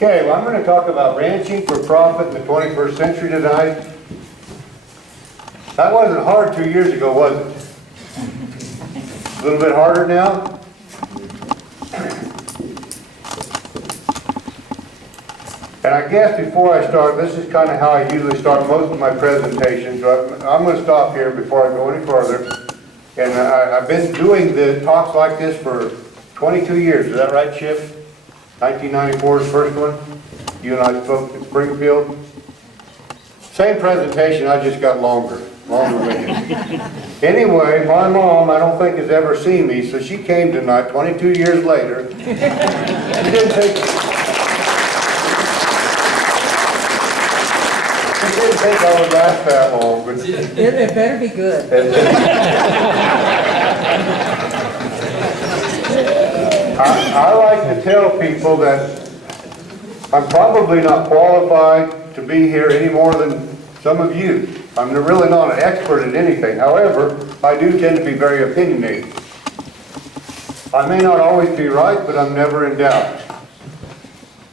Okay, well, I'm going to talk about ranching for profit in the 21st century tonight. That wasn't hard 2 years ago, was it? A little bit harder now? And I guess before I start, this is kind of how I usually start most of my presentations. So I'm going to stop here before I go any further. And I've been doing the talks like this for 22 years. Is that right, Chip? 1994 is the first one. You and I spoke at Springfield. Same presentation, I just got longer with it. Anyway, my mom, I don't think has ever seen me, so she came tonight, 22 years later. She didn't take I would last that long, but it better be good. I like to tell people that I'm probably not qualified to be here any more than some of you. I'm really not an expert at anything. However, I do tend to be very opinionated. I may not always be right, but I'm never in doubt.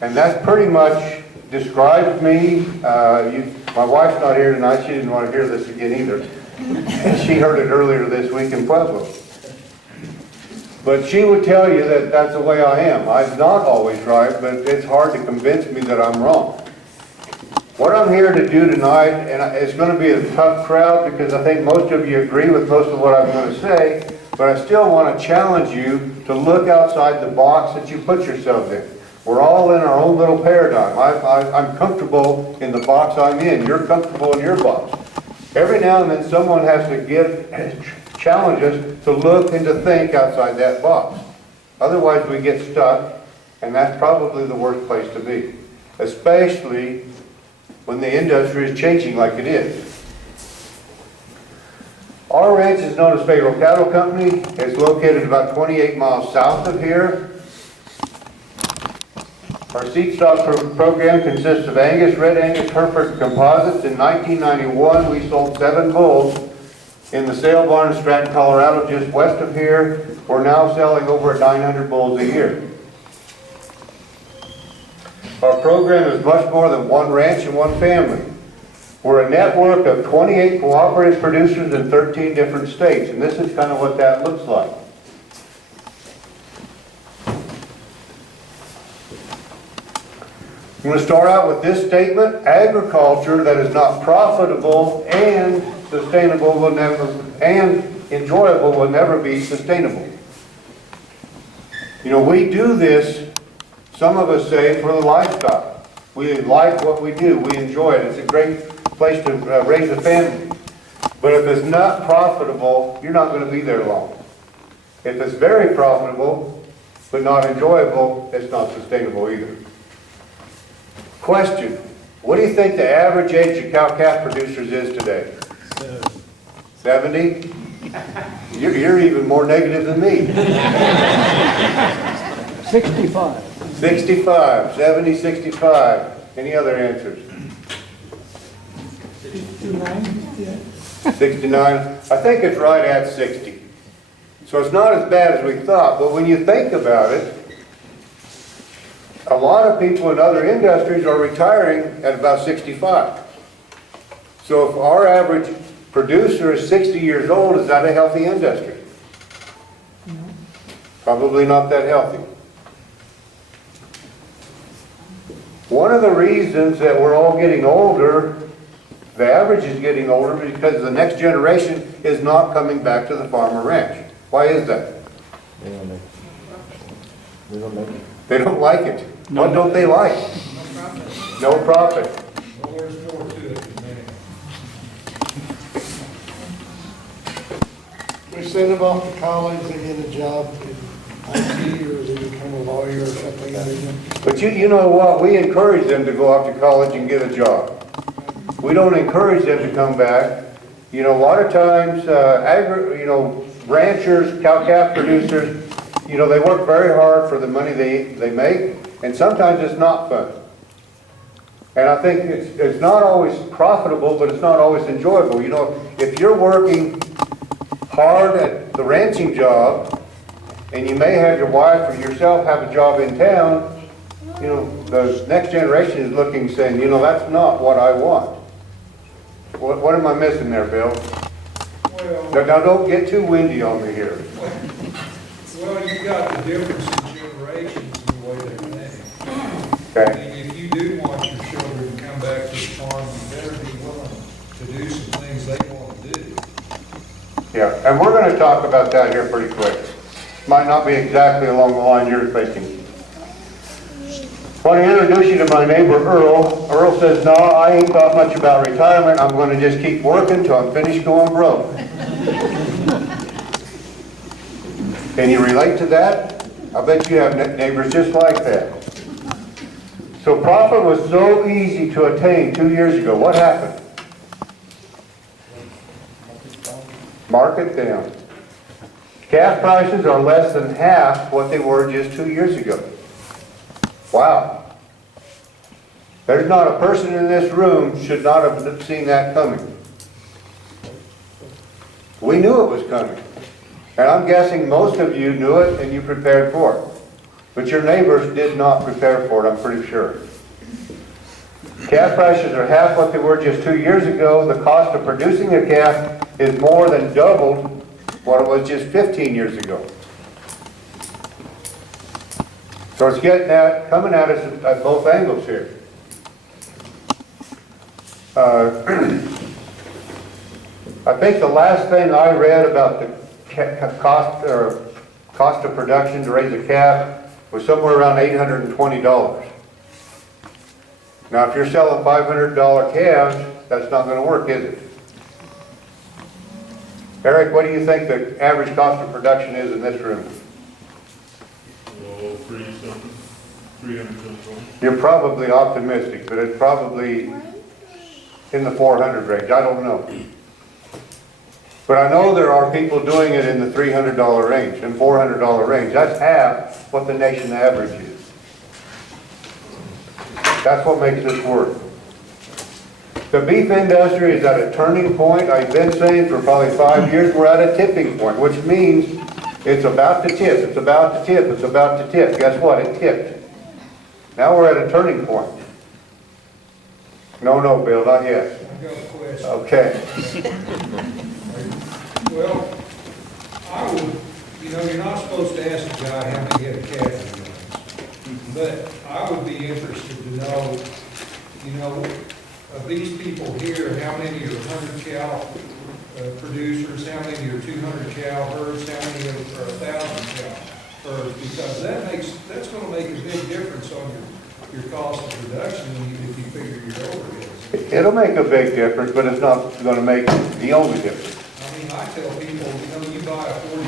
And that pretty much describes me. My wife's not here tonight. She didn't want to hear this again either. She heard it earlier this week in Pueblo. But she would tell you that that's the way I am. I'm not always right, but it's hard to convince me that I'm wrong. What I'm here to do tonight, and it's going to be a tough crowd because I think most of you agree with most of what I'm going to say, but I still want to challenge you to look outside the box that you put yourselves in. We're all in our own little paradigm. I'm comfortable in the box I'm in. You're comfortable in your box. Every now and then someone has to challenge us to look and to think outside that box. Otherwise we get stuck, and that's probably the worst place to be, especially when the industry is changing like it is. Our ranch is known as Pharo Cattle Company. It's located about 28 miles south of here. Our seed stock program consists of Angus, Red Angus, Hereford composites. In 1991, we sold 7 bulls in the sale barn in Stratton, Colorado, just west of here. We're now selling over 900 bulls a year. Our program is much more than one ranch and one family. We're a network of 28 cooperative producers in 13 different states, and this is kind of what that looks like. I'm going to start out with this statement: agriculture that is not profitable and sustainable will never, and enjoyable will never be sustainable. You know, we do this, some of us say, for the lifestyle. We like what we do. We enjoy it. It's a great place to raise a family. But if it's not profitable, you're not going to be there long. If it's very profitable, but not enjoyable, it's not sustainable either. Question: what do you think the average age of cow-calf producers is today? 70? You're even more negative than me. 65. 65, 70, 65. Any other answers? 69. 69? I think it's right at 60. So it's not as bad as we thought, but when you think about it, a lot of people in other industries are retiring at about 65. So if our average producer is 60 years old, is that a healthy industry? No. Probably not that healthy. One of the reasons that we're all getting older, the average is getting older, because the next generation is not coming back to the farm or ranch. Why is that? They don't like it. They don't like it. What don't they like? No profit. Well, there's more to it than that. We send them off to college, they get a job in IT, or they become a lawyer or something like that. But you know what? We encourage them to go off to college and get a job. We don't encourage them to come back. You know, a lot of times, ranchers, cow-calf producers, you know, they work very hard for the money they make, and sometimes it's not fun. And I think it's not always profitable, but it's not always enjoyable. You know, if you're working hard at the ranching job, and you may have your wife or yourself have a job in town, you know, the next generation is looking, saying, you know, that's not what I want. What am I missing there, Bill? Well, Now, don't get too windy on me here. well, you got the difference in generations in the way they think. Okay? And if you do want your children to come back to the farm, you better be willing to do some things they want to do. Yeah, and we're gonna talk about that here pretty quick. Might not be exactly along the line you're thinking. Want to introduce you to my neighbor Earl. Earl says, no, I ain't thought much about retirement. I'm gonna just keep working till I'm finished going broke. Can you relate to that? I bet you have neighbors just like that. So profit was so easy to attain 2 years ago. What happened? Market down. Calf prices are less than half what they were just 2 years ago. Wow. There's not a person in this room should not have seen that coming. We knew it was coming. And I'm guessing most of you knew it and you prepared for it. But your neighbors did not prepare for it, I'm pretty sure. Calf prices are half what they were just 2 years ago. The cost of producing a calf is more than doubled what it was just 15 years ago. So it's coming at us at both angles here. I think the last thing I read about the cost of production to raise a calf was somewhere around $820. Now, if you're selling $500 calves, that's not going to work, is it? Eric, what do you think the average cost of production is in this room? Oh, 300 something. You're probably optimistic, but it's probably in the 400 range. I don't know. But I know there are people doing it in the $300 range and $400 range. That's half what the nation average is. That's what makes this work. The beef industry is at a turning point. I've been saying for probably 5 years we're at a tipping point, which means it's about to tip, it's about to tip, it's about to tip. Guess what? It tipped. Now we're at a turning point. No, Bill, not yet. I've got a question. Okay. Well, I would, you're not supposed to ask a guy how many head of calf he runs. But I would be interested to know, of these people here, how many are 100 cow producers, how many are 200 cow herds, how many are 1,000 cow herds, because that's going to make a big difference on your cost of production if you figure your overhead. It'll make a big difference, but it's not going to make the only difference. I mean, I tell people, you buy a $40,000 or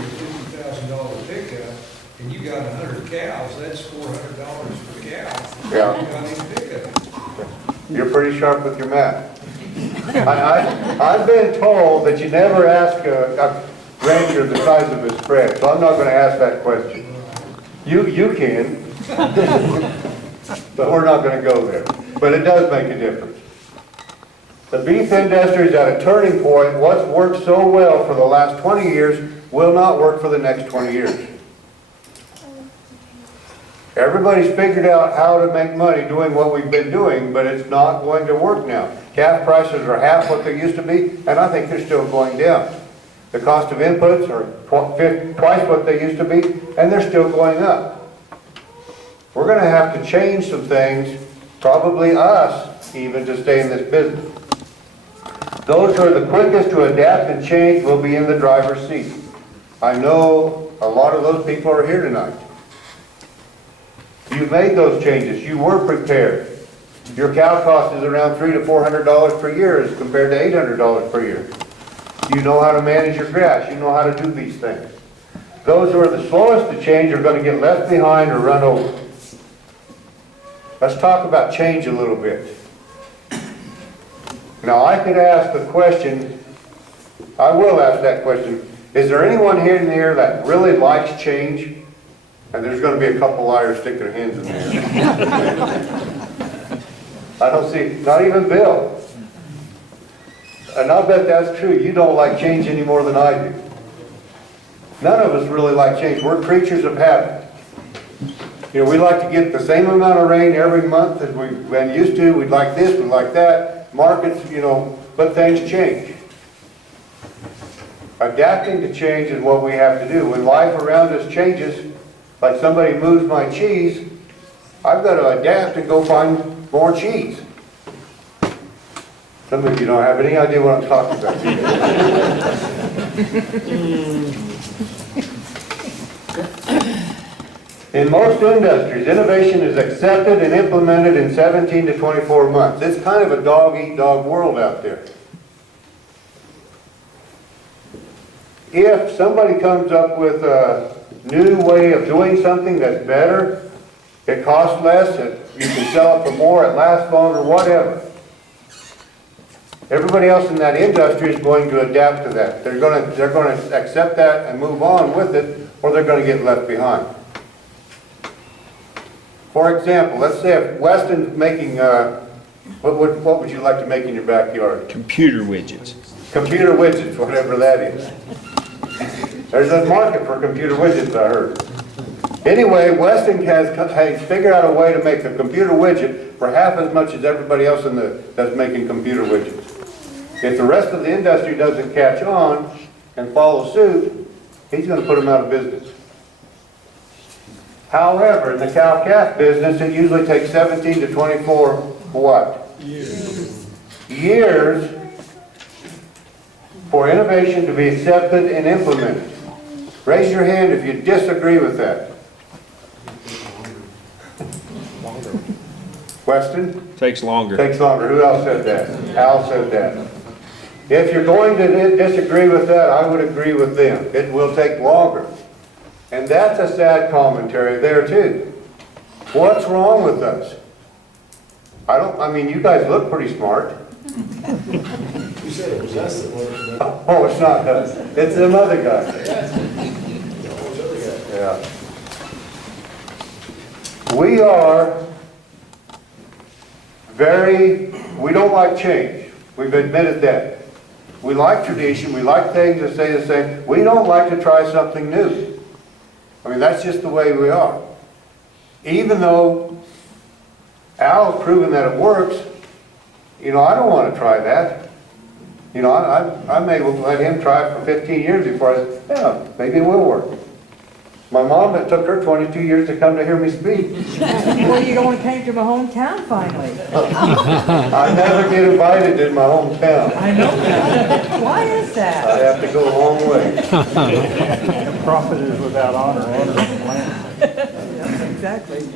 $50,000 pickup, and you got 100 cows, that's $400 per cow. Yeah. You got any pickup. You're pretty sharp with your math. I've been told that you never ask a rancher the size of his spread, so I'm not going to ask that question. You can, but we're not going to go there. But it does make a difference. The beef industry is at a turning point. What's worked so well for the last 20 years will not work for the next 20 years. Everybody's figured out how to make money doing what we've been doing, but it's not going to work now. Calf prices are half what they used to be, and I think they're still going down. The cost of inputs are twice what they used to be, and they're still going up. We're going to have to change some things, probably us even, to stay in this business. Those who are the quickest to adapt and change will be in the driver's seat. I know a lot of those people are here tonight. You made those changes. You were prepared. Your cow cost is around $300 to $400 per year as compared to $800 per year. You know how to manage your grass. You know how to do these things. Those who are the slowest to change are going to get left behind or run over. Let's talk about change a little bit. Now, I could ask the question, I will ask that question, is there anyone here in here that really likes change? And there's going to be a couple liars stick their hands in there. I don't see, not even Bill. And I'll bet that's true. You don't like change any more than I do. None of us really like change. We're creatures of habit. You know, we like to get the same amount of rain every month as we've been used to. We'd like this, we'd like that. Markets, you know, but things change. Adapting to change is what we have to do. When life around us changes, like somebody moves my cheese, I've got to adapt and go find more cheese. Some of you don't have any idea what I'm talking about. In most industries, innovation is accepted and implemented in 17 to 24 months. It's kind of a dog-eat-dog world out there. If somebody comes up with a new way of doing something that's better, it costs less, you can sell it for more, it lasts longer, whatever. Everybody else in that industry is going to adapt to that. They're going to accept that and move on with it, or they're going to get left behind. For example, let's say if Weston's making, what would you like to make in your backyard? Computer widgets. Computer widgets, whatever that is. There's a market for computer widgets, I heard. Anyway, Weston has figured out a way to make a computer widget for half as much as everybody else that's making computer widgets. If the rest of the industry doesn't catch on and follow suit, he's going to put them out of business. However, in the cow-calf business, it usually takes 17 to 24 what? Years for innovation to be accepted and implemented. Raise your hand if you disagree with that. Weston? Takes longer. Takes longer. Who else said that? Al said that. If you're going to disagree with that, I would agree with them. It will take longer. And that's a sad commentary there too. What's wrong with us? I mean, you guys look pretty smart. You said it was us that wanted to. Oh, it's not us. It's them other guys. Yeah. We are we don't like change. We've admitted that. We like tradition. We like things that stay the same. We don't like to try something new. I mean, that's just the way we are. Even though Al's proven that it works, you know, I don't want to try that. You know, I may let him try it for 15 years before I say, yeah, maybe it will work. My mom, it took her 22 years to come to hear me speak. Well, you don't want to came to my hometown finally. I never get invited in my hometown. I know that. Why is I that? have to go a long way. Profit is without honor, honor is land. Yeah, exactly.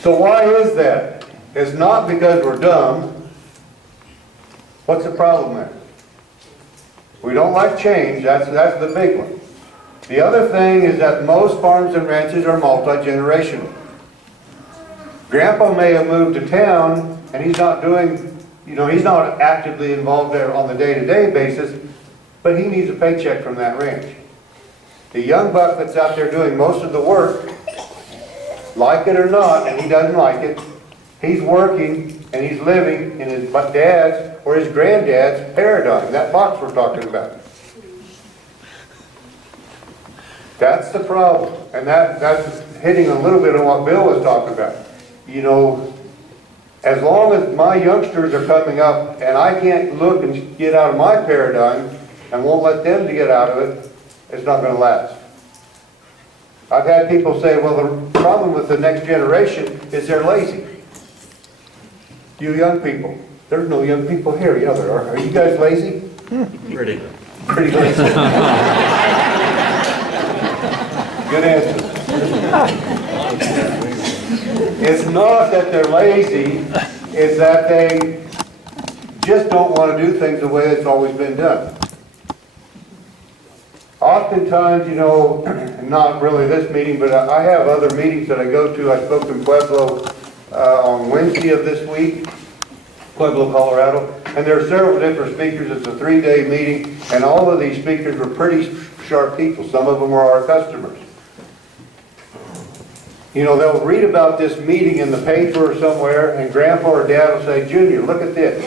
So why is that? It's not because we're dumb. What's the problem there? We don't like change. That's the big one. The other thing is that most farms and ranches are multi-generational. Grandpa may have moved to town and he's not doing, you know, he's not actively involved there on the day-to-day basis, but he needs a paycheck from that ranch. The young buck that's out there doing most of the work, like it or not, and he doesn't like it, he's working and he's living in his dad's or his granddad's paradigm, that box we're talking about. That's the problem, and that's hitting a little bit on what Bill was talking about. You know, as long as my youngsters are coming up and I can't look and get out of my paradigm and won't let them to get out of it, it's not going to last. I've had people say, well, the problem with the next generation is they're lazy. You young people. There's no young people here. Yeah, there are. Are you guys lazy? Pretty. Pretty lazy. Good answer. It's not that they're lazy, it's that they just don't want to do things the way it's always been done. Oftentimes, you know, not really this meeting, but I have other meetings that I go to. I spoke in Pueblo on Wednesday of this week, Pueblo, Colorado, and there are several different speakers. It's a 3-day meeting, and all of these speakers were pretty sharp people. Some of them were our customers. You know, they'll read about this meeting in the paper or somewhere, and Grandpa or Dad will say, Junior, look at this.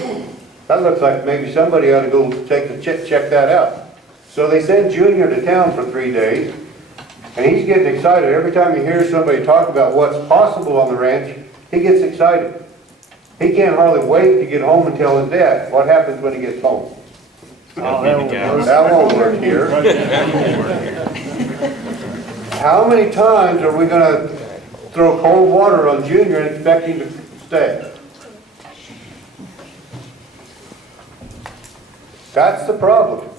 That looks like maybe somebody ought to go check that out. So they send Junior to town for 3 days, And he's getting excited. Every time he hears somebody talk about what's possible on the ranch, he gets excited. He can't hardly wait to get home and tell his dad. What happens when he gets home? Oh, that will work. That won't work here. How many times are we gonna throw cold water on Junior and expect him to stay? That's the problem.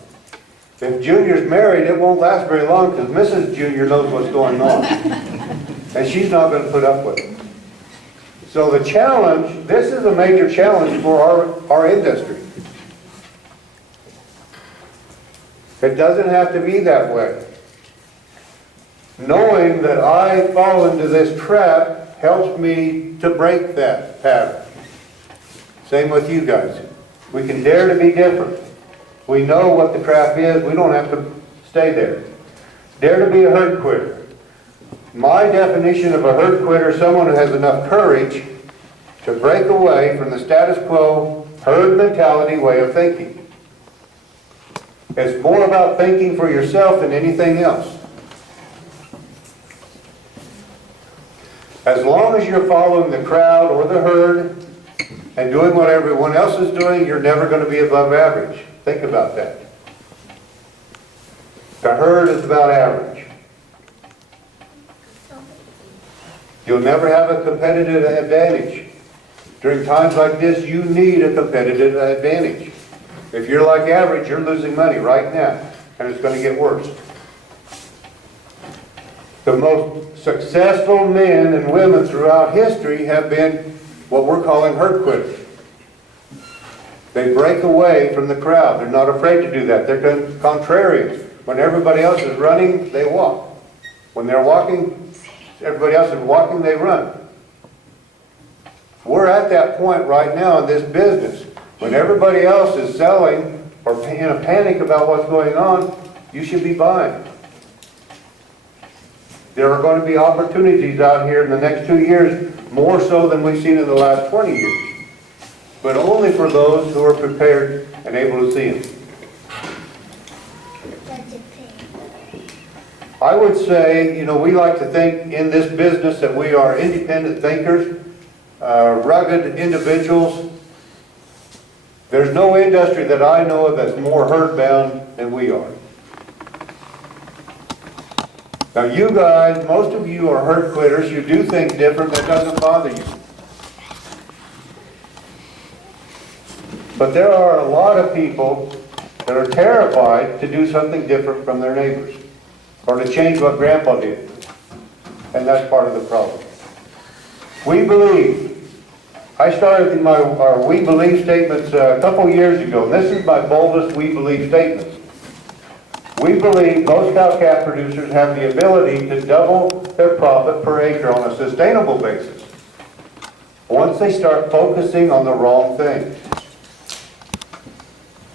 If Junior's married, it won't last very long because Mrs. Junior knows what's going on. And she's not going to put up with it. So the challenge, this is a major challenge for our industry. It doesn't have to be that way. Knowing that I fall into this trap helps me to break that pattern. Same with you guys. We can dare to be different. We know what the trap is. We don't have to stay there. Dare to be a herd quitter. My definition of a herd quitter is someone who has enough courage to break away from the status quo herd mentality way of thinking. It's more about thinking for yourself than anything else. As long as you're following the crowd or the herd and doing what everyone else is doing, you're never going to be above average. Think about that. The herd is about average. You'll never have a competitive advantage. During times like this, you need a competitive advantage. If you're like average, you're losing money right now, and it's going to get worse. The most successful men and women throughout history have been what we're calling herd quitters. They break away from the crowd. They're not afraid to do that. They're contrarians. When everybody else is running, they walk. When they're walking, everybody else is walking, they run. We're at that point right now in this business. When everybody else is selling or in a panic about what's going on, you should be buying. There are going to be opportunities out here in the next 2 years, more so than we've seen in the last 20 years. But only for those who are prepared and able to see them. I would say, you know, we like to think in this business that we are independent thinkers, rugged individuals. There's no industry that I know of that's more herd-bound than we are. Now you guys, most of you are herd quitters. You do things different. That doesn't bother you. But there are a lot of people that are terrified to do something different from their neighbors or to change what Grandpa did. And that's part of the problem. We believe. I started our We Believe statements a couple years ago. And this is my boldest We Believe statement. We believe most cow-calf producers have the ability to double their profit per acre on a sustainable basis once they start focusing on the wrong things.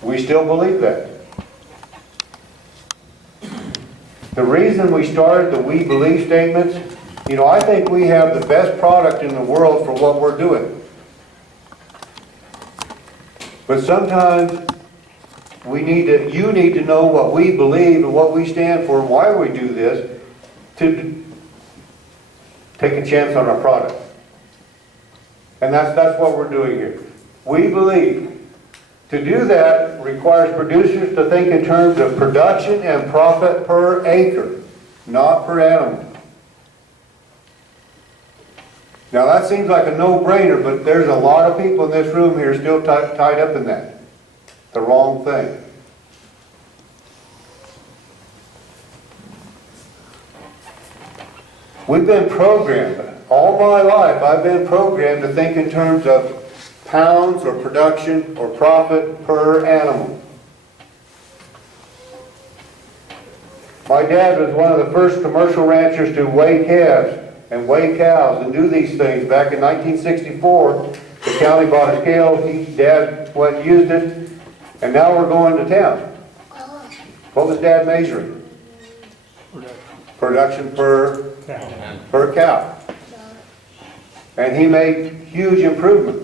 We still believe that. The reason we started the We Believe statements, you know, I think we have the best product in the world for what we're doing. But sometimes you need to know what we believe and what we stand for and why we do this to take a chance on our product. And that's what we're doing here. We believe. To do that requires producers to think in terms of production and profit per acre, not per animal. Now that seems like a no-brainer, but there's a lot of people in this room here still tied up in that. The wrong thing. We've been programmed. All my life I've been programmed to think in terms of pounds or production or profit per animal. My dad was one of the first commercial ranchers to weigh calves and weigh cows and do these things. Back in 1964, the county bought a scale. Dad went and used it, and now we're going to town. What was Dad measuring? Production per cow. And he made huge improvements.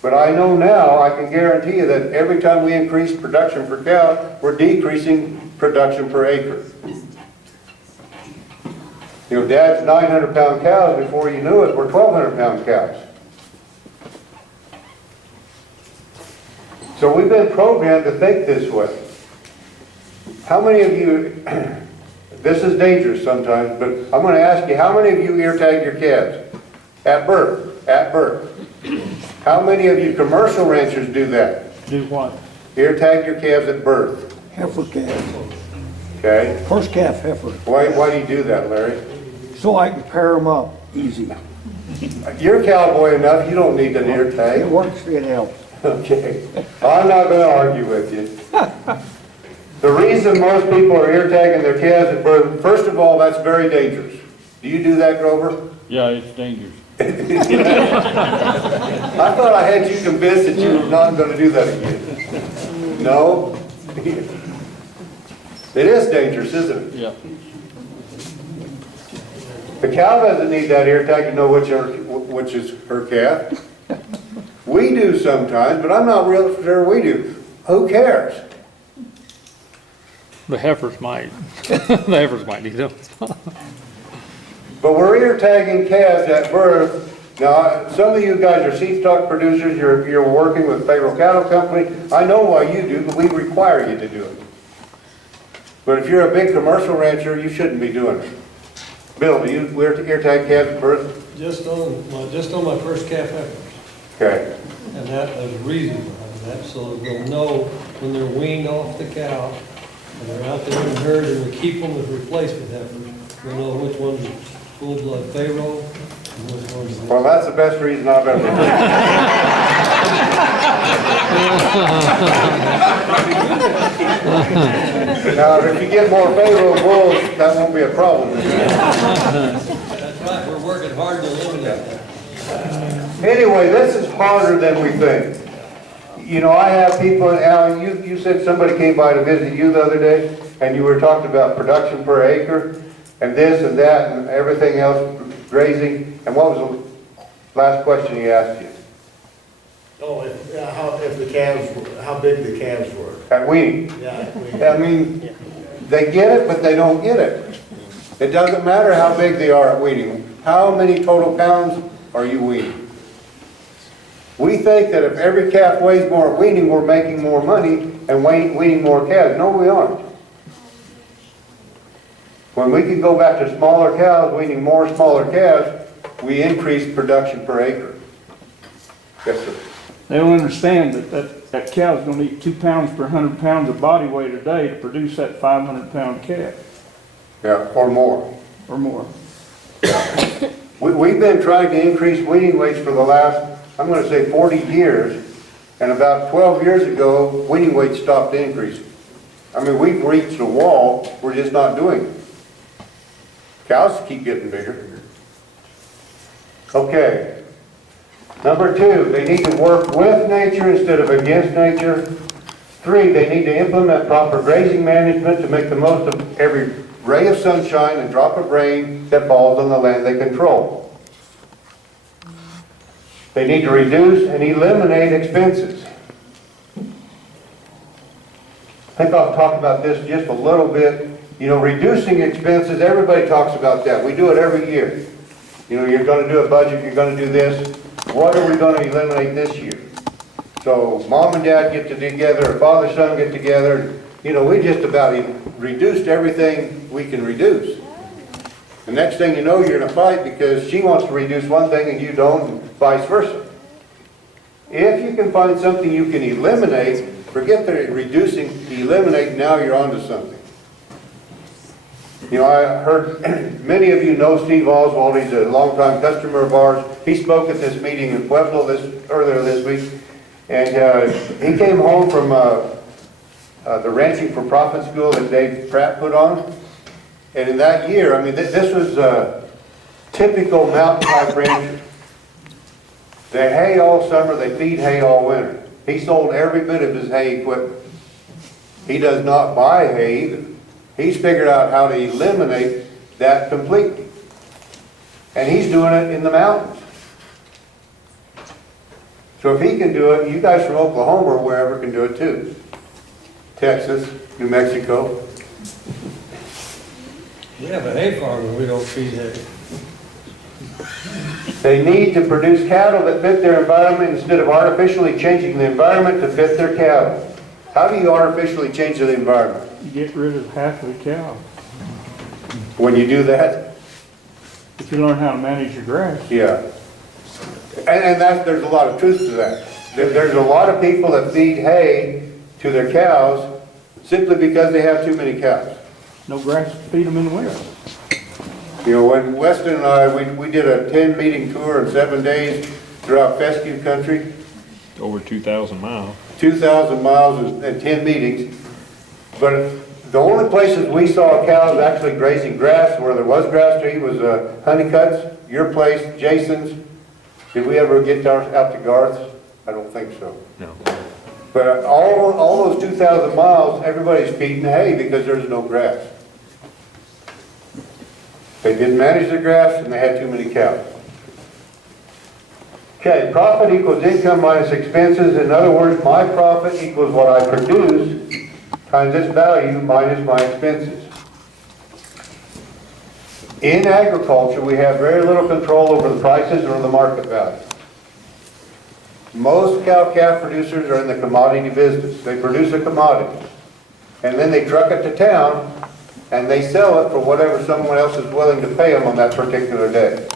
But I know now, I can guarantee you that every time we increase production per cow, we're decreasing production per acre. You know, Dad's 900-pound cows, before you knew it, were 1,200-pound cows. So we've been programmed to think this way. How many of you, this is dangerous sometimes, but I'm going to ask you, how many of you ear tag your calves? At birth, at birth. How many of you commercial ranchers do that? Do what? Ear tag your calves at birth, Heifer calf, okay? first calf heifer, Why do you do that, Larry? so I can pair them up easy. You're cowboy enough, you don't need an ear It tag. works, it helps. Okay, I'm not going to argue with you. The reason most people are ear tagging their calves at birth, first of all, that's very dangerous. Do you do that, Grover? Yeah, it's dangerous. I thought I had you convinced that you were not going to do that again. No? It is dangerous, isn't it? Yeah. The cow doesn't need that ear tag to know which is her calf. We do sometimes, but I'm not real sure we do. Who cares? The heifers might. The heifers might need them. But we're ear tagging calves at birth. Now, some of you guys are seed stock producers, you're working with Pharo Cattle Company. I know why you do, but we require you to do it. But if you're a big commercial rancher, you shouldn't be doing it. Bill, do you ear tag calves at birth? Just on my first calf heifers. Okay. And there's a reason behind that, so they'll know when they're weaned off the cow, and they're out there in the herd, and we keep them as replacement heifers. They'll know which ones are full-blood Pharo, and which ones are... Well, that's the best reason I've ever heard. Now, if you get more Pharo bulls, that won't be a problem. That's right, we're working hard to eliminate that. Anyway, this is harder than we think. You know, I have people, Alan, you said somebody came by to visit you the other day, and you were talking about production per acre, and this and that, and everything else, grazing, and what was the last question he asked you? Oh, if the calves, how big the calves were. At weaning. Yeah. I mean, they get it, but they don't get it. It doesn't matter how big they are at weaning. How many total pounds are you weaning? We think that if every calf weighs more at weaning, we're making more money and weaning more calves. No, we aren't. When we can go back to smaller cows, weaning more smaller calves, we increase production per acre. Yes, sir. They don't understand that cow's gonna eat 2 pounds per 100 pounds of body weight a day to produce that 500-pound calf Yeah, or more. or more. We've been trying to increase weaning weights for the last, I'm going to say 40 years, and about 12 years ago, weaning weights stopped increasing. I mean, we've reached a wall, we're just not doing it. Cows keep getting bigger. Okay. Number 2, they need to work with nature instead of against nature. 3, they need to implement proper grazing management to make the most of every ray of sunshine and drop of rain that falls on the land they control. They need to reduce and eliminate expenses. I think I'll talk about this just a little bit. You know, reducing expenses, everybody talks about that. We do it every year. You know, you're going to do a budget, you're going to do this. What are we going to eliminate this year? So mom and dad get together, or father, son get together. You know, we just about reduced everything we can reduce. The next thing you know, you're in a fight because she wants to reduce one thing and you don't, and vice versa. If you can find something you can eliminate, forget the reducing, eliminate, now you're onto something. You know, I heard many of you know Steve Oswald. He's a longtime customer of ours. He spoke at this meeting in Pueblo earlier this week. And he came home from the Ranching for Profit school that Dave Pratt put on. And in that year, I mean, this was typical mountain type rancher. They hay all summer, they feed hay all winter. He sold every bit of his hay equipment. He does not buy hay either. He's figured out how to eliminate that completely. And he's doing it in the mountains. So if he can do it, you guys from Oklahoma or wherever can do it too. Texas, New Mexico. We have a hay farm and we don't feed hay. They need to produce cattle that fit their environment instead of artificially changing the environment to fit their cattle. How do you artificially change the environment? You get rid of half of the cows. When you do that? If you learn how to manage your grass. Yeah. And there's a lot of truth to that. There's a lot of people that feed hay to their cows simply because they have too many cows. No grass to feed them in the winter. You know, when Weston and I, we did a 10-meeting tour in 7 days throughout fescue country, Over 2,000 miles. 2,000 miles and 10 meetings. But the only places we saw cows actually grazing grass, where there was grass to eat, was Honeycutt's, your place, Jason's. Did we ever get out to Garth's? I don't think so. No. But all those 2,000 miles, everybody's feeding hay because there's no grass. They didn't manage their grass and they had too many cows. Okay, profit equals income minus expenses. In other words, my profit equals what I produce times its value minus my expenses. In agriculture, we have very little control over the prices or the market value. Most cow-calf producers are in the commodity business. They produce a commodity, and then they truck it to town, and they sell it for whatever someone else is willing to pay them on that particular day.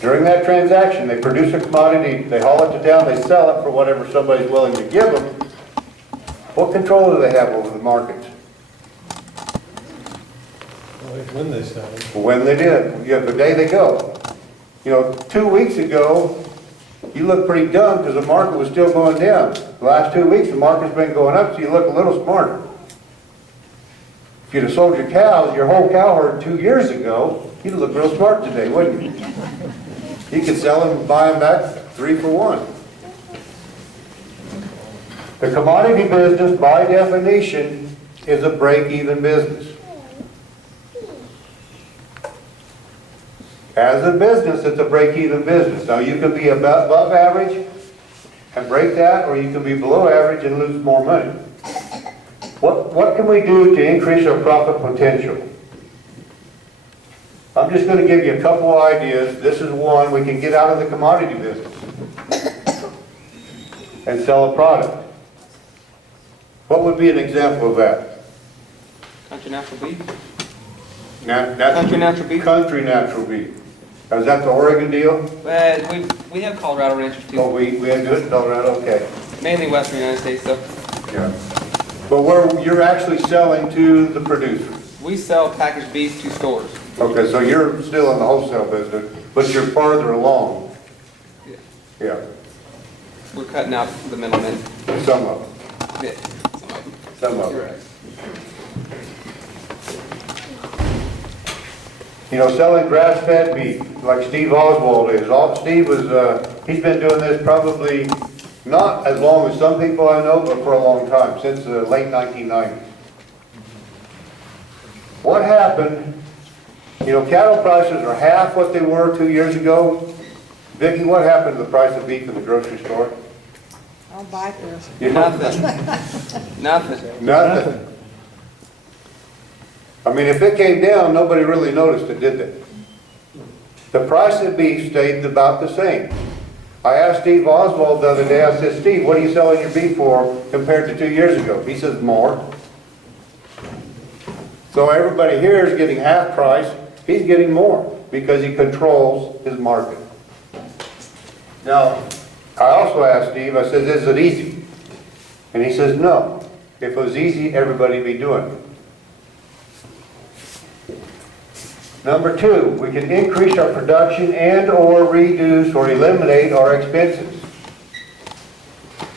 During that transaction, they produce a commodity, they haul it to town, they sell it for whatever somebody's willing to give them. What control do they have over the markets? When they sell it. When they did, yeah, the day they go. You know, 2 weeks ago, you look pretty dumb because the market was still going down. The last 2 weeks, the market's been going up, so you look a little smarter. If you'd have sold your cows, your whole cow herd 2 years ago, you'd look real smart today, wouldn't you? You could sell them and buy them back 3 for 1. The commodity business, by definition, is a break-even business. As a business, it's a break-even business. Now, you can be above average and break that, or you can be below average and lose more money. What can we do to increase our profit potential? I'm just going to give you a couple of ideas. This is one. We can get out of the commodity business and sell a product. What would be an example of that? Country natural beef. Country natural beef. Country natural beef. Is that the Oregon deal? We have Colorado ranchers too. Oh, we had to do it in Colorado? Okay. Mainly Western United States, though. Yeah. But where you're actually selling to the producer? We sell packaged beef to stores. Okay, so you're still in the wholesale business, but you're farther along. Yeah. Yeah. We're cutting out the middlemen. Some of them. Yeah. Some of You're them. right. You know, selling grass-fed beef, like Steve Oswald is. Steve was, he's been doing this probably not as long as some people I know, but for a long time, since the late 1990s. What happened, you know, cattle prices are half what they were 2 years ago. Vicki, what happened to the price of beef in the grocery store? I'll buy this. You know? Nothing. Nothing. Nothing. I mean, if it came down, nobody really noticed it, did they? The price of beef stayed about the same. I asked Steve Oswald the other day, I said, Steve, what are you selling your beef for compared to 2 years ago? He says, more. So everybody here is getting half price. He's getting more because he controls his market. Now, I also asked Steve, I said, is it easy? And he says, no. If it was easy, everybody would be doing it. Number 2, we can increase our production and or reduce or eliminate our expenses.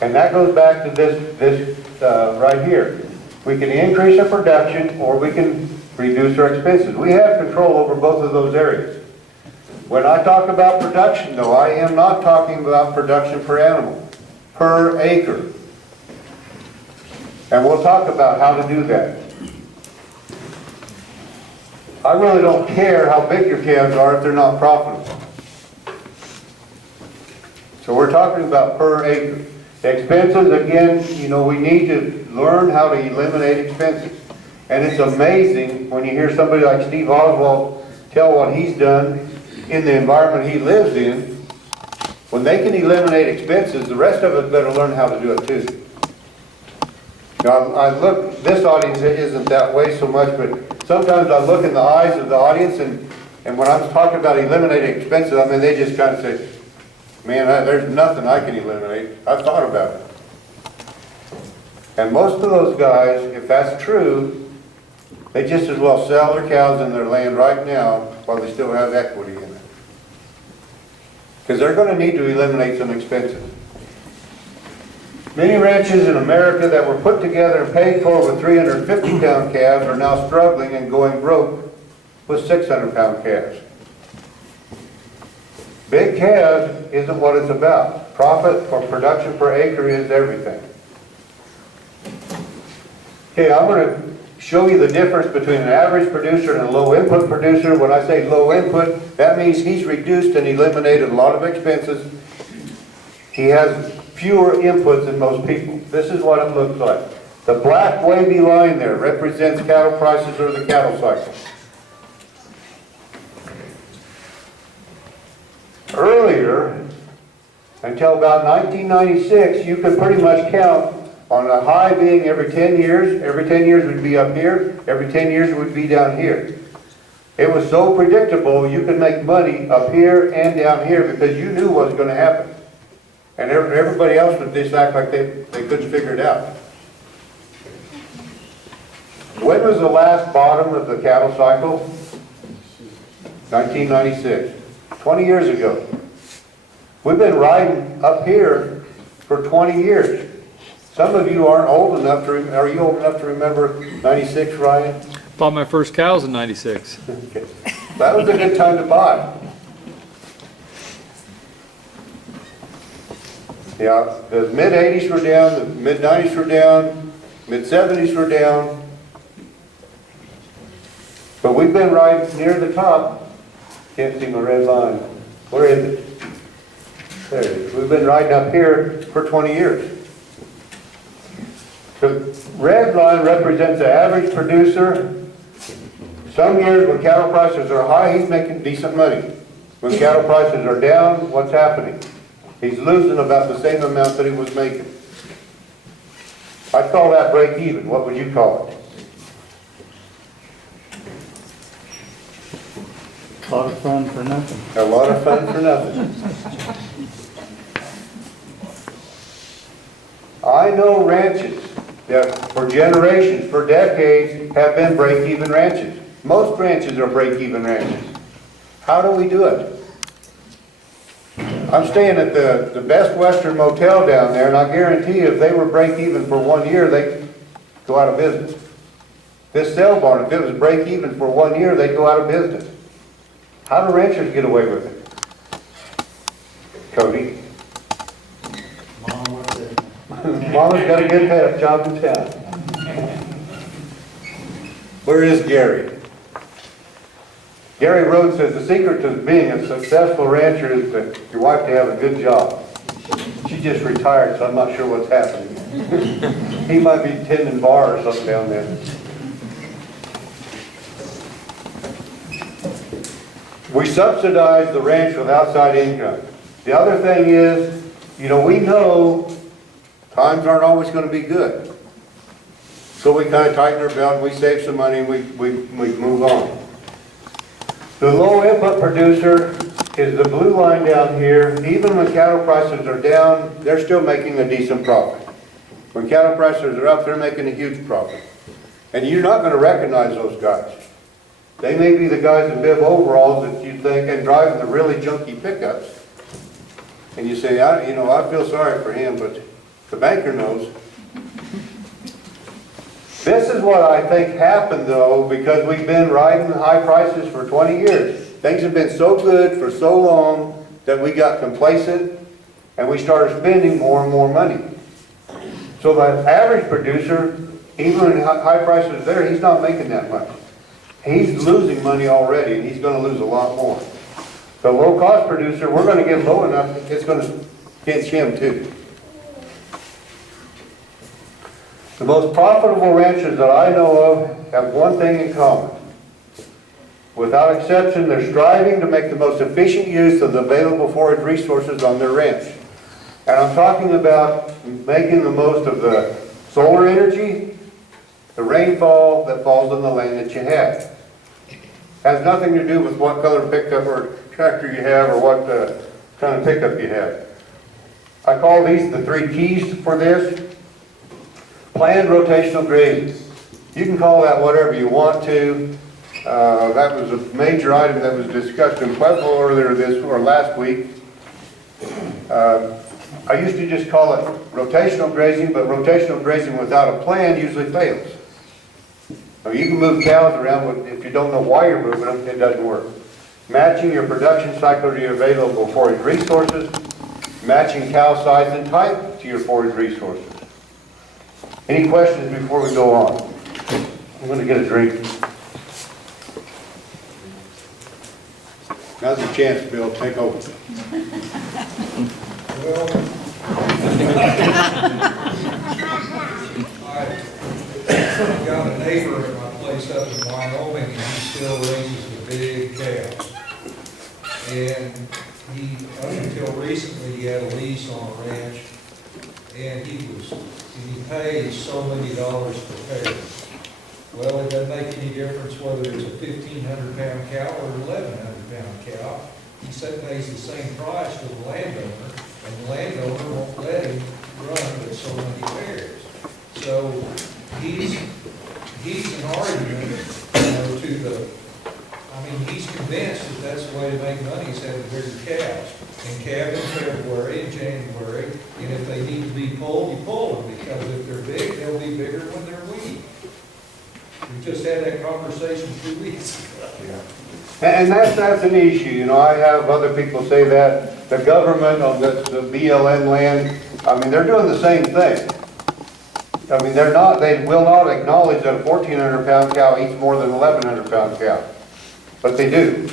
And that goes back to this right here. We can increase our production or we can reduce our expenses. We have control over both of those areas. When I talk about production, though, I am not talking about production per animal, per acre. And we'll talk about how to do that. I really don't care how big your calves are if they're not profitable. So we're talking about per acre. Expenses, again, you know, we need to learn how to eliminate expenses. And it's amazing when you hear somebody like Steve Oswald tell what he's done in the environment he lives in. When they can eliminate expenses, the rest of us better learn how to do it too. Now, I look, this audience isn't that way so much, but sometimes I look in the eyes of the audience, and when I'm talking about eliminating expenses, I mean, they just kind of say, man, there's nothing I can eliminate. I've thought about it. And most of those guys, if that's true, they just as well sell their cows and their land right now while they still have equity in it. Because they're going to need to eliminate some expenses. Many ranches in America that were put together and paid for with 350-pound calves are now struggling and going broke with 600-pound calves. Big calves isn't what it's about. Profit or production per acre is everything. Okay, I'm going to show you the difference between an average producer and a low input producer. When I say low input, that means he's reduced and eliminated a lot of expenses. He has fewer inputs than most people. This is what it looks like. The black wavy line there represents cattle prices or the cattle cycle. Earlier, until about 1996, you could pretty much count on a high being every 10 years. Every 10 years would be up here. Every 10 years it would be down here. It was so predictable you could make money up here and down here because you knew what was going to happen. And everybody else would just act like they couldn't figure it out. When was the last bottom of the cattle cycle? 1996. 20 years ago. We've been riding up here for 20 years. Some of you aren't old enough to, are you old enough to remember 96, Ryan? Bought my first cows in 96. Okay. That was a good time to buy. Yeah, the mid-80s were down, the mid-90s were down, mid-70s were down. But we've been right near the top. Can't see my red line. Where is it? There it is. We've been riding up here for 20 years. The red line represents the average producer. Some years when cattle prices are high, he's making decent money. When cattle prices are down, what's happening? He's losing about the same amount that he was making. I'd call that break even. What would you call it? A lot of fun for nothing. A lot of fun for nothing. I know ranches that for generations, for decades, have been break-even ranches. Most ranches are break-even ranches. How do we do it? I'm staying at the Best Western Motel down there, and I guarantee you if they were break-even for 1 year, they'd go out of business. This sale barn, if it was break-even for 1 year, they'd go out of business. How do ranchers get away with it? Cody? Mama's got a good job in town. Where is Gary? Gary Rhodes says the secret to being a successful rancher is for your wife to have a good job. She just retired, so I'm not sure what's happening. He might be tending bar or something down there. We subsidize the ranch with outside income. The other thing is, you know, we know times aren't always going to be good. So we kind of tighten our belt, and we save some money, and we move on. The low input producer is the blue line down here. Even when cattle prices are down, they're still making a decent profit. When cattle prices are up, they're making a huge profit. And you're not going to recognize those guys. They may be the guys in bib overalls that you think, and driving the really junky pickups. And you say, I feel sorry for him, but the banker knows. This is what I think happened, though, because we've been riding high prices for 20 years. Things have been so good for so long that we got complacent and we started spending more and more money. So the average producer, even when high prices are there, he's not making that much. He's losing money already, and he's going to lose a lot more. The low-cost producer, we're going to get low enough, it's going to pinch him too. The most profitable ranchers that I know of have one thing in common. Without exception, they're striving to make the most efficient use of the available forage resources on their ranch. And I'm talking about making the most of the solar energy, the rainfall that falls on the land that you have. Has nothing to do with what color pickup or tractor you have or what kind of pickup you have. I call these the 3 keys for this. Planned rotational grazing. You can call that whatever you want to. That was a major item that was discussed in Pueblo earlier this or last week. I used to just call it rotational grazing, but rotational grazing without a plan usually fails. Now, you can move cows around, but if you don't know why you're moving them, it doesn't work. Matching your production cycle to your available forage resources, matching cow size and type to your forage resources. Any questions before we go on? I'm going to get a drink. Now's your chance, Bill. Take over. Well, I've got a neighbor at my place up in Wyoming, and he still raises the big cows. And he, up until recently, he had a lease on a ranch, and he pays so many dollars per pair. Well, it doesn't make any difference whether it's a 1,500-pound cow or an 1,100-pound cow. He pays the same price to the landowner, and the landowner won't let him run with so many pairs. So he's an argument, to the, he's convinced that that's the way to make money is having bigger calves. And calve in February and January, and if they need to be pulled, you pull them, because if they're big, they'll be bigger when they're weaned. We just had that conversation 2 weeks ago. And that's an issue. You know, I have other people say that the government on the BLM land, they're doing the same thing. They will not acknowledge that a 1,400-pound cow eats more than an 1,100-pound cow. But they do.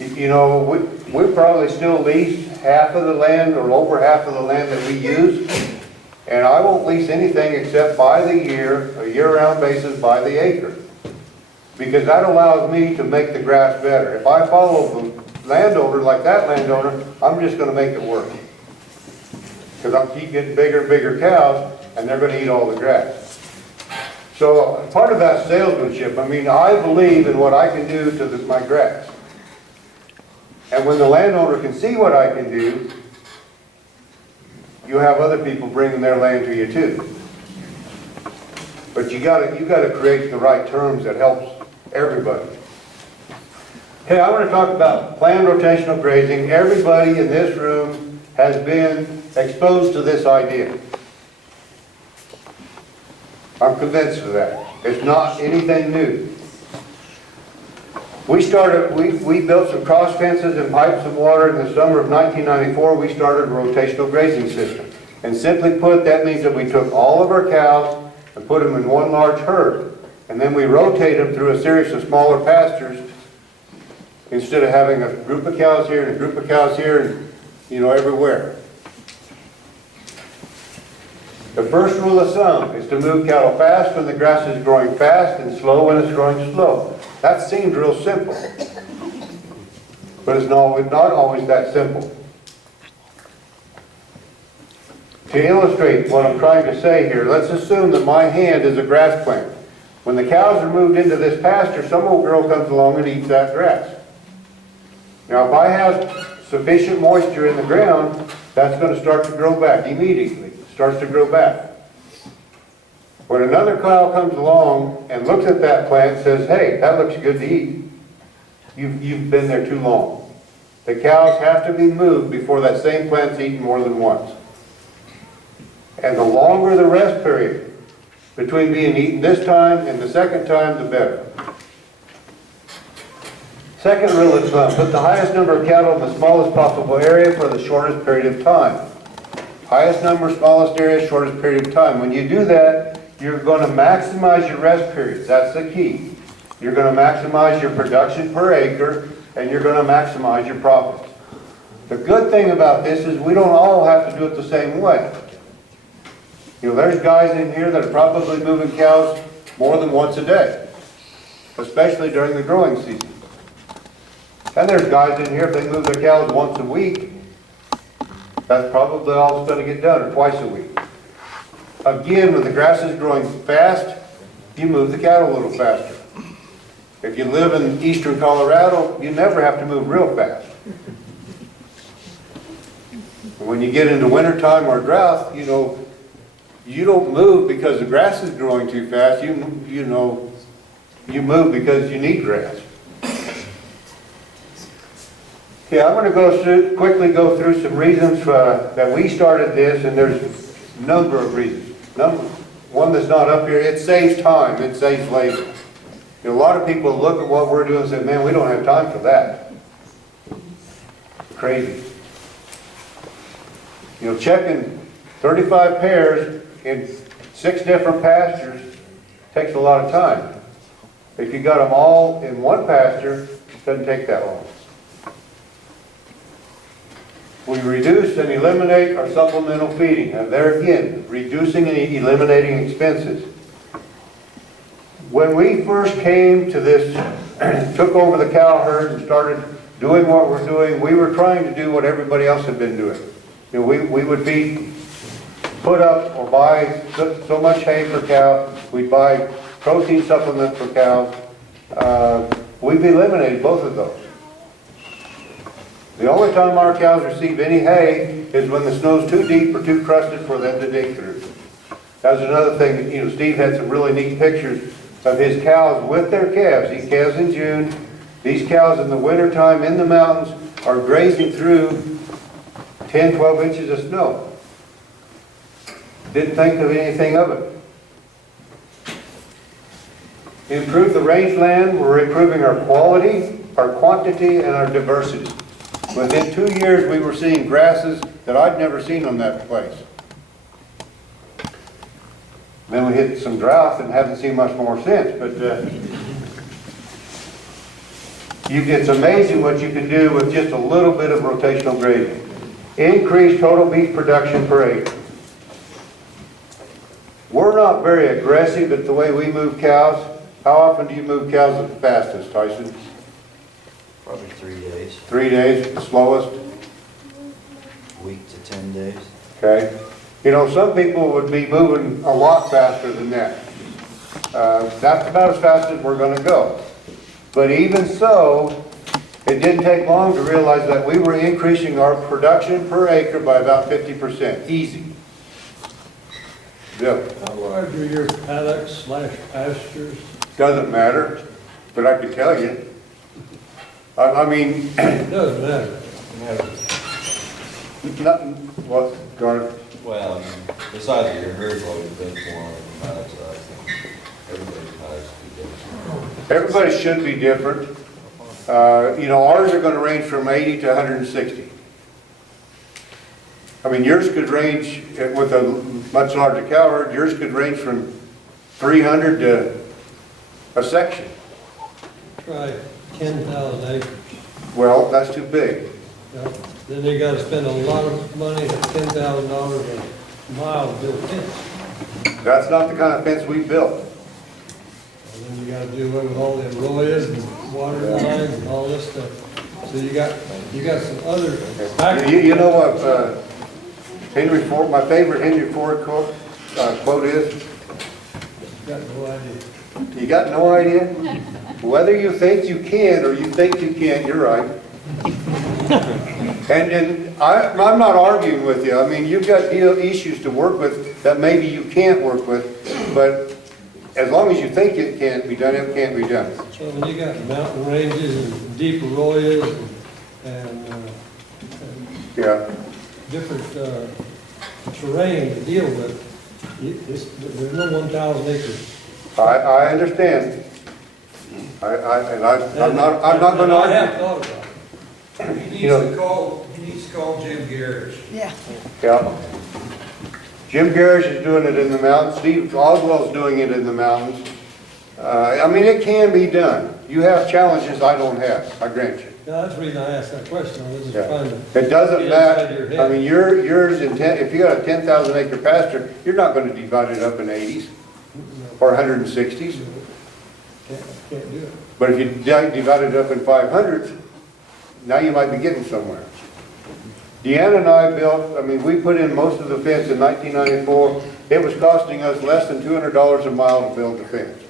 You know, we probably still lease half of the land or over half of the land that we use. And I won't lease anything except by the year, a year-round basis, by the acre. Because that allows me to make the grass better. If I follow the landowner like that landowner, I'm just going to make it work. Because I'll keep getting bigger and bigger cows, and they're going to eat all the grass. So part of that salesmanship, I believe in what I can do to my grass. And when the landowner can see what I can do, you have other people bringing their land to you too. But you gotta create the right terms that helps everybody. Okay, I want to talk about planned rotational grazing. Everybody in this room has been exposed to this idea. I'm convinced of that. It's not anything new. We built some cross fences and pipes of water in the summer of 1994. We started a rotational grazing system. And simply put, that means that we took all of our cows and put them in one large herd. And then we rotate them through a series of smaller pastures instead of having a group of cows here and a group of cows here and, everywhere. The first rule of thumb is to move cattle fast when the grass is growing fast and slow when it's growing slow. That seems real simple, but it's not always that simple. To illustrate what I'm trying to say here, let's assume that my hand is a grass plant. When the cows are moved into this pasture, some old girl comes along and eats that grass. Now, if I have sufficient moisture in the ground, that's going to start to grow back immediately. It starts to grow back. When another cow comes along and looks at that plant and says, hey, that looks good to eat, you've been there too long. The cows have to be moved before that same plant's eaten more than once. And the longer the rest period between being eaten this time and the second time, the better. Second rule of thumb, put the highest number of cattle in the smallest possible area for the shortest period of time. Highest number, smallest area, shortest period of time. When you do that, you're going to maximize your rest periods. That's the key. You're going to maximize your production per acre, and you're going to maximize your profits. The good thing about this is we don't all have to do it the same way. There's guys in here that are probably moving cows more than once a day. especially during the growing season. And there's guys in here, if they move their cows once a week, that's probably all that's gonna get done, or twice a week. Again, when the grass is growing fast, you move the cattle a little faster. If you live in eastern Colorado, you never have to move real fast. When you get into wintertime or drought, you know, you don't move because the grass is growing too fast. You move because you need grass. Okay, I'm going to quickly go through some reasons that we started this, and there's a number of reasons. One that's not up here, it saves time, it saves labor. You know, a lot of people look at what we're doing and say, man, we don't have time for that. Crazy. You know, checking 35 pairs in 6 different pastures takes a lot of time. If you got them all in one pasture, it doesn't take that long. We reduce and eliminate our supplemental feeding. And there again, reducing and eliminating expenses. When we first came to this, took over the cow herd and started doing what we're doing, we were trying to do what everybody else had been doing. You know, we would put up or buy so much hay per cow, we'd buy protein supplement for cows. We've eliminated both of those. The only time our cows receive any hay is when the snow's too deep or too crusted for them to dig through. That was another thing, you know, Steve had some really neat pictures of his cows with their calves. He calves in June. These cows in the wintertime in the mountains are grazing through 10, 12 inches of snow. Didn't think of anything of it. Improve the rangeland, we're improving our quality, our quantity, and our diversity. Within 2 years, we were seeing grasses that I'd never seen on that place. Then we hit some drought and haven't seen much more since, but it's amazing what you can do with just a little bit of rotational grazing. Increase total beef production per acre. We're not very aggressive at the way we move cows. How often do you move cows at the fastest, Tyson? Probably 3 days. 3 days, the slowest? Week to 10 days. Okay. You know, some people would be moving a lot faster than that. That's about as fast as we're going to go. But even so, it didn't take long to realize that we were increasing our production per acre by about 50%. Easy. Yeah. How large are your paddocks / pastures? Doesn't matter, but I can tell you. I mean... It doesn't matter. Nothing, what, Garner? Well, I mean, the size of your herd's always been smaller than paddock size. Everybody's paddocks should be different. Everybody should be different. You know, ours are going to range from 80 to 160. I mean, yours could range, with a much larger cow herd, yours could range from 300 to a section. Try 10,000 acres. Well, that's too big. Then you gotta spend a lot of money, $10,000 a mile to build a fence. That's not the kind of fence we built. And then you gotta do away with all the arroyos and water lines and all this stuff. So you got some other factors. You know what Henry Ford, my favorite Henry Ford quote is? Got no idea. You got no idea? Whether you think you can or you think you can't, you're right. And I'm not arguing with you. I mean, you've got issues to work with that maybe you can't work with, but as long as you think it can't be done, it can't be done. So when you got mountain ranges and deep arroyos and Yeah. different terrain to deal with, there's no 1,000 acres. I understand. I'm not going to I argue. have thought about it. He needs to call Jim Garrett. Yeah. Yeah. Jim Garish is doing it in the mountains. Steve Oswald's doing it in the mountains. I mean, it can be done. You have challenges I don't have, I grant you. Yeah, that's the reason I asked that question. I was just Yeah. trying to It doesn't get inside your matter. head. I mean, yours if you got a 10,000 acre pasture, you're not going to divide it up in 80s or 160s. Can't do it. But if you divide it up in 500s, now you might be getting somewhere. Deanna and I built, I mean, we put in most of the fence in 1994. It was costing us less than $200 a mile to build the fence.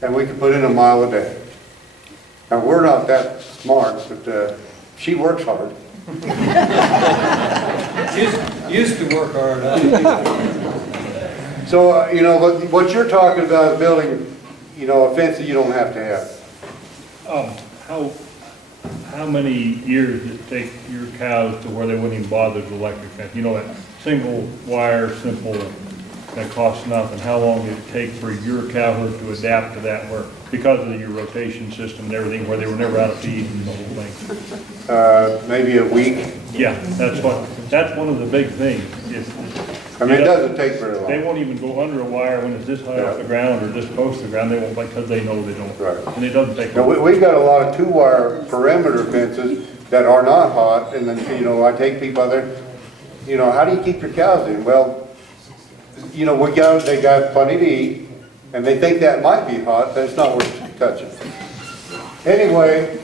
And we could put in a mile a day. Now, we're not that smart, but she works hard. Used to work hard. So, you know, what you're talking about is building, you know, a fence that you don't have to have. How many years did it take your cows to where they wouldn't even bother with electric fence? You know, that single wire, simple, that costs nothing. How long did it take for your cow herd to adapt to that work? Because of your rotation system and everything, where they were never out of feed and the whole thing. Maybe a week. Yeah, that's one of the big things. I mean, it doesn't take very long. They won't even go under a wire when it's this high off the ground or this close to the ground. They won't, because they know they don't. Right. And it doesn't take Now, long. we've got a lot of 2-wire perimeter fences that are not hot, and then, you know, I take people out there, you know, how do you keep your cows in? Well, you know, they got plenty to eat, and they think that might be hot, but it's not worth touching. Anyway,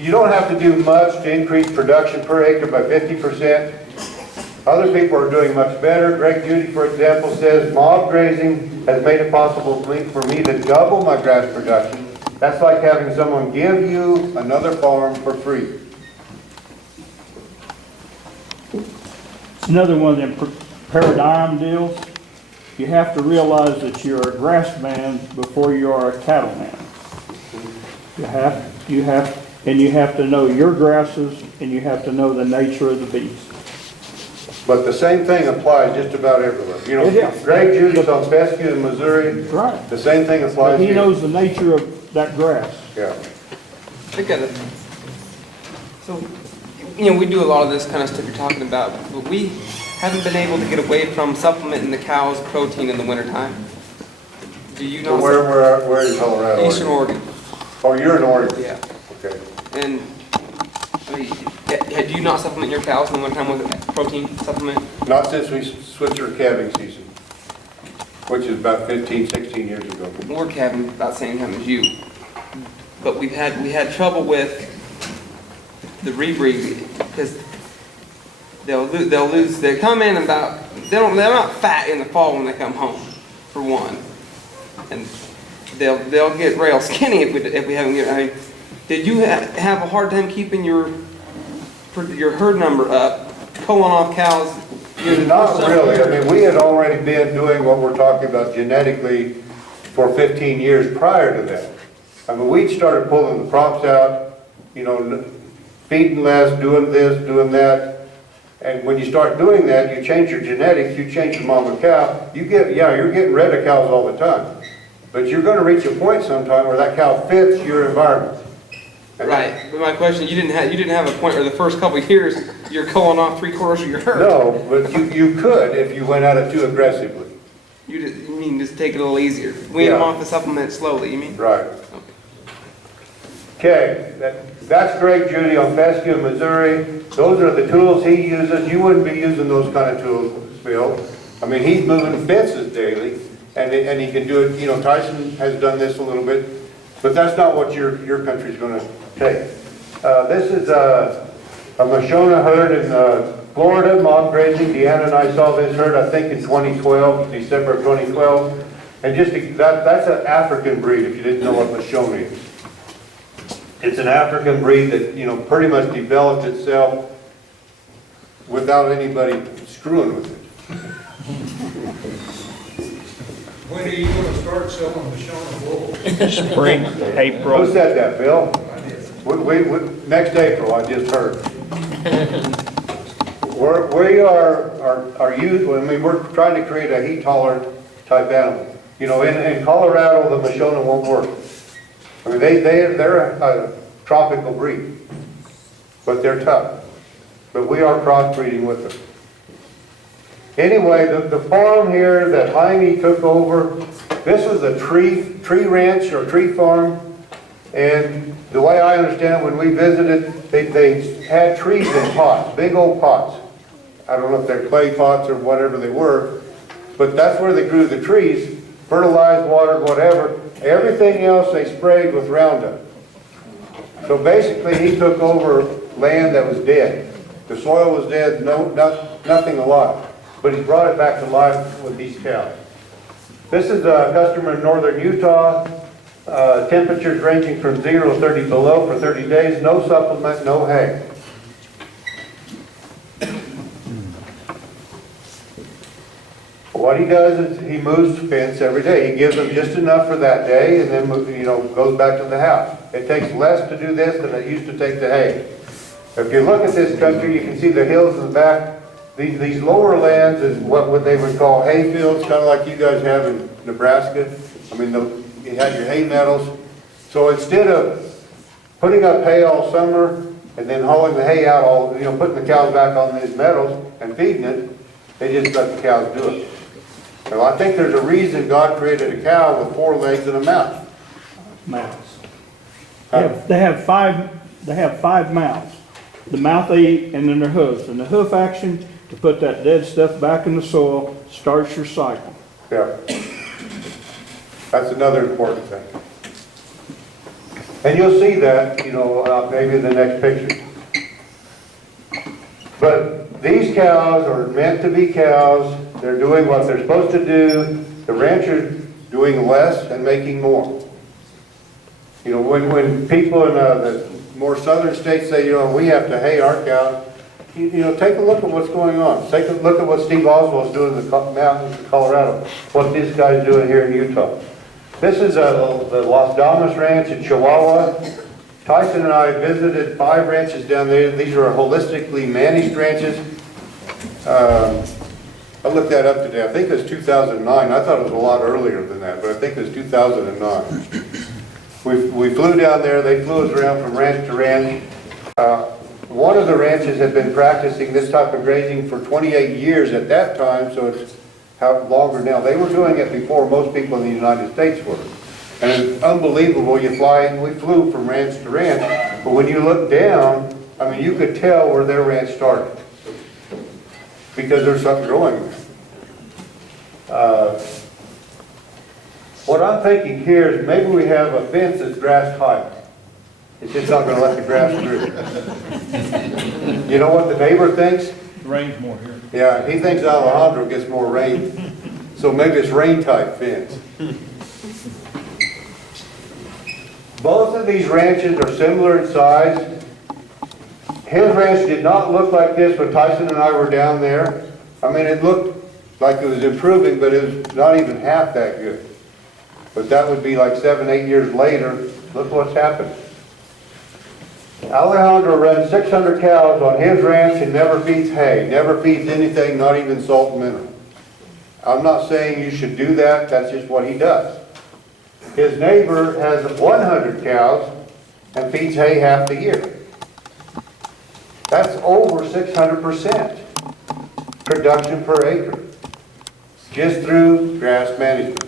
you don't have to do much to increase production per acre by 50%. Other people are doing much better. Greg Judy, for example, says, mob grazing has made it possible for me to double my grass production. That's like having someone give you another farm for free. It's another one of them paradigm deals. You have to realize that you're a grass man before you are a cattle man. You have to know your grasses, and you have to know the nature of the beast. But the same thing applies just about everywhere. You know, Yeah. Greg Judy's on Fescue in Missouri. Right. The same thing applies But he here. knows the nature of that grass. Yeah. Look at it. So, you know, we do a lot of this kind of stuff you're talking about, but we haven't been able to get away from supplementing the cows' protein in the wintertime. Do you So know? where in Colorado? Eastern Oregon. Oh, you're in Oregon? Yeah. Okay. And I mean, do you not supplement your cows in the wintertime with a protein supplement? Not since we switched our calving season, which is about 15, 16 years ago. We're calving about the same time as you, but we had trouble with the rebreed because they come in about they're not fat in the fall when they come home, for one, and they'll get real skinny if we haven't get. I mean, did you have a hard time keeping your herd number up, pulling off cows? Not really. I mean, we had already been doing what we're talking about genetically for 15 years prior to that. I mean, we started pulling the props out, you know, feeding less, doing this, doing that. And when you start doing that, you change your genetics, you change the mama cow, you're getting rid of cows all the time. But you're going to reach a point sometime where that cow fits your environment. Right, but my question, you didn't have a point where the first couple of years you're culling off 3/4 of your herd. No, but you could if you went at it too aggressively. You mean just take it a little easier, wean them off the supplement slowly. You mean? Right. Okay, that's Greg Judy on Fescue, Missouri. Those are the tools he uses. You wouldn't be using those kind of tools, Bill. I mean, he's moving fences daily, and he can do it. You know, Tyson has done this a little bit, but that's not what your country's going to take. This is a Mashona herd in Florida, mob grazing. Deanna and I saw this herd, I think, in 2012, December of 2012. And that's an African breed, if you didn't know what Mashona is. It's an African breed that, you know, pretty much developed itself without anybody screwing with it. When are you gonna start selling the Shona bull? Spring, April. Who said that, Bill? Next April, I just heard. We're trying to create a heat tolerant type animal. You know, in Colorado, the Mashona won't work. I mean, they're a tropical breed, but they're tough. But we are crossbreeding with them. Anyway, the farm here that Jaime took over, this was a tree ranch or tree farm. And the way I understand it, when we visited, they had trees in pots, big old pots. I don't know if they're clay pots or whatever they were, but that's where they grew the trees, fertilized, watered, whatever, Everything else they sprayed with Roundup. So basically, he took over land that was dead. The soil was dead, nothing alive. But he brought it back to life with these cows. This is a customer in northern Utah. Temperatures ranging from 0 to 30 below for 30 days, no supplement, no hay. What he does is he moves fence every day. He gives them just enough for that day and then, goes back to the house. It takes less to do this than it used to take to hay. If you look at this country, you can see the hills in the back. These lower lands is what they would call hay fields, kind of like you guys have in Nebraska. I mean, you have your hay meadows. So instead of putting up hay all summer and then hauling the hay out putting the cows back on these meadows and feeding it, they just let the cows do it. Well, I think there's a reason God created a cow with 4 legs and a mouth. Mouths. They have five mouths. The mouth they eat, and then their hooves. And the hoof action to put that dead stuff back in the soil starts your cycle. Yeah. That's another important thing. And you'll see that, maybe in the next picture. But these cows are meant to be cows. They're doing what they're supposed to do. The rancher's doing less and making more. When people in the more southern states say, we have to hay our cows, take a look at what's going on. Take a look at what Steve Oswald's doing in the mountains of Colorado, what this guy's doing here in Utah. This is the Las Damas Ranch in Chihuahua. Tyson and I visited 5 ranches down there. These are holistically managed ranches. I looked that up today. I think it was 2009. I thought it was a lot earlier than that, but I think it was 2009. We flew down there. They flew us around from ranch to ranch. One of the ranches had been practicing this type of grazing for 28 years at that time, so it's longer now. They were doing it before most people in the United States were. And it's unbelievable. We flew from ranch to ranch, but when you look down, you could tell where their ranch started because there's something growing there. What I'm thinking here is maybe we have a fence that's grass height. It's just not going to let the grass through. You know what the neighbor thinks? It rains more here. Yeah, he thinks Alejandro gets more rain. So maybe it's rain type fence. Both of these ranches are similar in size. His ranch did not look like this when Tyson and I were down there. It looked like it was improving, but it was not even half that good. But that would be like 7, 8 years later. Look what's happened. Alejandro runs 600 cows on his ranch and never feeds hay, never feeds anything, not even salt and mineral. I'm not saying you should do that, that's just what he does. His neighbor has 100 cows and feeds hay half the year. That's over 600% production per acre, just through grass management.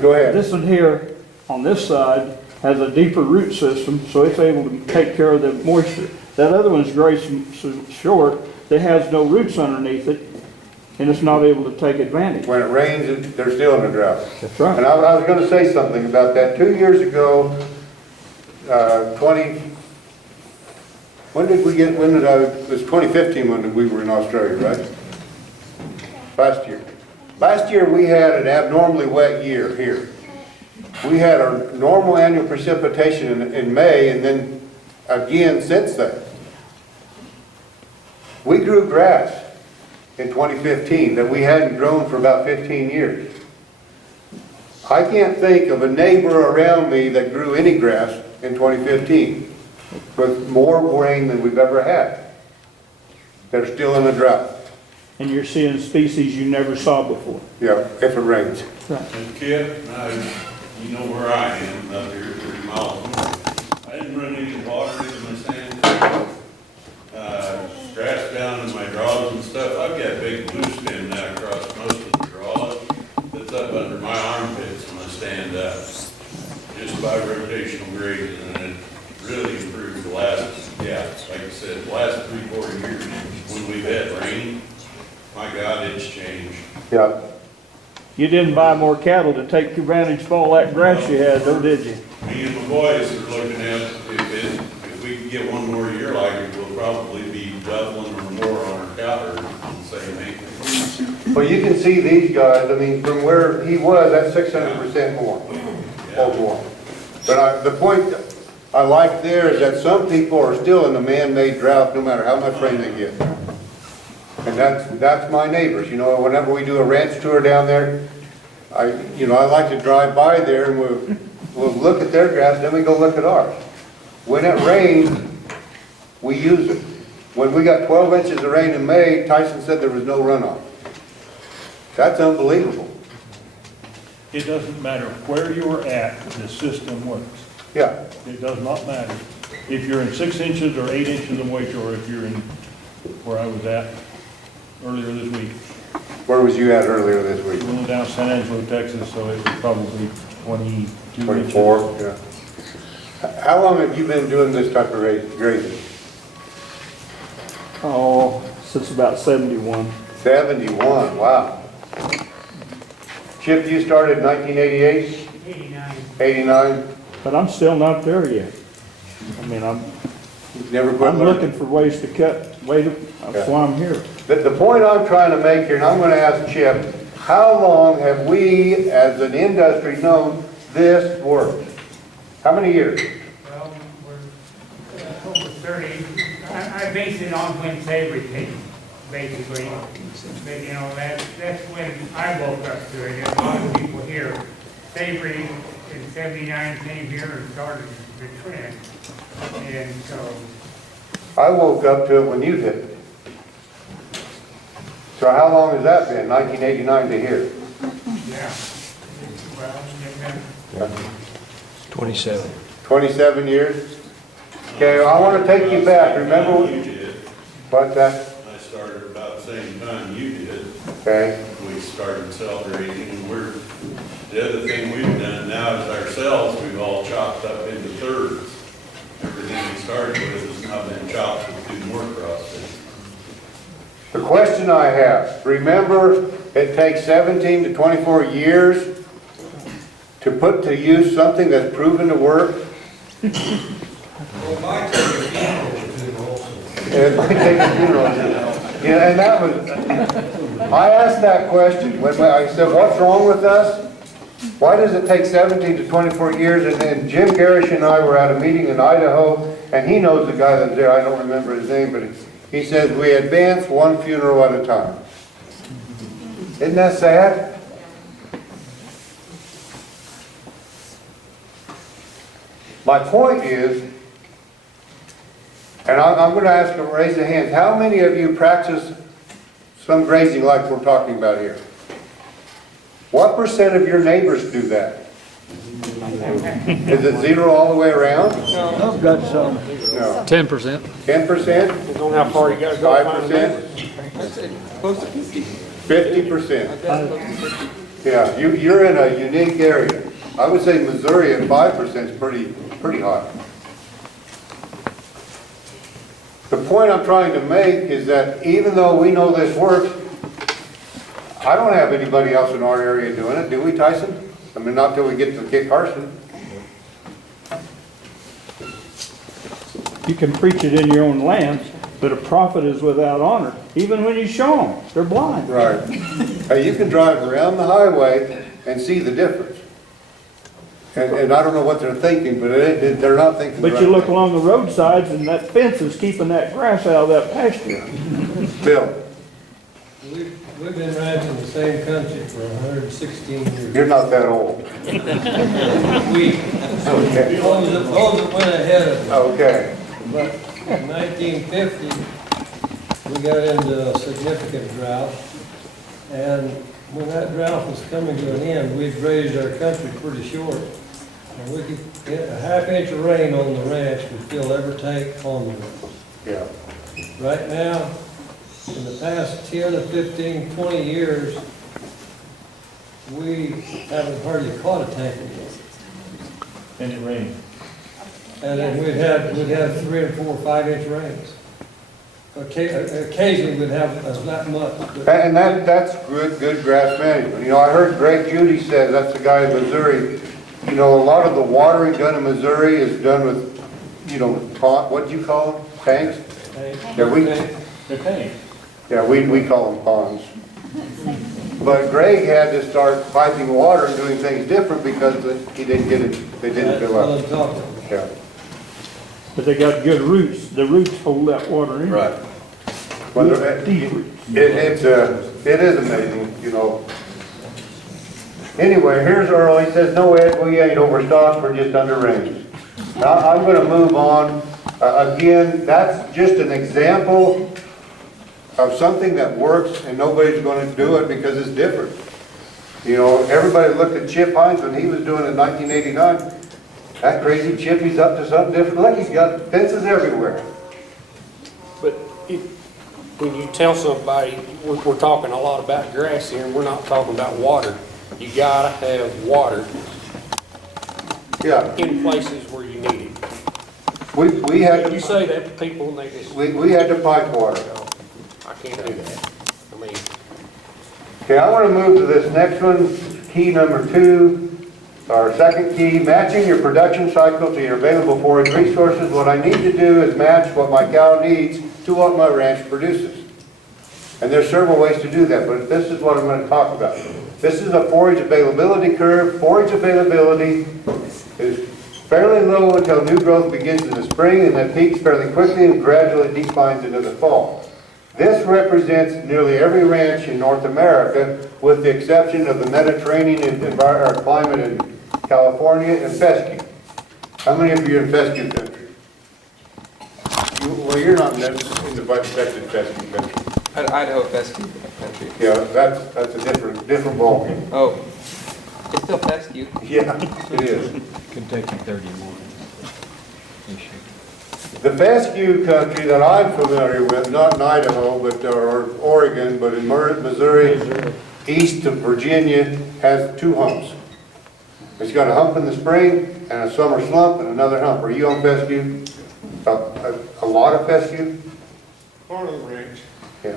Go ahead. This one here, on this side, has a deeper root system, so it's able to take care of the moisture. That other one's very short, that has no roots underneath it, and it's not able to take advantage. When it rains, they're still in a drought. That's right. And I was going to say something about that. 2 years ago, it was 2015 when we were in Australia, right? Last year. Last year we had an abnormally wet year here. We had our normal annual precipitation in May, and then again since then. We grew grass in 2015 that we hadn't grown for about 15 years. I can't think of a neighbor around me that grew any grass in 2015 with more rain than we've ever had. They're still in a drought. And you're seeing species you never saw before. Yeah, if it rains. Right. As a kid, you know where I am, up here 30 miles north. I didn't run any water into my sand. Grass down in my draws and stuff. I've got big blue stem now across most of the draws. That's up under my armpits when I stand up. Just by rotational grazing, and it really improved the last, like I said, the last 3-4 years when we've had rain. My God, it's changed. Yeah. You didn't buy more cattle to take advantage of all that grass you had, though, did you? Me and my boys are looking at, if we can get one more year like it, we'll probably be doubling or more on our cow herd on the same acre. Well, you can see these guys, I mean, from where he was, that's 600% more, or more. But the point I like there is that some people are still in a man-made drought, no matter how much rain they get. And that's my neighbors, you know, whenever we do a ranch tour down there, I like to drive by there and we'll look at their grass, then we go look at ours. When it rains, we use it. When we got 12 inches of rain in May, Tyson said there was no runoff. That's unbelievable. It doesn't matter where you're at, the system works. Yeah. It does not matter. If you're in 6 inches or 8 inches of moisture, or if you're in where I was at earlier this week. Where was you at earlier this week? We went down San Angelo, Texas, so it was probably 22 24, inches. yeah. How long have you been doing this type of grazing? Oh, since about 71. 71, wow. Chip, you started in 1988? 89. 89? But I'm still not there yet. I mean, I'm Never quit learning? looking for ways to cut, that's why I'm here. The point I'm trying to make here, and I'm going to ask Chip, how long have we, as an industry, known this works? How many years? Well, we're over 30. I base it on when Savory came, basically. But, you know, that's when I woke up to it. And a lot of people here, Savory in 79 came here and started the trend. And so, I woke up to it when you did. So how long has that been, 1989 to here? yeah. Well, 27. 27 years? Okay, I want to take you back, remember? You did. What's that? I started about the same time you did. Okay. We started celebrating, and the other thing we've done now is ourselves, we've all chopped up into thirds. Everything we started with has now been chopped with 2 more crosses. The question I have, remember, it takes 17 to 24 years to put to use something that's proven to work? Well, it might take a funeral or two also. It might take a funeral. Yeah, and that was, I asked that question when I said, what's wrong with us? Why does it take 17 to 24 years? And then Jim Garish and I were at a meeting in Idaho, and he knows the guy that's there, I don't remember his name, but he says, we advance one funeral at a time. Isn't that sad? My point is, and I'm going to ask them to raise their hands, how many of you practice some grazing like we're talking about here? What percent of your neighbors do that? Is it 0 all the way around? I've got some. No. 10%. 10%? Depends on how far you gotta go. 5%? Close to 50. 50%? Yeah, you're in a unique area. I would say Missouri at 5% is pretty high. The point I'm trying to make is that even though we know this works, I don't have anybody else in our area doing it, do we, Tyson? I mean, not till we get to Kit Carson. You can preach it in your own land, but a prophet is without honor. Even when you show them, they're blind. Right. Hey, you can drive around the highway and see the difference. And I don't know what they're thinking, but they're not thinking But right. you look along the roadsides and that fence is keeping that grass out of that pasture. Bill, We've been ranching the same country for 116 years. you're not that old. Okay. Those that went ahead of us. Okay. But in 1950, we got into a significant drought. And when that drought was coming to an end, we'd raised our country pretty short. And we could get a half-inch of rain on the ranch would fill every tank on the ranch. Yeah. Right now, in the past 10 or 15, 20 years, we haven't hardly caught a tank again. And it rained. And then we'd have 3 and 4 or 5 inch rains. occasionally would have that much. but- And that's good grass management. You know, I heard Greg Judy say, that's the guy in Missouri, you know, a lot of the watering done in Missouri is done with, you know, what'd you call them? Tanks? Yeah, They're tanks. Yeah, we call them ponds. But Greg had to start piping water and doing things different because he didn't get it, they didn't fill up. That's what I'm talking. Yeah. But they got good roots. The roots hold that water in. Right. Well, Deep roots. it is amazing, you know. Anyway, here's Earl, he says, no, Ed, we ain't overstocked, we're just under range. Now, I'm gonna move on. Again, that's just an example of something that works and nobody's gonna do it because it's different. You know, everybody looked at Chip Hines when he was doing it in 1989. That crazy Chip, he's up to something different. Look, he's got fences everywhere. But when you tell somebody, we're talking a lot about grass here, and we're not talking about water. You gotta have water Yeah, in places where you need it. we had You to, say that to people and they just, we had to pipe water. I can't do that. I mean, Okay, I want to move to this next one, key number 2, our second key, matching your production cycle to your available forage resources. What I need to do is match what my cow needs to what my ranch produces. And there's several ways to do that, but this is what I'm going to talk about. This is a forage availability curve. Forage availability is fairly low until new growth begins in the spring and then peaks fairly quickly and gradually declines into the fall. This represents nearly every ranch in North America, with the exception of the Mediterranean climate in California and fescue. How many of you are in fescue country? Well, you're not in the protected fescue country. Idaho fescue country. Yeah, that's a different ballgame. Oh, it's still fescue. Yeah, it is. Could take you 30 more. The fescue country that I'm familiar with, not in Idaho, but or Oregon, but in Missouri, east of Virginia, has 2 humps. It's got a hump in the spring and a summer slump and another hump. Are you on fescue? A lot of fescue? Part of the range, Yeah.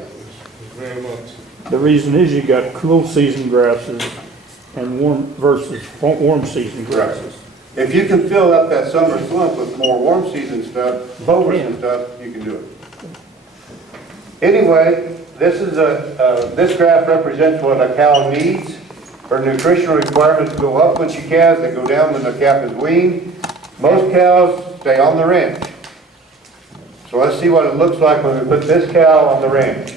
very much. The reason is you got cool season grasses and warm versus warm season grasses. If you can fill up that summer slump with more warm season stuff, clovers and stuff, you can do it. Anyway, this this graph represents what a cow needs. Her nutritional requirements go up when she calves, they go down when the calf is weaned. Most cows stay on the ranch. So let's see what it looks like when we put this cow on the ranch.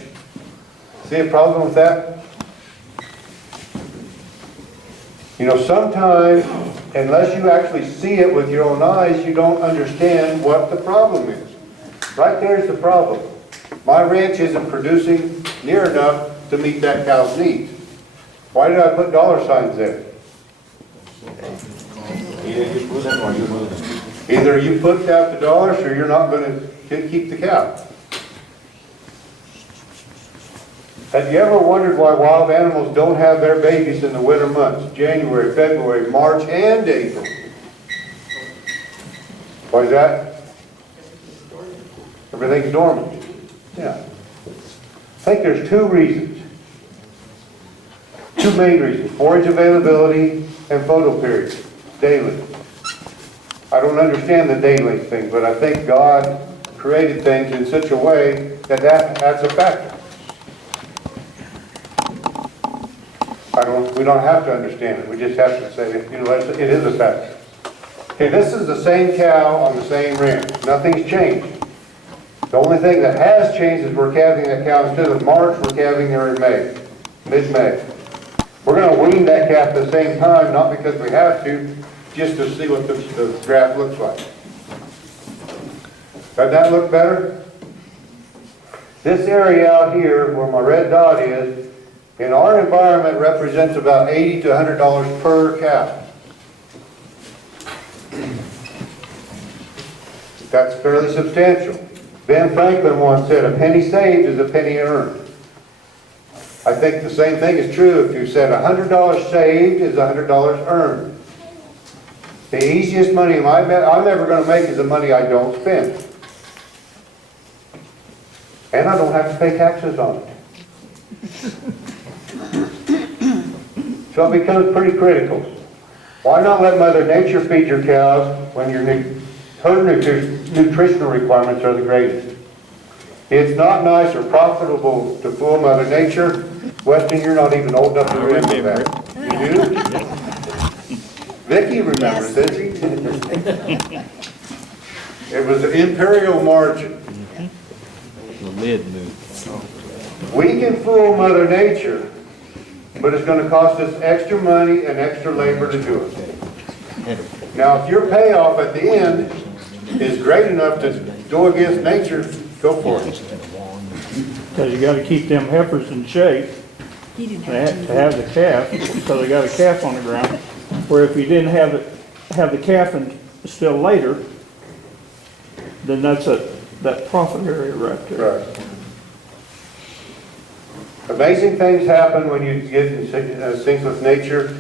See a problem with that? You know, sometimes, unless you actually see it with your own eyes, you don't understand what the problem is. Right there's the problem. My ranch isn't producing near enough to meet that cow's needs. Why did I put dollar signs there? Either you put out the dollars or you're not going to keep the cow. Have you ever wondered why wild animals don't have their babies in the winter months? January, February, March, and April. Why is that? Everything's dormant. Yeah. I think there's 2 reasons. 2 main reasons. Forage availability and photo periods. Daily. I don't understand the daily thing, but I think God created things in such a way that that's a factor. We don't have to understand it. We just have to say, you know, it is a factor. Okay, this is the same cow on the same ranch. Nothing's changed. The only thing that has changed is we're calving that cow instead of March, we're calving her in May, mid-May. We're going to wean that calf at the same time, not because we have to, just to see what the graph looks like. Does that look better? This area out here, where my red dot is, in our environment represents about $80 to $100 per cow. That's fairly substantial. Ben Franklin once said, a penny saved is a penny earned. I think the same thing is true if you said $100 saved is $100 earned. The easiest money I'm ever going to make is the money I don't spend. And I don't have to pay taxes on it. So it becomes pretty critical. Why not let Mother Nature feed your cows when your herd nutritional requirements are the greatest? It's not nice or profitable to fool Mother Nature. Weston, you're not even old enough to remember that. You do? Vicky remembers it. It was an imperial margin. The lid moved. We can fool Mother Nature, but it's going to cost us extra money and extra labor to do it. Now, if your payoff at the end is great enough to go against nature, go for it. Because you gotta keep them heifers in shape to have the calf, so they got a calf on the ground. Where if you didn't have the calf until later, then that's that profit area right there. Right. Amazing things happen when you get in sync with nature.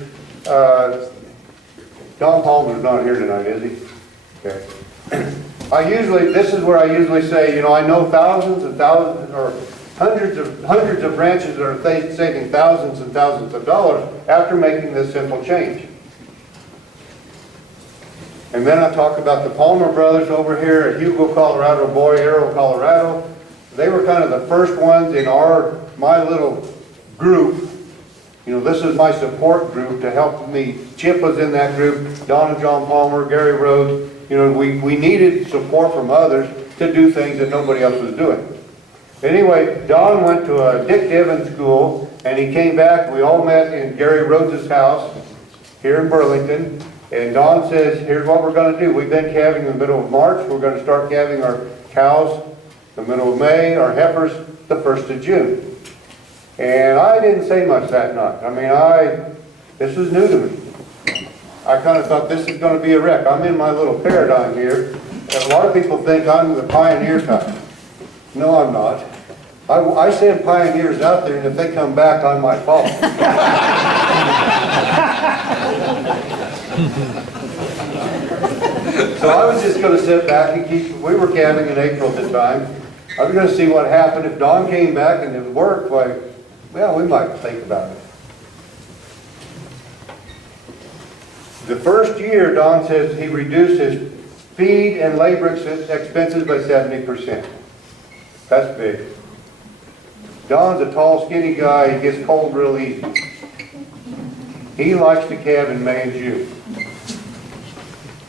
Don Palmer's not here tonight, is he? Okay. This is where I usually say, I know thousands and thousands, or hundreds of ranches that are saving thousands and thousands of dollars after making this simple change. And then I talk about the Palmer brothers over here at Hugo, Colorado, Boy Arrow, Colorado. They were kind of the first ones in my little group. This is my support group to help me. Chip was in that group, Don and John Palmer, Gary Rhodes. We needed support from others to do things that nobody else was doing. Anyway, Don went to a Dick Evans school, and he came back. We all met in Gary Rhodes' house here in Burlington. And Don says, here's what we're going to do. We've been calving in the middle of March. We're going to start calving our cows the middle of May, our heifers the 1st of June. And I didn't say much that night. This was new to me. I kind of thought this is going to be a wreck. I'm in my little paradigm here. And a lot of people think I'm the pioneer type. No, I'm not. I send pioneers out there, and if they come back, I'm my fault. So I was just going to sit back and we were calving in April at the time. I was going to see what happened. If Don came back and it worked, we might think about it. The first year, Don says he reduced his feed and labor expenses by 70%. That's big. Don's a tall, skinny guy. He gets cold real easy. He likes to calve in May and June.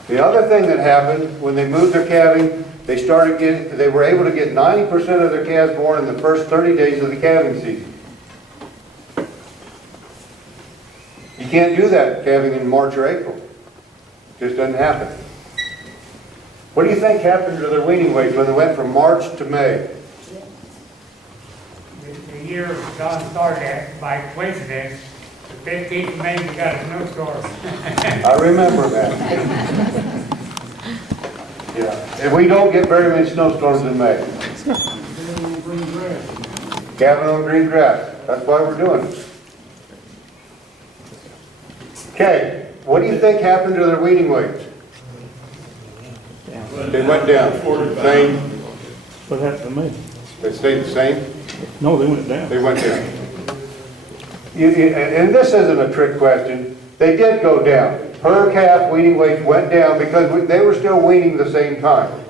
The other thing that happened, when they moved their calving, they were able to get 90% of their calves born in the first 30 days of the calving season. You can't do that calving in March or April. It just doesn't happen. What do you think happened to their weaning weights when they went from March to May? The year Don started at, by coincidence, the 15th of May, we got a snowstorm. I remember that. Yeah, and we don't get very many snowstorms in May. Calving on green grass. That's why we're doing it. Okay, what do you think happened to their weaning weights? They went down. Same. What happened to me? They stayed the same? No, they went down. They went down. And this isn't a trick question. They did go down. Per calf weaning weights went down because they were still weaning the same time.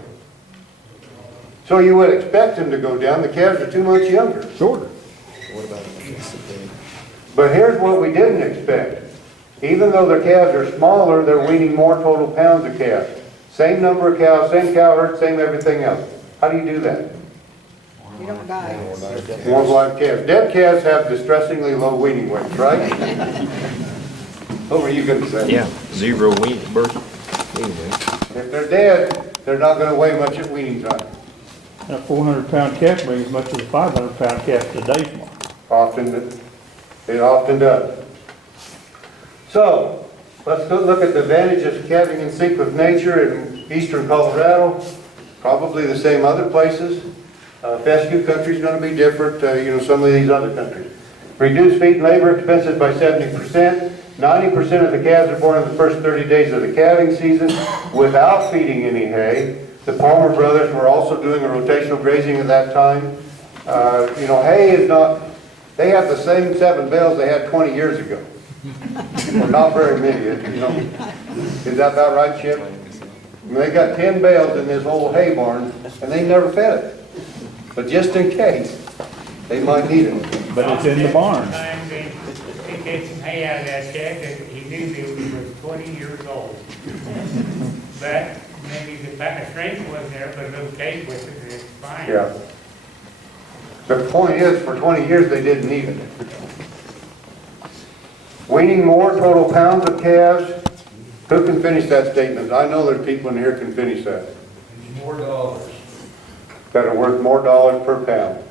So you would expect them to go down. The calves are 2 months younger. Shorter. But here's what we didn't expect. Even though their calves are smaller, they're weaning more total pounds of calves. Same number of cows, same cow herd, same everything else. How do you do that? You don't die. More live calves. Dead calves have distressingly low weaning weights, right? What were you going to say? Yeah, 0 weaning birth. If they're dead, they're not going to weigh much at weaning time. A 400-pound calf weighs as much as a 500-pound calf today's market. It often does. So, let's go look at the advantages of calving in sync with nature in eastern Colorado. Probably the same other places. Fescue country is going to be different, some of these other countries. Reduce feed and labor expenses by 70%. 90% of the calves are born in the first 30 days of the calving season without feeding any hay. The Palmer brothers were also doing a rotational grazing at that time. You know, hay is not, they have the same 7 bales they had 20 years ago. Or not very many, you know. Is that about right, Chip? I mean, they got 10 bales in this old hay barn, and they never fed it. But just in case, they might need it. But it's in the barn. Sometimes they get some hay out of that shed that he knew that was 20 years old. But maybe the strength wasn't there, but a little cake with it, it's fine. Yeah. The point is, for 20 years, they didn't need it. Weaning more total pounds of calves. Who can finish that statement? I know there's people in here can finish that. More dollars. That are worth more dollars per pound.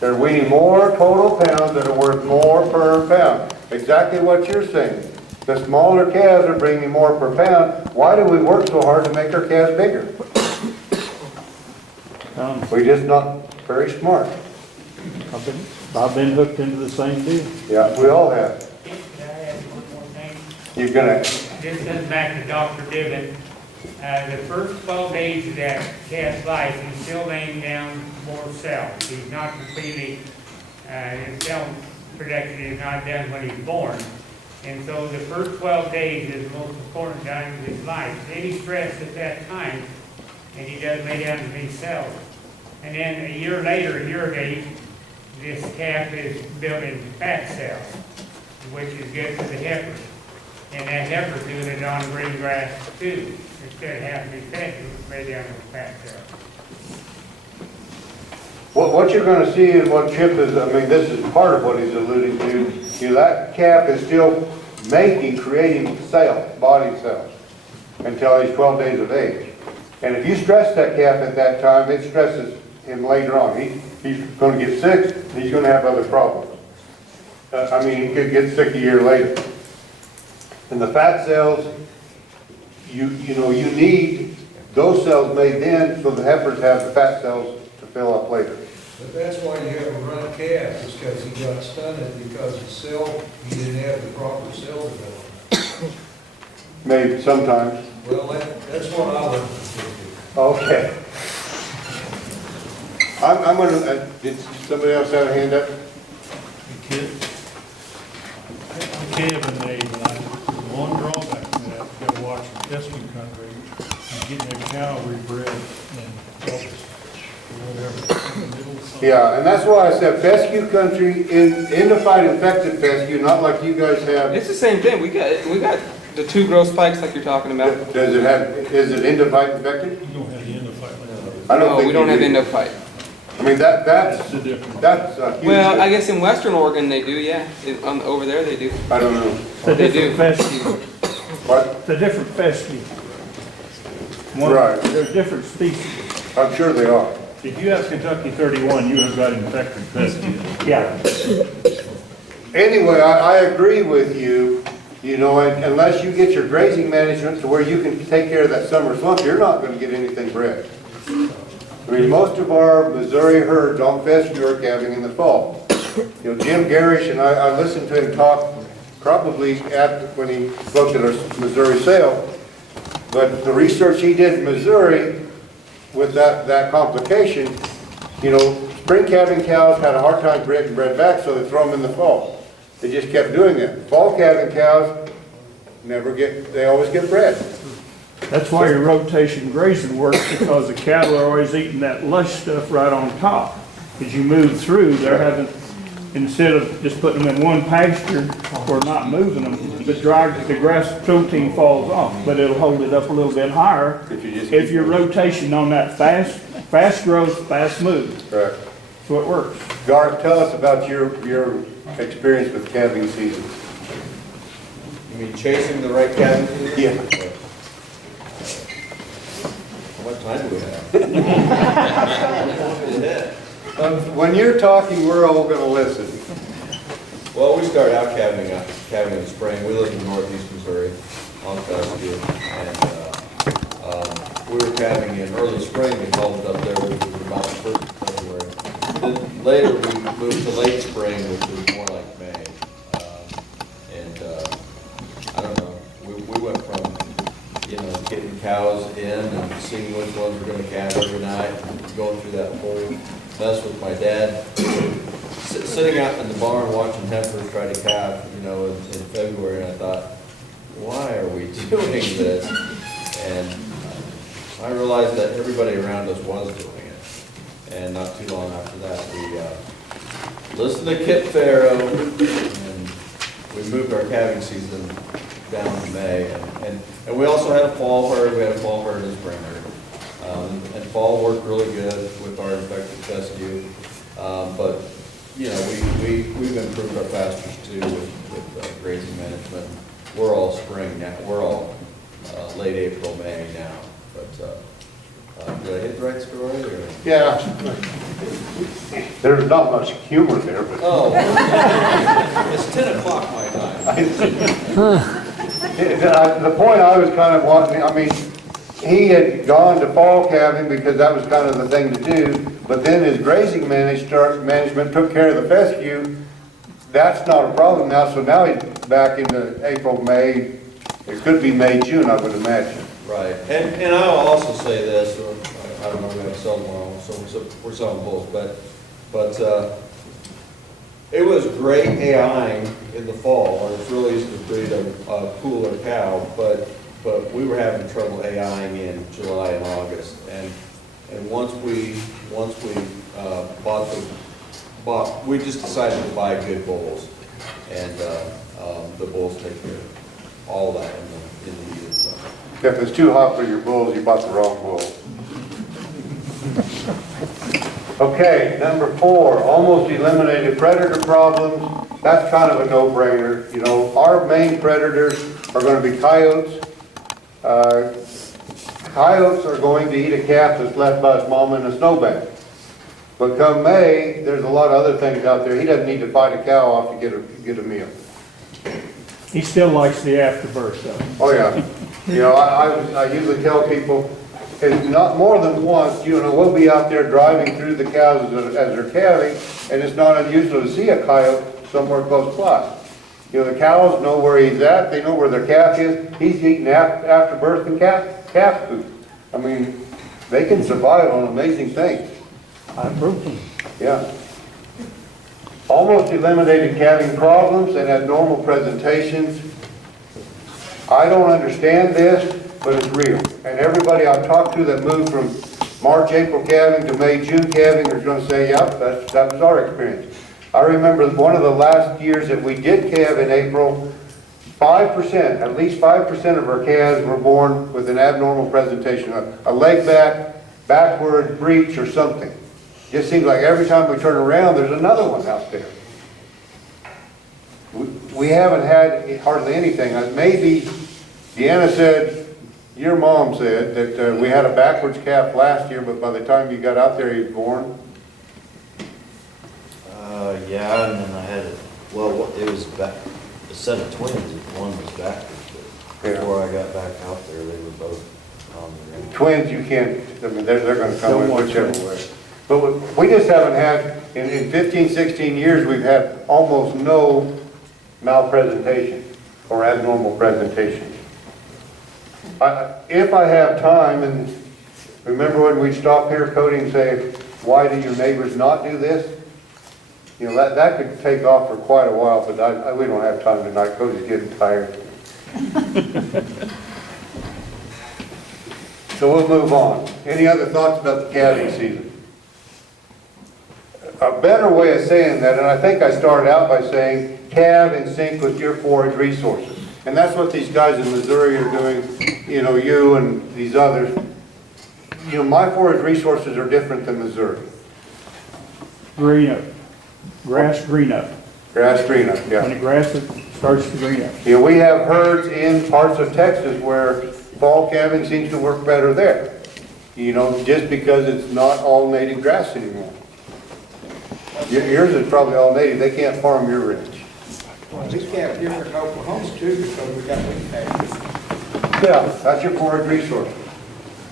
They're weaning more total pounds that are worth more per pound. Exactly what you're saying. The smaller calves are bringing more per pound. Why do we work so hard to make our calves bigger? We're just not very smart. I've been hooked into the same deal. Yeah, we all have. Can I add one more thing? You're gonna, This comes back to Dr. Diven. The first 12 days of that calf's life, he's still laying down more cells. He's not completely, his cell production is not done when he's born. And so the first 12 days is the most important time of his life. Any stress at that time, and he does lay down these cells. And then a year later, a year of age, this calf is building fat cells, which is good for the heifer. And that heifer's doing it on green grass too. Instead of having to be fed, it's lay down with fat cells. what you're gonna see and what Chip is, I mean, this is part of what he's alluding to. You know, that calf is still creating cells, body cells, until he's 12 days of age. And if you stress that calf at that time, it stresses him later on. He's gonna get sick, he's gonna have other problems. I mean, he could get sick a year later. And the fat cells, you know, you need those cells made then so the heifers have the fat cells to fill up later. But that's why you have a run calf, is because he got stunted because he didn't have the proper cell development. Maybe sometimes. Well, that's what I would think. Okay. I'm gonna, did somebody else have a hand up? Calving age, and one drawback to that, you gotta watch the testing country, and getting a cow rebred in August or whatever. Yeah, and that's why I said fescue country, indified infected fescue, not like you guys have. It's the same thing. We got the 2 growth spikes like you're talking about. Does it have, is it indified infected? You don't have the end of fight like that. I don't No, think we don't you have do. endophyte. I mean, that's the difference. That's a huge. Well, I guess in Western Oregon they do, yeah. Over there they do. I don't know. It's a They different do. fescue. What? It's a different fescue. Right. They're different species. I'm sure they are. If you have Kentucky 31, you have got infected fescue. Yeah. Anyway, I agree with you, you know, unless you get your grazing management to where you can take care of that summer slump, you're not gonna get anything bred. I mean, most of our Missouri herds on fescue are calving in the fall. You know, Jim Garish, and I listened to him talk probably when he looked at our Missouri sale, but the research he did in Missouri with that complication, you know, spring calving cows had a hard time getting bred back, so they throw them in the fall. They just kept doing it. Fall calving cows they always get bred. That's why your rotation grazing works, because the cattle are always eating that lush stuff right on top. As you move through, they're having, instead of just putting them in one pasture or not moving them, the grass protein falls off, but it'll hold it up a little bit higher if you're rotation on that fast growth, fast move. Right. So it works. Garth, tell us about your experience with calving season. You mean chasing the right calving season? Yeah. What time do we have? When you're talking, we're all gonna listen. Well, we started out calving in the spring. We live in northeast Missouri on fescue, and we were calving in early spring and called up there, which was about the 1st of February. Then later we moved to late spring, which was more like May. I don't know, we went from, you know, getting cows in and seeing which ones were going to calve every night, going through that whole mess with my dad. Sitting out in the barn watching heifers try to calve, you know, in February, and I thought, why are we doing this? And I realized that everybody around us was doing it. And not too long after that, we listened to Kip Pharo, and we moved our calving season down to May. And we also had a fall herd. We had a fall herd and a spring herd. And fall worked really good with our infected fescue. But, you know, we've improved our pastures too with grazing management. We're all spring now. We're all late April, May now. But did I hit the right story? Or? Yeah. There's not much humor there, but. Oh, it's 10 o'clock my time. The point I was kind of wanting, I mean, he had gone to fall calving because that was kind of the thing to do, but then his grazing management took care of the fescue. That's not a problem now, so now he's back into April, May. It could be May, June, I would imagine. Right, and I'll also say this, or I don't know, we have sell tomorrow, so we're selling bulls, but it was great AIing in the fall, and it's really easy to breed a cooler cow, but we were having trouble AIing in July and August, and once we we just decided to buy good bulls, and the bulls take care of all that in the heat of the summer. If it's too hot for your bulls, you bought the wrong bull. Okay, number 4, almost eliminated predator problems. That's kind of a no-brainer. You know, our main predators are going to be coyotes. Coyotes are going to eat a calf that's left by its mama in a snowbank. But come May, there's a lot of other things out there. He doesn't need to fight a cow off to get a meal. He still likes the afterbirth though. Oh, yeah. You know, I usually tell people, and not more than once, you know, we'll be out there driving through the cows as they're calving, and it's not unusual to see a coyote somewhere close by. You know, the cows know where he's at, they know where their calf is. He's eating after birth and calf food. I mean, they can survive on amazing things. High protein. Yeah. Almost eliminated calving problems and had normal presentations. I don't understand this, but it's real. And everybody I've talked to that moved from March, April calving to May, June calving is going to say, yep, that was our experience. I remember one of the last years that we did calve in April, 5%, at least 5% of our calves were born with an abnormal presentation, a leg back, backward, breech, or something. Just seems like every time we turn around, there's another one out there. We haven't had hardly anything. Maybe Deanna said, your mom said, that we had a backwards calf last year, but by the time you got out there, he was born. Yeah, and then I had it. Well, it was back. A set of twins. One was backwards, but before I got back out there, they were both on the ring. Twins, you can't. I mean, they're going to come in whichever way. But we just haven't had, in 15, 16 years, we've had almost no malpresentation or abnormal presentation. If I have time, and remember when we stop here, Cody, and say, why do your neighbors not do this? You know, that could take off for quite a while, but we don't have time tonight. Cody's getting tired. So we'll move on. Any other thoughts about the calving season? A better way of saying that, and I think I started out by saying, calve in sync with your forage resources. And that's what these guys in Missouri are doing, you know, you and these others. You know, my forage resources are different than Missouri. Green up. Grass green up. Grass green up, yeah. When the grass starts to green up. You know, we have herds in parts of Texas where fall calving seems to work better there. You know, just because it's not all native grass anymore. Yours is probably all native. They can't farm your ranch. Well, we have different Oklahomas too because we got wheat pastures. Yeah, that's your forage resource.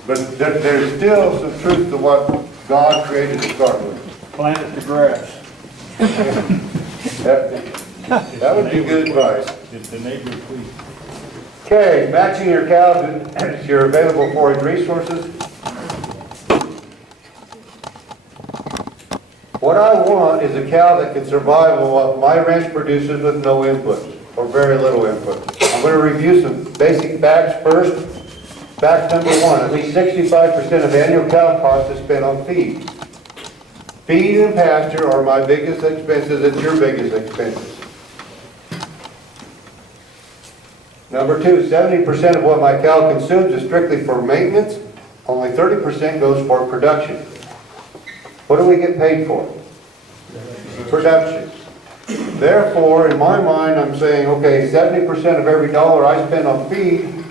But there's still some truth to what God created to start with. Plant the grass. That would be good advice. It's the neighbor, please. Okay, matching your cows to your available forage resources. What I want is a cow that can survive on what my ranch produces with no input, or very little input. I'm gonna review some basic facts first. Fact number one, at least 65% of annual cow costs is spent on feed. Feed and pasture are my biggest expenses, it's your biggest expenses. Number two, 70% of what my cow consumes is strictly for maintenance, only 30% goes for production. What do we get paid for? Production. Therefore, in my mind, I'm saying, okay, 70% of every dollar I spend on feed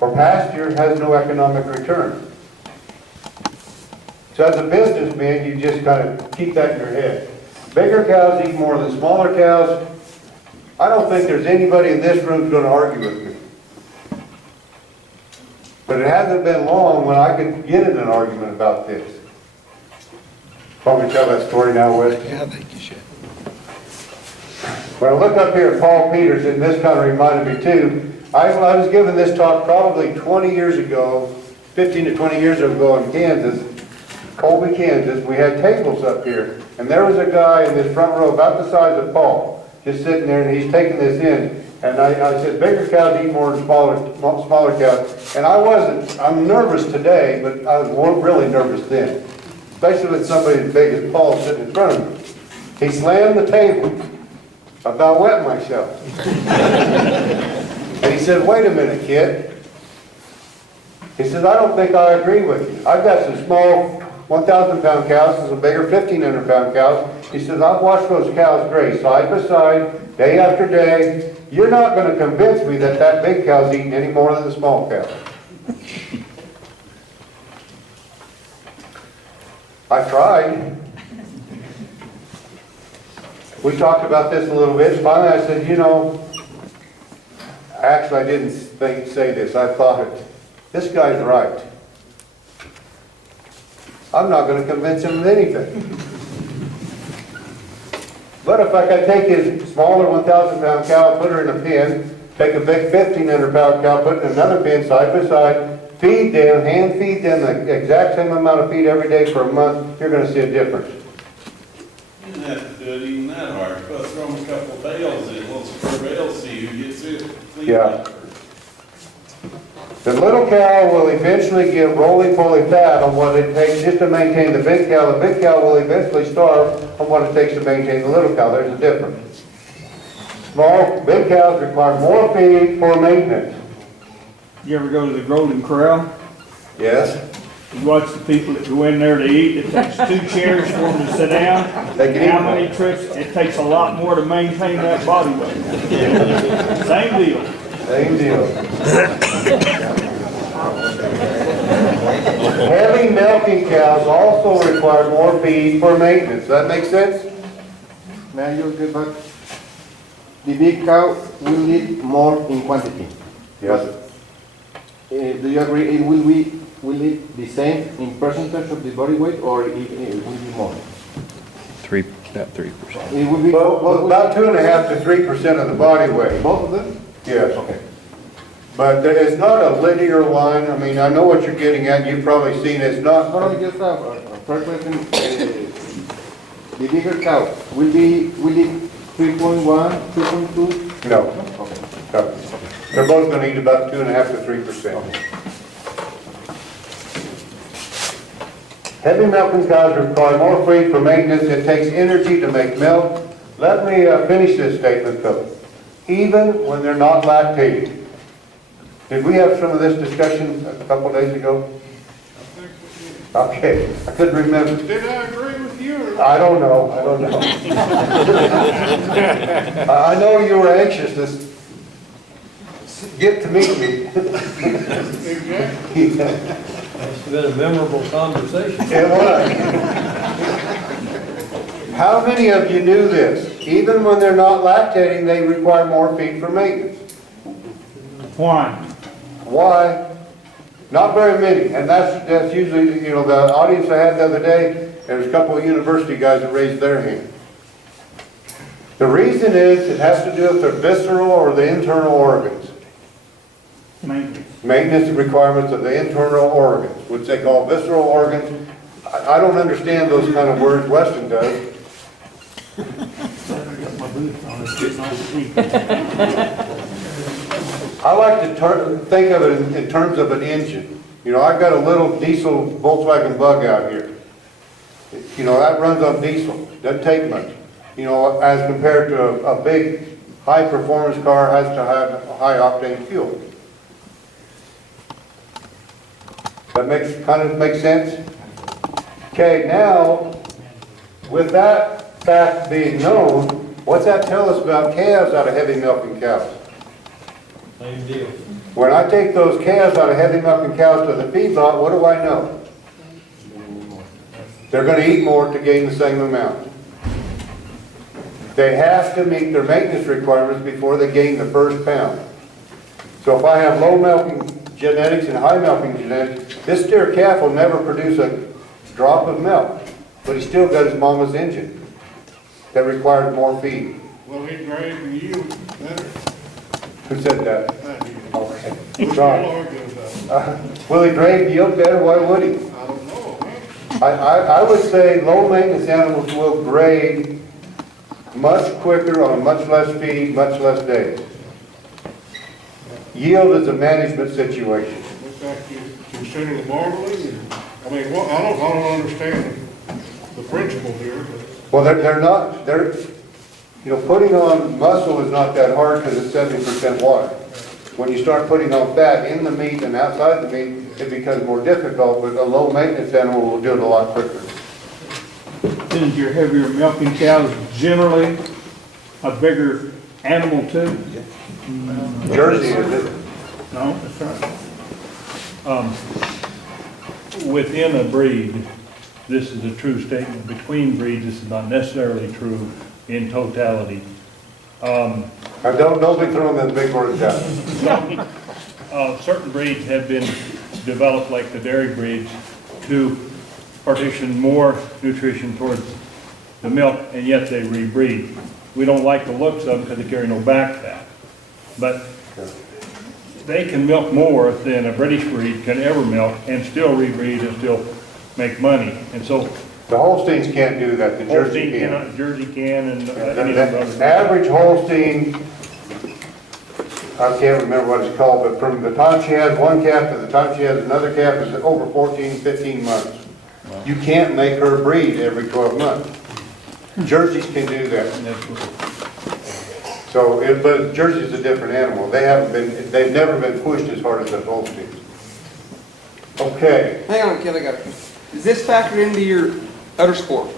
or pasture has no economic return. So as a businessman, you just kind of keep that in your head. Bigger cows eat more than smaller cows. I don't think there's anybody in this room who's going to argue with me. But it hasn't been long when I could get in an argument about this. Probably tell that story now, Wes. Yeah, I think you should. When I look up here at Paul Peterson, this kind of reminded me too. I was given this talk probably 20 years ago, 15 to 20 years ago in Kansas, Colby, Kansas. We had tables up here, and there was a guy in this front row about the size of Paul, just sitting there, and he's taking this in. And I said, bigger cows eat more than smaller cows. And I'm nervous today, but I was really nervous then. Especially with somebody as big as Paul sitting in front of me. He slammed the table. I about wet myself. And he said, wait a minute, kid. He says, I don't think I agree with you. I've got some small 1,000-pound cows and some bigger 1,500-pound cows. He says, I've watched those cows graze side by side, day after day. You're not going to convince me that that big cow's eating any more than the small cow. I tried. We talked about this a little bit. Finally, I said, you know, actually, I didn't say this. I thought it. This guy's right. I'm not going to convince him of anything. But if I could take his smaller 1,000-pound cow, put her in a pen, take a big 1,500-pound cow, put it in another pen side by side, feed them, hand feed them the exact same amount of feed every day for a month, you're going to see a difference. You don't have to do it even that hard. But throw them a couple of bales in, little square bales, see who gets it cleaned up. The little cow will eventually get roly-poly fat on what it takes just to maintain the big cow. The big cow will eventually starve on what it takes to maintain the little cow. There's a difference. Big cows require more feed for maintenance. You ever go to the Golden Corral? Yes. You watch the people that go in there to eat. It takes 2 chairs for them to sit down. They can eat How many trips? It takes a lot more to maintain that body weight. Same deal. Same deal. Heavy milking cows also require more feed for maintenance. Does that make sense? Now you're good, but the big cow will need more in quantity. Yes. Do you agree it will it the same in percentage of the body weight, or it will be more? About 3%. It will be Well, about 2.5% to 3% of the body weight. both of them? Yes. Okay. But it's not a linear line. I mean, I know what you're getting at. You've probably seen it. It's not. No, just a first question. The bigger cow will it 3.1, 3.2? No. Okay. No. They're both going to eat about 2.5% to 3%. Heavy milking cows require more feed for maintenance. It takes energy to make milk. Let me finish this statement though. Even when they're not lactating. Did we have some of this discussion a couple days ago? Okay, I couldn't remember. Did I agree with you? I don't know. I know you were anxious to get to meet me. Exactly. It's been a memorable conversation. It was. How many of you knew this? Even when they're not lactating, they require more feed for maintenance. Why? Why? Not very many. And that's usually, you know, the audience I had the other day, there was a couple of university guys that raised their hand. The reason is it has to do with the visceral or the internal organs. Maintenance requirements of the internal organs, which they call visceral organs. I don't understand those kind of words Weston does. I like to think of it in terms of an engine. You know, I've got a little diesel Volkswagen Bug out here. You know, that runs on diesel, doesn't take much. You know, as compared to a big, high-performance car has to have high-octane fuel. That kind of makes sense? Okay, now, with that fact being known, what's that tell us about calves out of heavy milking cows? Same deal. When I take those calves out of heavy milking cows to the feedlot, what do I know? They're going to eat more to gain the same amount. They have to meet their maintenance requirements before they gain the first pound. So if I have low milking genetics and high milking genetics, this steer calf will never produce a drop of milk, but he's still got his mama's engine that requires more feed. Well, he grade and yield better. Who said that? I do. Okay. We'll argue about it. Will he grade yield better? Why would he? I don't know, man. I would say low maintenance animals will grade much quicker on much less feed, much less days. Yield is a management situation. Looks like you're considering marbling, and, I mean, well, I don't understand the principle here, but. Well, they're, you know, putting on muscle is not that hard because it's 70% water. When you start putting on fat in the meat and outside the meat, it becomes more difficult, but a low maintenance animal will do it a lot quicker. Isn't your heavier milking cows generally a bigger animal too? Jersey is it? No, that's right. Within a breed, this is a true statement. Between breeds, this is not necessarily true in totality. Don't be throwing them big words out. Certain breeds have been developed, like the dairy breeds, to partition more nutrition towards the milk, and yet they rebreed. We don't like the looks of them because they carry no back fat. But they can milk more than a British breed can ever milk and still rebreed and still make money. And so the Holsteins can't do that, the Jersey can. Cannot, Jersey can, and any The of the others. average Holstein, I can't remember what it's called, but from the time she has one calf to the time she has another calf is over 14, 15 months. You can't make her breed every 12 months. Jerseys can do that. So, but Jersey's a different animal. They've never been pushed as hard as the Holsteins. Okay. Hang on, Ken, I got it. Is this factored into your udder score?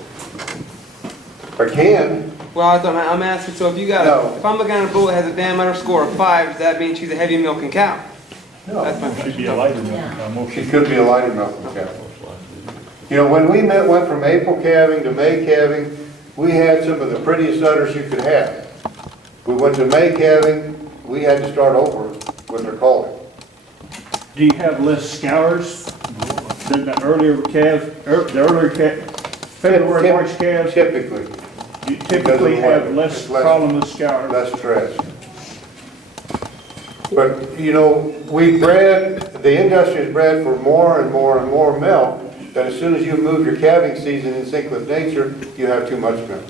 I can. Well, I'm asking, so if you got No. if I'm looking at a bull that has a damn udder score of 5, does that mean she's a heavy milking cow? No. That's my Should be question. a lighter milk. She could be a lighter milking cow. You know, when we went from April calving to May calving, we had some of the prettiest udders you could have. We went to May calving, we had to start over with her calling. Do you have less scours than the earlier calves, the earlier February, March calves? Typically. You typically have less problem with scours. Less stress. But, you know, the industry is bred for more and more and more milk, that as soon as you move your calving season in sync with nature, you have too much milk.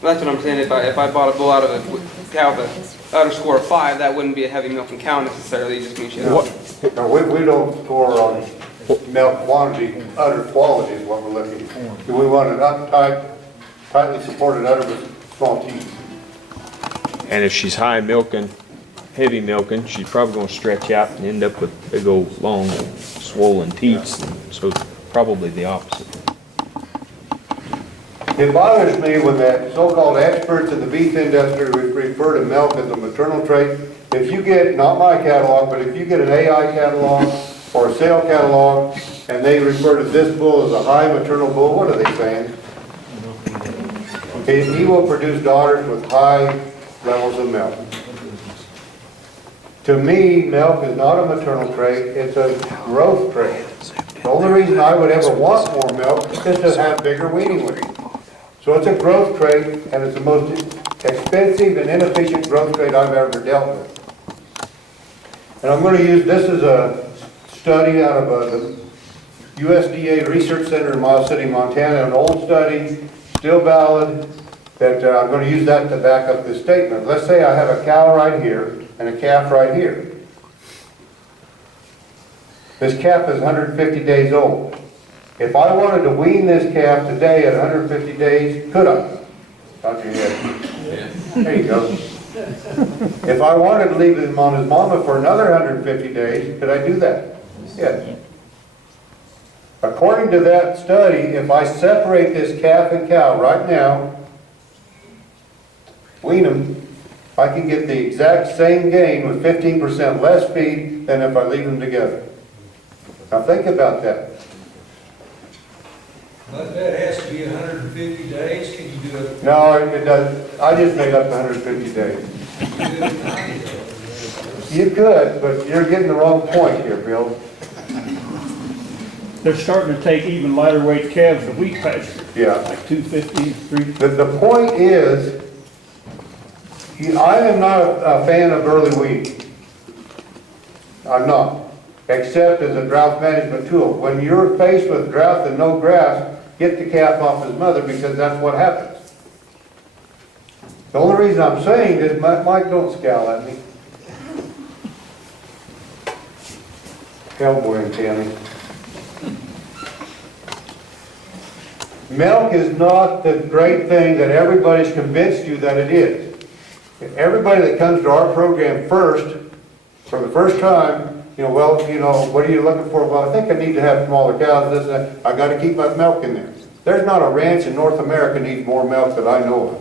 That's what I'm saying. If I bought a bull out of a cow with udder score of 5, that wouldn't be a heavy milking cow necessarily. It just means she has. No, we don't score on milk quantity, udder quality is what we're looking for. We want an uptight, tightly supported udder with small teeth. And if she's high milking, heavy milking, she's probably gonna stretch out and end up with big old long swollen teats. So probably the opposite. It bothers me when the so-called experts in the beef industry refer to milk as a maternal trait. If you get, not my catalog, but if you get an AI catalog or a sale catalog, and they refer to this bull as a high maternal bull, what are they saying? He will produce daughters with high levels of milk. To me, milk is not a maternal trait, it's a growth trait. The only reason I would ever want more milk is to have bigger weaning weight. So it's a growth trait, and it's the most expensive and inefficient growth trait I've ever dealt with. And I'm going to use this as a study out of USDA Research Center in Miles City, Montana, an old study, still valid, that I'm going to use that to back up this statement. Let's say I have a cow right here and a calf right here. This calf is 150 days old. If I wanted to wean this calf today at 150 days, could I? Nod your head. There you go. If I wanted to leave him on his mama for another 150 days, could I do that? Yes. According to that study, if I separate this calf and cow right now, wean them, I can get the exact same gain with 15% less feed than if I leave them together. Now think about that. But that has to be 150 days, can you do it? No, it doesn't. I just made up 150 days. You could, but you're getting the wrong point here, Bill. They're starting to take even lighter weight calves to wheat pasture. Yeah. Like 250, 3. The point is, I am not a fan of early weeding. I'm not. Except as a drought management tool. When you're faced with drought and no grass, get the calf off his mother, because that's what happens. The only reason I'm saying this, Mike, don't scowl at me. Cowboy and Tammy. Milk is not the great thing that everybody's convinced you that it is. Everybody that comes to our program first, for the first time, what are you looking for? Well, I think I need to have smaller cows, this, that. I got to keep my milk in there. There's not a ranch in North America needs more milk that I know of.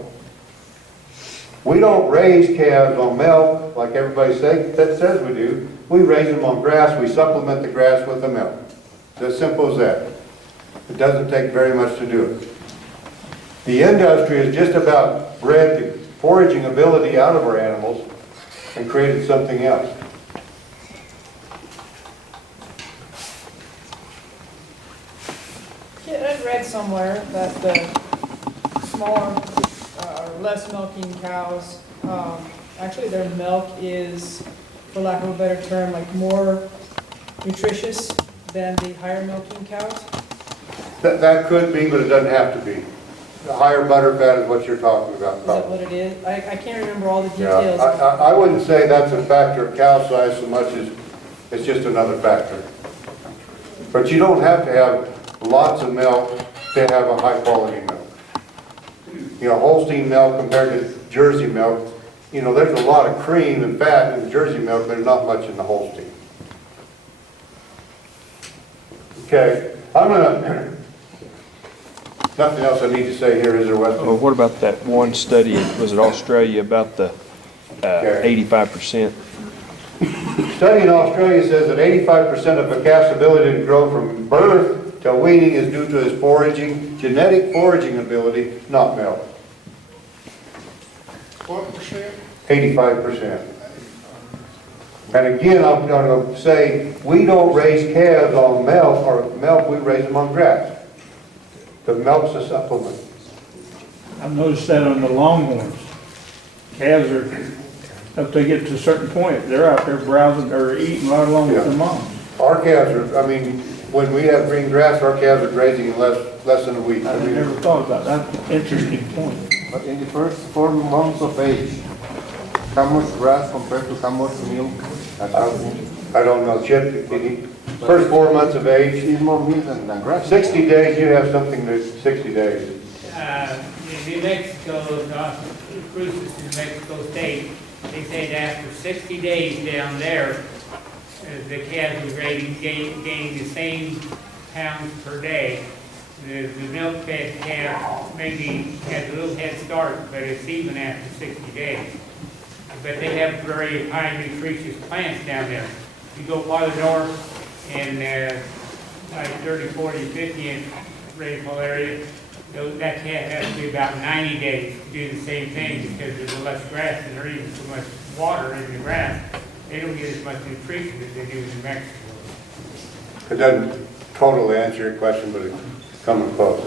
We don't raise calves on milk like everybody says we do. We raise them on grass. We supplement the grass with the milk. It's as simple as that. It doesn't take very much to do it. The industry has just about bred the foraging ability out of our animals and created something else. Yeah, I read somewhere that the smaller or less milking cows, actually their milk is, for lack of a better term, like more nutritious than the higher milking cows. That could be, but it doesn't have to be. The higher butter fat is what you're talking about. Is that what it is? I can't remember all the Yeah, details. I wouldn't say that's a factor of cow size so much as it's just another factor. But you don't have to have lots of milk to have a high quality milk. Holstein milk compared to Jersey milk, there's a lot of cream and fat in the Jersey milk, there's not much in the Holstein. Okay, nothing else I need to say here, is there, Weston? Well, what about that one study, was it Australia, about the 85%? Study in Australia says that 85% of a calf's ability to grow from birth to weaning is due to his foraging, genetic foraging ability, not milk. What percent? 85%. And again, I'm going to say, we don't raise calves on milk, we raise them on grass. The milk's a supplement. I've noticed that on the longhorns. Calves are, if they get to a certain point, they're out there browsing or eating right along with their moms. Our calves are, when we have green grass, our calves are grazing in less than a week. I never thought about that. Interesting point. But in the first 4 months of age, how much grass compared to how much milk? I don't know, Chip, first 4 months of age. Is more meat than grass. 60 days, you have something to, 60 days. In New Mexico, cruises to New Mexico State, they said after 60 days down there, the calves were gaining the same pounds per day. The milk-fed calf maybe has a little head start, but it's even after 60 days. But they have very high nutritious plants down there. You go farther north in like 30, 40, 50 inch rainfall area, that calf has to be about 90 days to do the same thing because there's less grass and there isn't so much water in the grass. They don't get as much nutrition as they do in New Mexico. It doesn't totally answer your question, but it's coming close.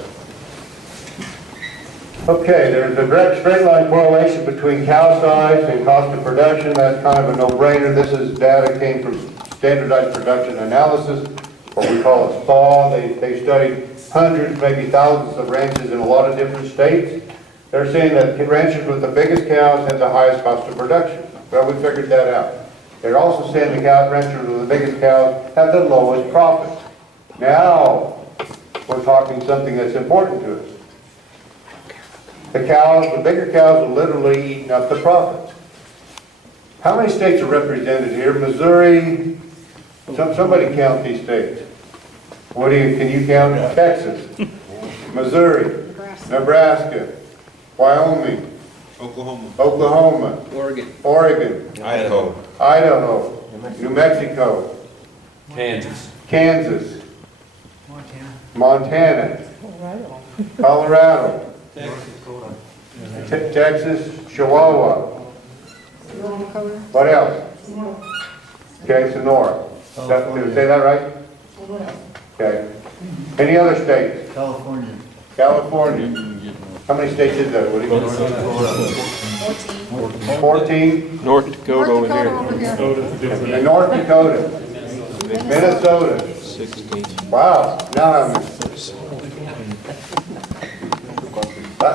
Okay, there's a direct straight line correlation between cow size and cost of production. That's kind of a no-brainer. This is data came from standardized production analysis. what we call a spa. They studied hundreds, maybe thousands of ranches in a lot of different states. They're saying that ranches with the biggest cows have the highest cost of production. Well, we figured that out. They're also saying the ranchers with the biggest cows have the lowest profits. Now, we're talking something that's important to us. The cows, the bigger cows are literally eating up the profits. How many states are represented here? Missouri, somebody count these states. Can you count? Texas, Missouri, Nebraska, Wyoming, Oklahoma, Oregon, Idaho, New Mexico, Kansas, Montana, Colorado, Texas, Chihuahua. What else? Okay, Sonora. Did I say that right? Okay. Any other states? California. California. How many states is that? What do you think? 14? North Dakota over there. And North Dakota. Minnesota. 16. Wow. Now I'm.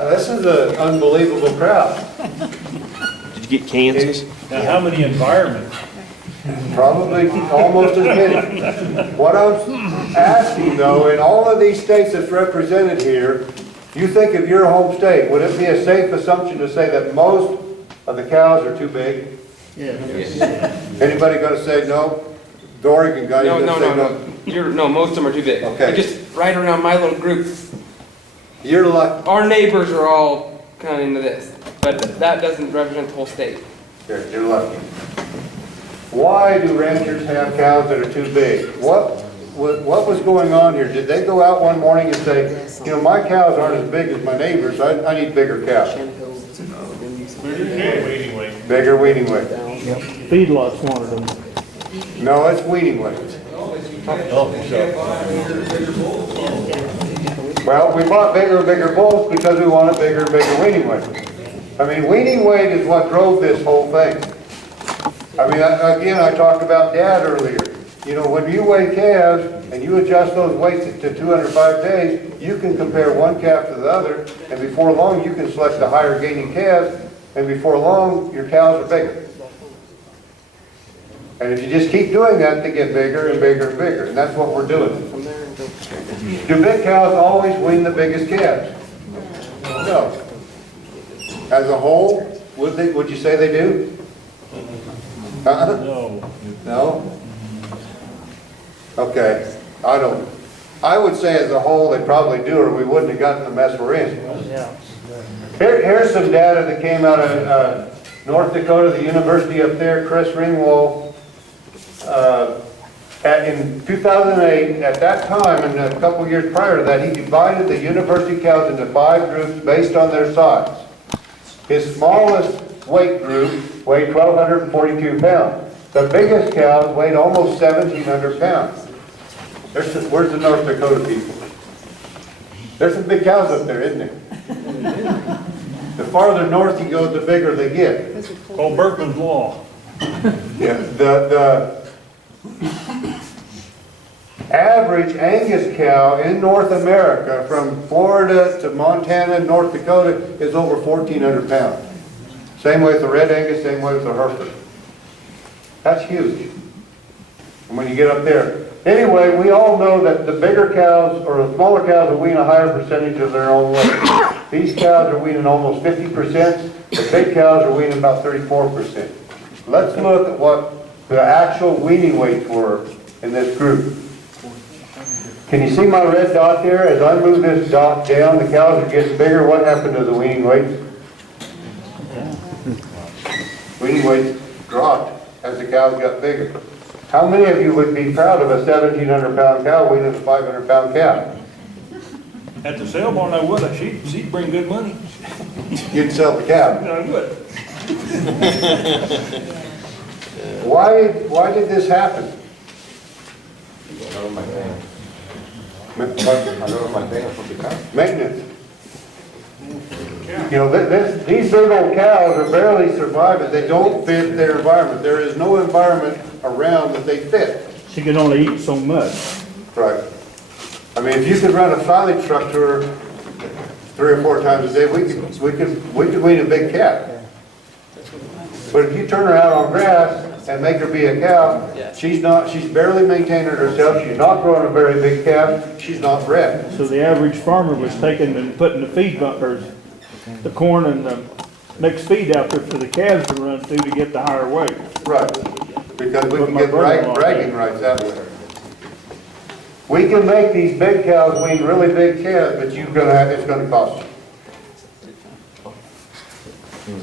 This is an unbelievable crowd. Did you get Kansas? Now, how many environments? Probably almost as many. What I'm asking though, in all of these states that's represented here, you think of your home state, would it be a safe assumption to say that most of the cows are too big? Yes. Anybody gonna say no? The Oregon guy, you gonna say no? No, most of them are too big. Okay. Just right around my little group, You're like, our neighbors are all kind of into this, but that doesn't represent the whole state. you're lucky. Why do ranchers have cows that are too big? What was going on here? Did they go out one morning and say, you know, my cows aren't as big as my neighbors, I need bigger cows? Bigger weaning weight. Feedlots wanted them. No, it's weaning weight. Well, we bought bigger and bigger bulls because we wanted bigger and bigger weaning weight. I mean, weaning weight is what drove this whole thing. I mean, again, I talked about Dad earlier. You know, when you weigh calves and you adjust those weights to 205 days, you can compare one calf to the other, and before long you can select the higher gaining calves, and before long your cows are bigger. And if you just keep doing that, they get bigger and bigger and bigger, and that's what we're doing. Do big cows always wean the biggest calves? No. As a whole, would you say they do? No. No? Okay, I would say as a whole they probably do, or we wouldn't have gotten the mess we're in. Here's some data that came out of North Dakota, the university up there, Chris Ringwald. In 2008, at that time, and a couple years prior to that, he divided the university cows into 5 groups based on their size. His smallest weight group weighed 1,242 pounds. The biggest cows weighed almost 1,700 pounds. Where's the North Dakota people? There's some big cows up there, isn't there? The farther north you go, the bigger they get. Called Berkman's Law. Yeah, the average Angus cow in North America, from Florida to Montana, North Dakota, is over 1,400 pounds. Same way with the red Angus, same way with the Hereford. That's huge. And when you get up there. Anyway, we all know that the bigger cows, or the smaller cows, will wean a higher percentage of their own weight. These cows are weaning almost 50%. The big cows are weaning about 34%. Let's look at what the actual weaning weights were in this group. Can you see my red dot there? As I move this dot down, the cows are getting bigger. What happened to the weaning weights? Weaning weights dropped as the cows got bigger. How many of you would be proud of a 1,700 pound cow weaning a 500 pound cow? At the sale barn, I would. She'd bring good money. You'd sell the cow. I would. Why did this happen? Maintenance. You know, these big old cows are barely surviving. They don't fit their environment. There is no environment around that they fit. She can only eat so much. Right. I mean, if you could run a silage truck to her 3 or 4 times a day, we could wean a big calf. But if you turn her out on grass and make her be a cow, she's barely maintaining herself, she's not growing a very big calf, she's not bred. So the average farmer was taking and putting the feed bunkers, the corn and the mixed feed out there for the calves to run through to get the higher weight. Right, because we can get bragging rights that way. We can make these big cows wean really big calves, but it's gonna cost you.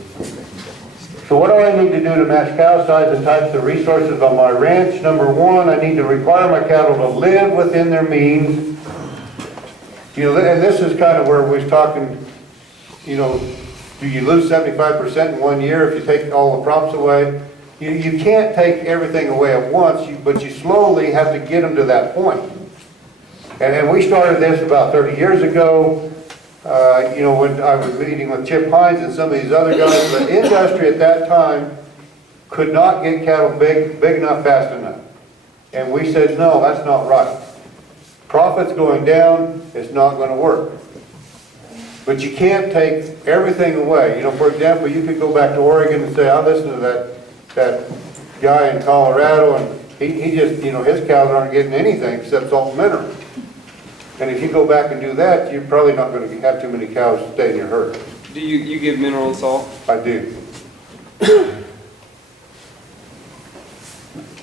So what do I need to do to match cow size and types of resources on my ranch? Number one, I need to require my cattle to live within their means. You know, and this is kind of where we was talking, you know, do you lose 75% in 1 year if you take all the crops away? You can't take everything away at once, but you slowly have to get them to that point. And we started this about 30 years ago. You know, when I was meeting with Chip Hines and some of these other guys, the industry at that time could not get cattle big enough fast enough. And we said, no, that's not right. Profit's going down, it's not going to work. But you can't take everything away. You know, for example, you could go back to Oregon and say, I listened to that guy in Colorado, and he just, you know, his cows aren't getting anything except salt and mineral. And if you go back and do that, you're probably not going to have too many cows stay in your herd. Do you give mineral and salt? I do.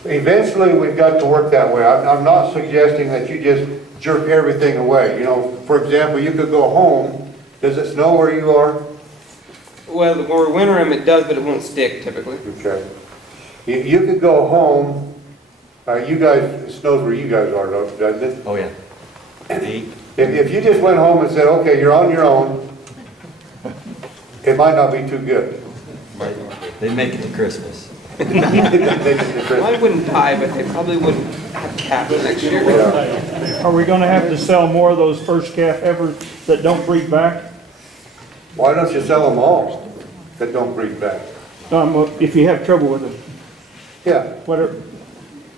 Eventually, we've got to work that way. I'm not suggesting that you just jerk everything away. You know, for example, you could go home. Does it snow where you are? Well, when we're wintering them, it does, but it won't stick typically. Okay. You could go home. You guys, it snows where you guys are, doesn't it? Oh, yeah. If you just went home and said, okay, you're on your own, it might not be too good. They make it to Christmas. Mine wouldn't die, but they probably wouldn't have calves next year. Are we gonna have to sell more of those first calf heifers that don't breed back? Why don't you sell them all that don't breed back? If you have trouble with it. Yeah. Whatever,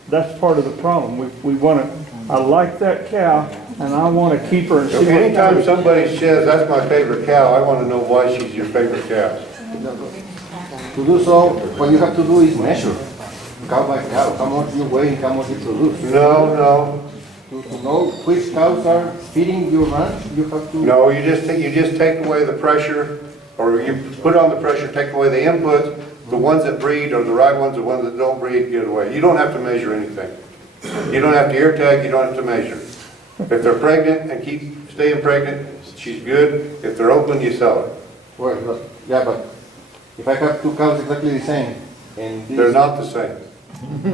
that's part of the problem. We wanna, I like that cow, and I wanna keep her and see what Anytime somebody says, that's my favorite cow, I want to know why she's your favorite cow. To do so, what you have to do is measure, cow by cow, how much you weigh and how much you produce. No. To know which cows are feeding your ranch, you have to... No, you just take away the pressure, or you put on the pressure, take away the inputs. The ones that breed are the right ones, the ones that don't breed, get away. You don't have to measure anything. You don't have to ear tag, you don't have to measure. If they're pregnant and keep staying pregnant, she's good. If they're open, you sell her. Well, yeah, but if I have 2 cows exactly the same, and this... They're not the same. And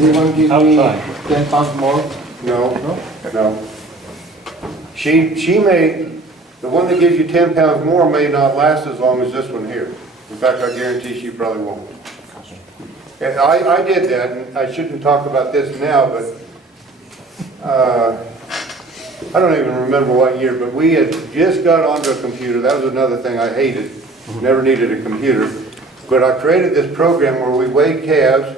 this one gives me 10 pounds more? No. She may, the one that gives you 10 pounds more may not last as long as this one here. In fact, I guarantee she probably won't. And I did that, and I shouldn't talk about this now, but I don't even remember what year, but we had just got onto a computer. That was another thing I hated. Never needed a computer. But I created this program where we weighed calves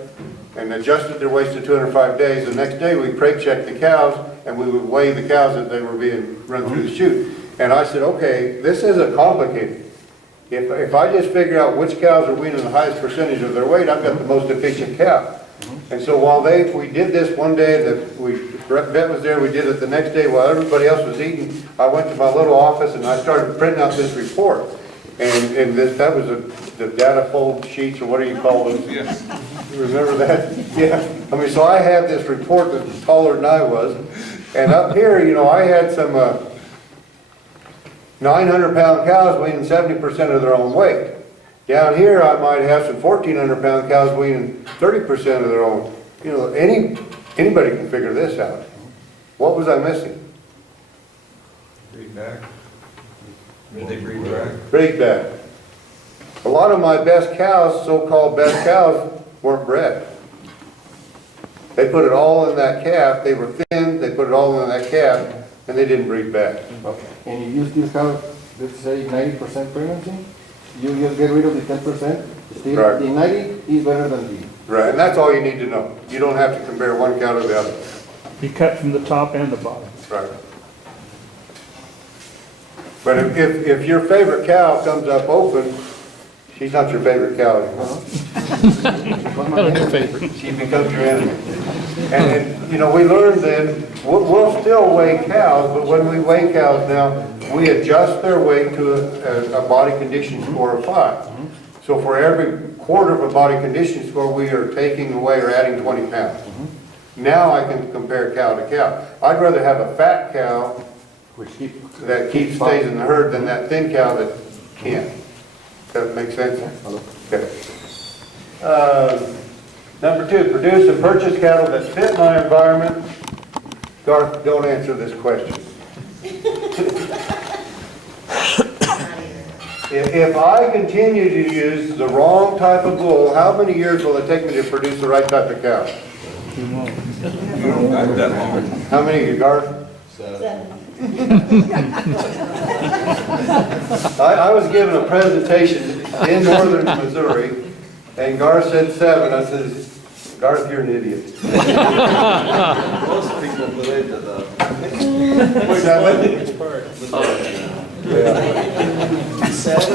and adjusted their weights to 205 days. The next day we crate checked the cows, and we would weigh the cows as they were being run through the chute. And I said, okay, this isn't complicated. If I just figure out which cows are weaning the highest percentage of their weight, I've got the most efficient cow. And so while we did this one day, Brett was there, we did it the next day while everybody else was eating, I went to my little office and I started printing out this report. And that was the data fold sheets, or what do you call those? Yes. You remember that? Yeah. I mean, so I had this report that was taller than I was. And up here, you know, I had some 900-pound cows weighing 70% of their own weight. Down here, I might have some 1,400-pound cows weighing 30% of their own. You know, anybody can figure this out. What was I missing? Breed back. Did they breed back? Breed back. A lot of my best cows, so-called best cows, weren't bred. They put it all in that calf. They were thin. They put it all in that calf, and they didn't breed back. Okay. And if you still have, let's say, 90% pregnancy, you just get rid of the 10%. Still, Right. The 90 is better than the... Right, and that's all you need to know. You don't have to compare one cow to the other. You cut from the top and the bottom. Right. But if your favorite cow comes up open, she's not your favorite cow anymore. She becomes your enemy. And, you know, we learned then, we'll still weigh cows, but when we weigh cows now, we adjust their weight to a body condition score of 5. So for every quarter of a body condition score, we are taking away or adding 20 pounds. Now I can compare cow to cow. I'd rather have a fat cow that stays in the herd than that thin cow that can't. Does that make sense? Okay. Number 2, produce and purchase cattle that fit my environment. Garth, don't answer this question. If I continue to use the wrong type of bull, how many years will it take me to produce the right type of cow? Not that long. How many, you, Garth? 7. I was given a presentation in northern Missouri, and Garth said 7. I said, Garth, you're an idiot. Most people believe that though. 7?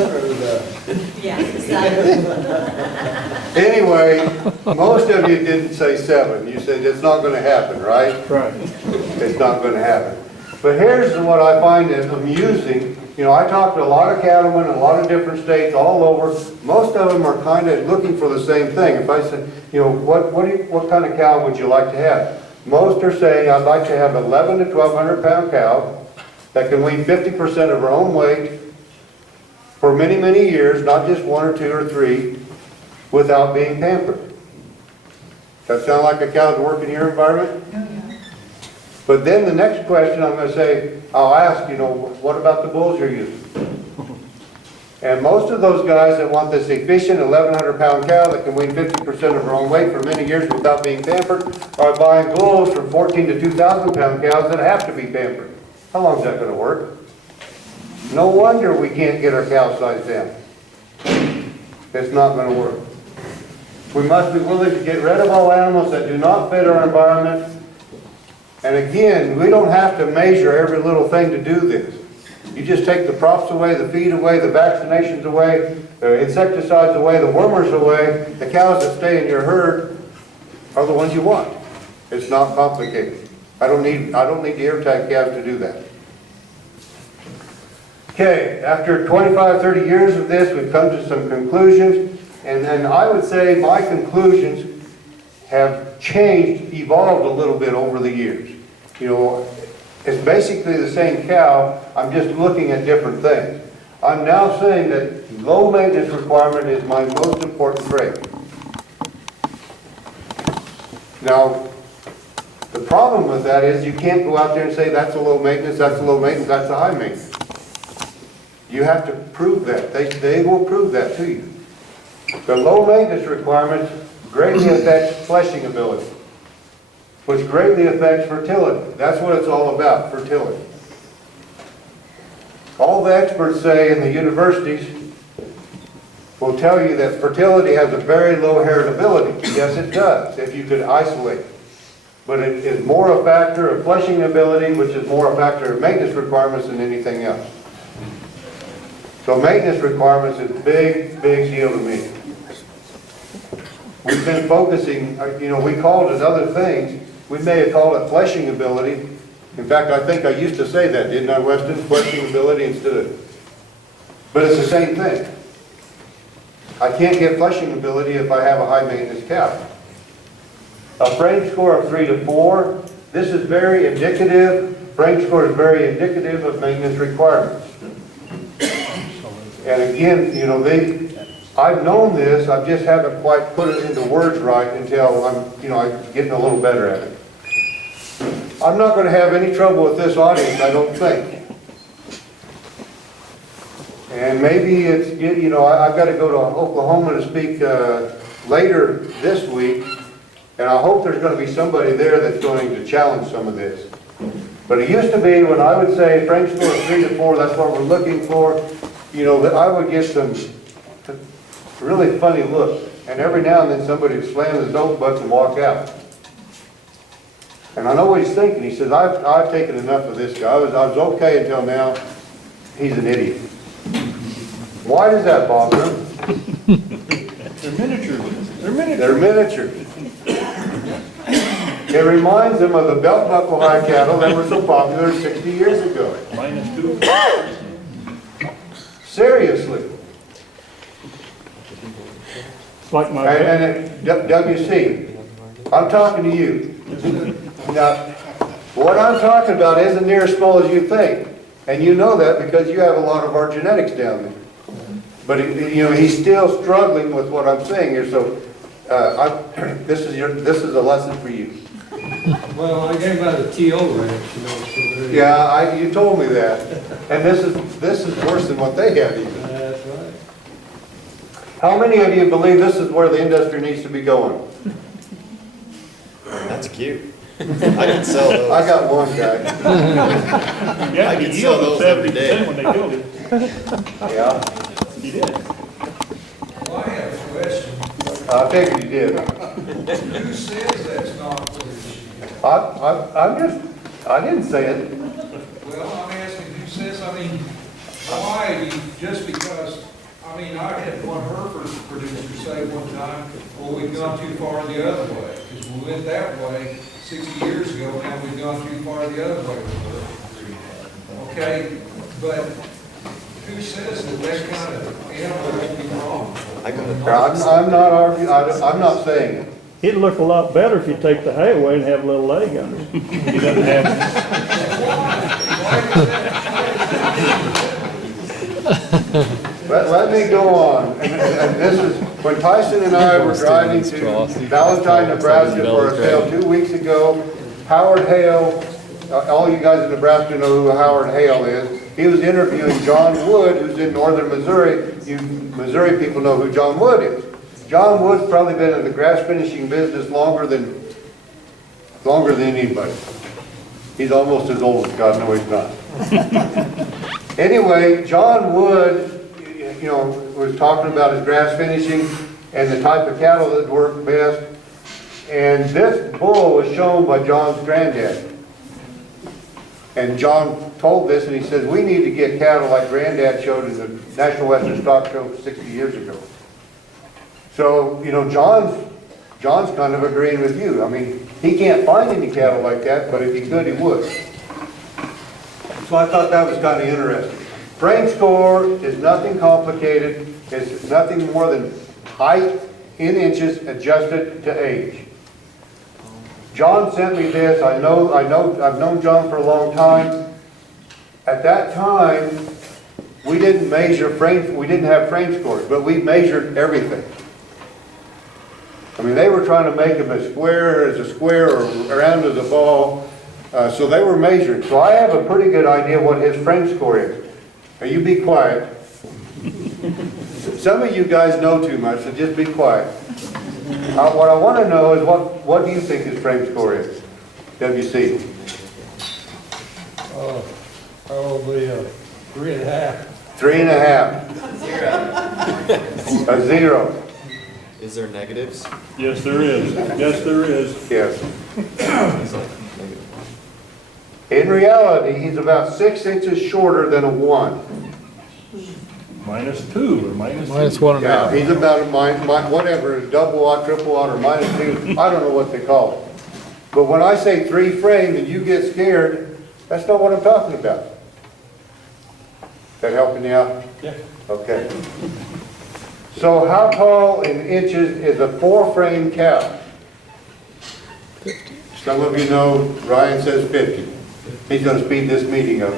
Yeah. 7 or the? Anyway, most of you didn't say 7. You said it's not going to happen, right? Right. It's not going to happen. But here's what I find is amusing. You know, I talk to a lot of cattlemen in a lot of different states all over. Most of them are kind of looking for the same thing. If I said, you know, what kind of cow would you like to have? Most are saying, I'd like to have 11 to 1,200 pound cow that can weigh 50% of her own weight for many, many years, not just 1 or 2 or 3, without being pampered. Does that sound like a cow to work in your environment? But then the next question I'm going to say, I'll ask, you know, what about the bulls you're using? And most of those guys that want this efficient 1,100 pound cow that can weigh 50% of her own weight for many years without being pampered are buying bulls from 14 to 2,000 pound cows that have to be pampered. How long is that going to work? No wonder we can't get our cow size down. It's not going to work. We must be willing to get rid of all animals that do not fit our environment. And again, we don't have to measure every little thing to do this. You just take the props away, the feed away, the vaccinations away, the insecticides away, the wormers away. The cows that stay in your herd are the ones you want. It's not complicated. I don't need the air tag calves to do that. Okay, after 25, 30 years of this, we've come to some conclusions. And then I would say my conclusions have changed, evolved a little bit over the years. You know, it's basically the same cow, I'm just looking at different things. I'm now saying that low maintenance requirement is my most important trait. Now, the problem with that is you can't go out there and say that's a low maintenance, that's a low maintenance, that's a high maintenance. You have to prove that. They will prove that to you. The low maintenance requirements greatly affects fleshing ability, which greatly affects fertility. That's what it's all about, fertility. All the experts say in the universities will tell you that fertility has a very low heritability. Yes, it does, if you could isolate it. But it is more a factor of fleshing ability, which is more a factor of maintenance requirements than anything else. So maintenance requirements is a big, big deal to me. We've been focusing, you know, we called it other things. We may have called it fleshing ability. In fact, I think I used to say that, didn't I, Weston? Fleshing ability instead of... But it's the same thing. I can't get fleshing ability if I have a high maintenance cow. A frame score of 3 to 4. This is very indicative. Frame score is very indicative of maintenance requirements. And again, you know, I've known this, I just haven't quite put it into words right until I'm getting a little better at it. I'm not going to have any trouble with this audience, I don't think. And maybe it's, you know, I've got to go to Oklahoma to speak later this week, and I hope there's going to be somebody there that's going to challenge some of this. But it used to be when I would say frame score of 3 to 4, that's what we're looking for, you know, that I would get some really funny looks. And every now and then somebody would slam his notebook and walk out. And I know what he's thinking. He says, I've taken enough of this guy. I was okay until now. He's an idiot. Why does that bother him? They're miniatures. They're miniatures. They're miniatures. It reminds them of the belt buckle high cattle that were so popular 60 years ago. -2. Seriously. Like my. And WC, I'm talking to you. Now, what I'm talking about isn't near as small as you think. And you know that because you have a lot of our genetics down there. But, you know, he's still struggling with what I'm saying here, so this is a lesson for you. Well, I came by the TO ranch, you know, so there you Yeah, you told me that. And this is worse than what they have even. That's right. How many of you believe this is where the industry needs to be going? That's cute. I can sell those. I got one guy. Yeah, I he can sell yielded those every day. 70% when they killed it. Yeah, He did. Well, I have a question. I figured you did. Who says that's not what it should be? I didn't say it. Well, I'm asking who says, I mean, why, just because, I mean, I had one Hereford producer say one time, well, we've gone too far the other way. Because we went that way 60 years ago, now we've gone too far the other way. Okay, but who says that that kind of animal won't be wrong? I'm not arguing, I'm not saying it. It'd look a lot better if you take the hay away and have a little leg under it. He doesn't have, Let me go on. And this is, when Tyson and I were driving to Valentine, Nebraska for a sale 2 weeks ago, Howard Hale, all you guys in Nebraska know who Howard Hale is. He was interviewing John Wood, who's in northern Missouri. You Missouri people know who John Wood is. John Wood's probably been in the grass finishing business longer than anybody. He's almost as old as God. No, he's not. Anyway, John Wood, you know, was talking about his grass finishing and the type of cattle that work best. And this bull was shown by John's granddad. And John told this, and he says, we need to get cattle like Granddad showed in the National Western Stock Show 60 years ago. So, you know, John's kind of agreeing with you. I mean, he can't find any cattle like that, but if he could, he would. So I thought that was kind of interesting. Frame score is nothing complicated. It's nothing more than height in inches adjusted to age. John sent me this. I've known John for a long time. At that time, we didn't measure frames, we didn't have frame scores, but we measured everything. I mean, they were trying to make them as square or round as a ball, so they were measured. So I have a pretty good idea what his frame score is. Now you be quiet. Some of you guys know too much, so just be quiet. What I want to know is what do you think his frame score is? WC. Probably 3.5. 3.5. A 0. Is there negatives? yes, there is. Yes, there is. Yes. In reality, he's about 6 inches shorter than a 1. -2 or -3. -1.5. Yeah, he's about whatever, double aught, triple aught, or -2. I don't know what they call it. But when I say 3 frame and you get scared, that's not what I'm talking about. That helping you out? Yeah. Okay. So how tall in inches is a 4-frame cow? Some of you know Ryan says 50. He's going to speed this meeting up.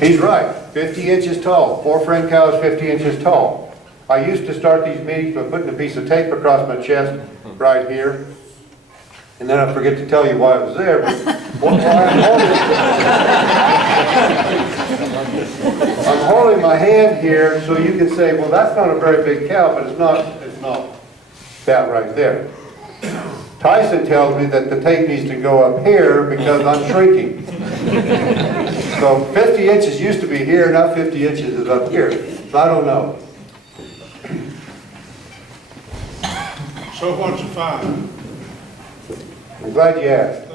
He's right, 50 inches tall. 4-frame cow is 50 inches tall. I used to start these meetings by putting a piece of tape across my chest right here. And then I forget to tell you why it was there. But I'm holding my hand here so you can say, well, that's not a very big cow, but it's not that right there. Tyson tells me that the tape needs to go up here because I'm shrinking. So 50 inches used to be here, now 50 inches is up here. So I don't know. So what's a 5? I'm glad you asked.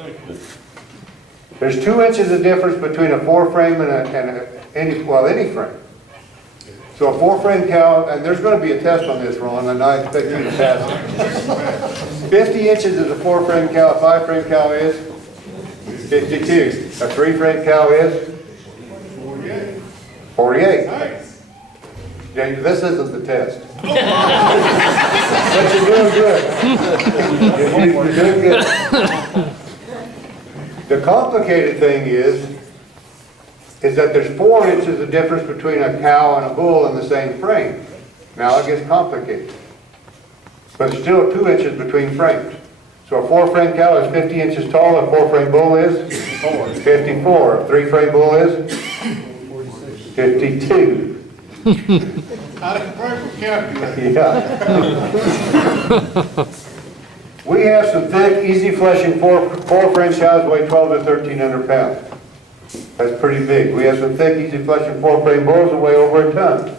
There's 2 inches of difference between a 4-frame and any frame. So a 4-frame cow, and there's going to be a test on this, Ron, and I expect you to pass it. 50 inches is a 4-frame cow, a 5-frame cow is 52. A 3-frame cow is 48. James, this isn't the test. But you're doing good. You're doing good. The complicated thing is that there's 4 inches of difference between a cow and a bull in the same frame. Now it gets complicated. But there's still 2 inches between frames. So a 4-frame cow is 50 inches tall, a 4-frame bull is 54. A 3-frame bull is 52. I didn't pray for calculator. Yeah. We have some thick, easy fleshing 4-frame cows weigh 12 to 1,300 pounds. That's pretty big. We have some thick, easy fleshing 4-frame bulls that weigh over a ton.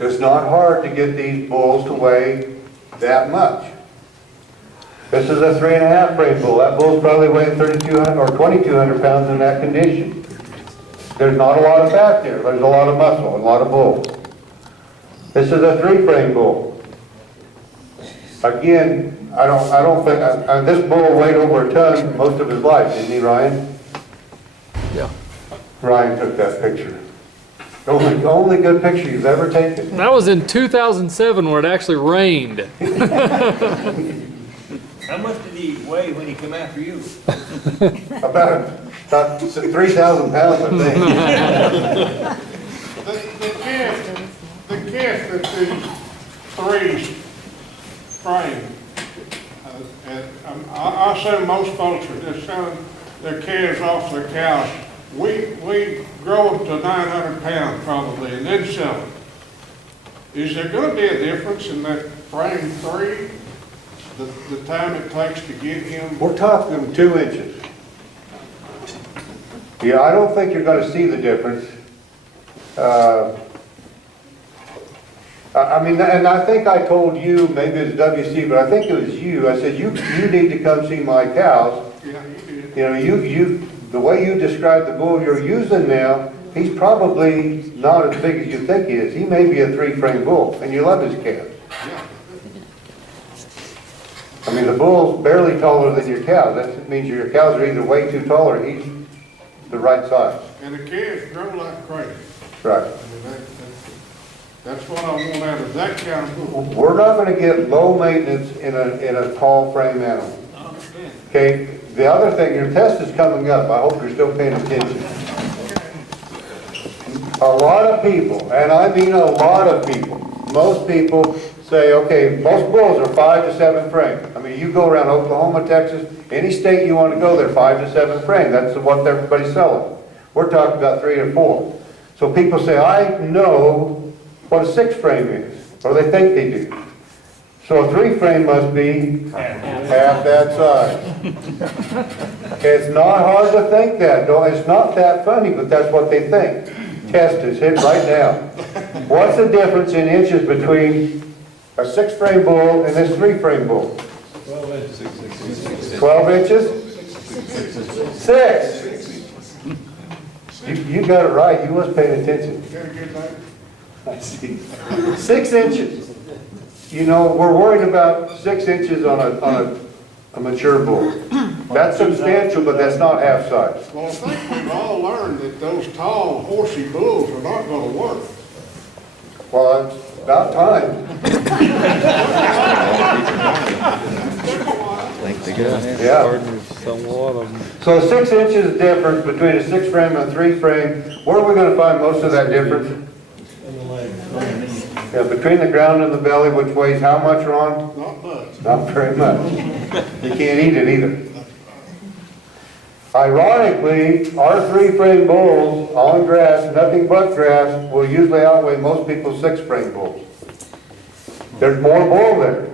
It's not hard to get these bulls to weigh that much. This is a 3.5 frame bull. That bull's probably weighing 3,200 or 2,200 pounds in that condition. There's not a lot of fat there. There's a lot of muscle, a lot of bull. This is a 3-frame bull. Again, I don't think this bull weighed over a ton most of his life, didn't he, Ryan? Yeah. Ryan took that picture. Only good picture you've ever taken. That was in 2007 when it actually rained. How much did he weigh when he came after you? About 3,000 pounds, I think. The calf that's in 3 frame, and I assume most folks are just selling their calves off their cows. We grow them to 900 pounds probably and then sell them. Is there going to be a difference in that frame 3, the time it takes to get him? We're talking 2 inches. Yeah, I don't think you're going to see the difference. I mean, and I think I told you, maybe it was WC, but I think it was you. I said, you need to come see my cows. Yeah, you did. You know, the way you described the bull you're using now, he's probably not as big as you think he is. He may be a 3-frame bull, and you love his calves. Yeah. I mean, the bull's barely taller than your cows. That means your cows are either way too tall or he's the right size. And the calves grow like crazy. Right. I mean, that's what I want out of that kind of bull. We're not going to get low maintenance in a tall frame animal. I understand. Okay, the other thing, your test is coming up. I hope you're still paying attention. A lot of people, and I mean a lot of people, most people say, okay, most bulls are 5 to 7 frame. I mean, you go around Oklahoma, Texas, any state you want to go, they're 5 to 7 frame. That's what everybody's selling. We're talking about 3 to 4. So people say, I know what a 6 frame is, or they think they do. So a 3 frame must be half that size. It's not hard to think that, though. It's not that funny, but that's what they think. Test is hit right now. What's the difference in inches between a 6-frame bull and this 3-frame bull? 12 inches. 12 inches? 6. You got it right. You was paying attention. I see. 6 inches. You know, we're worried about 6 inches on a mature bull. That's substantial, but that's not half size. Well, I think we've all learned that those tall, horsey bulls are not going to work. Well, it's about time. Yeah. So 6 inches difference between a 6-frame and a 3-frame. Where are we going to find most of that difference? Yeah, between the ground and the belly, which weighs how much, Ron? Not much. Not very much. You can't eat it either. Ironically, our 3-frame bulls on grass, nothing but grass, will usually outweigh most people's 6-frame bulls. There's more bull there.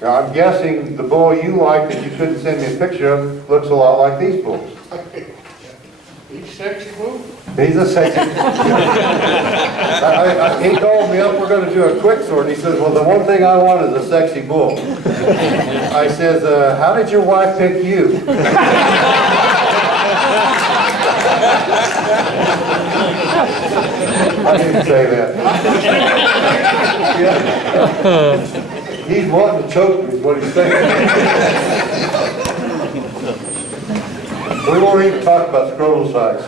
Now, I'm guessing the bull you like that you couldn't send me a picture of looks a lot like these bulls. These sexy bulls? He's a second. He called me up, we're gonna do a quick sort, and he says, well, the one thing I want is a sexy bull. I says, how did your wife pick you? I didn't say that. Yeah. He's wanting to choke me, is what he's saying. We won't even talk about scrotal size.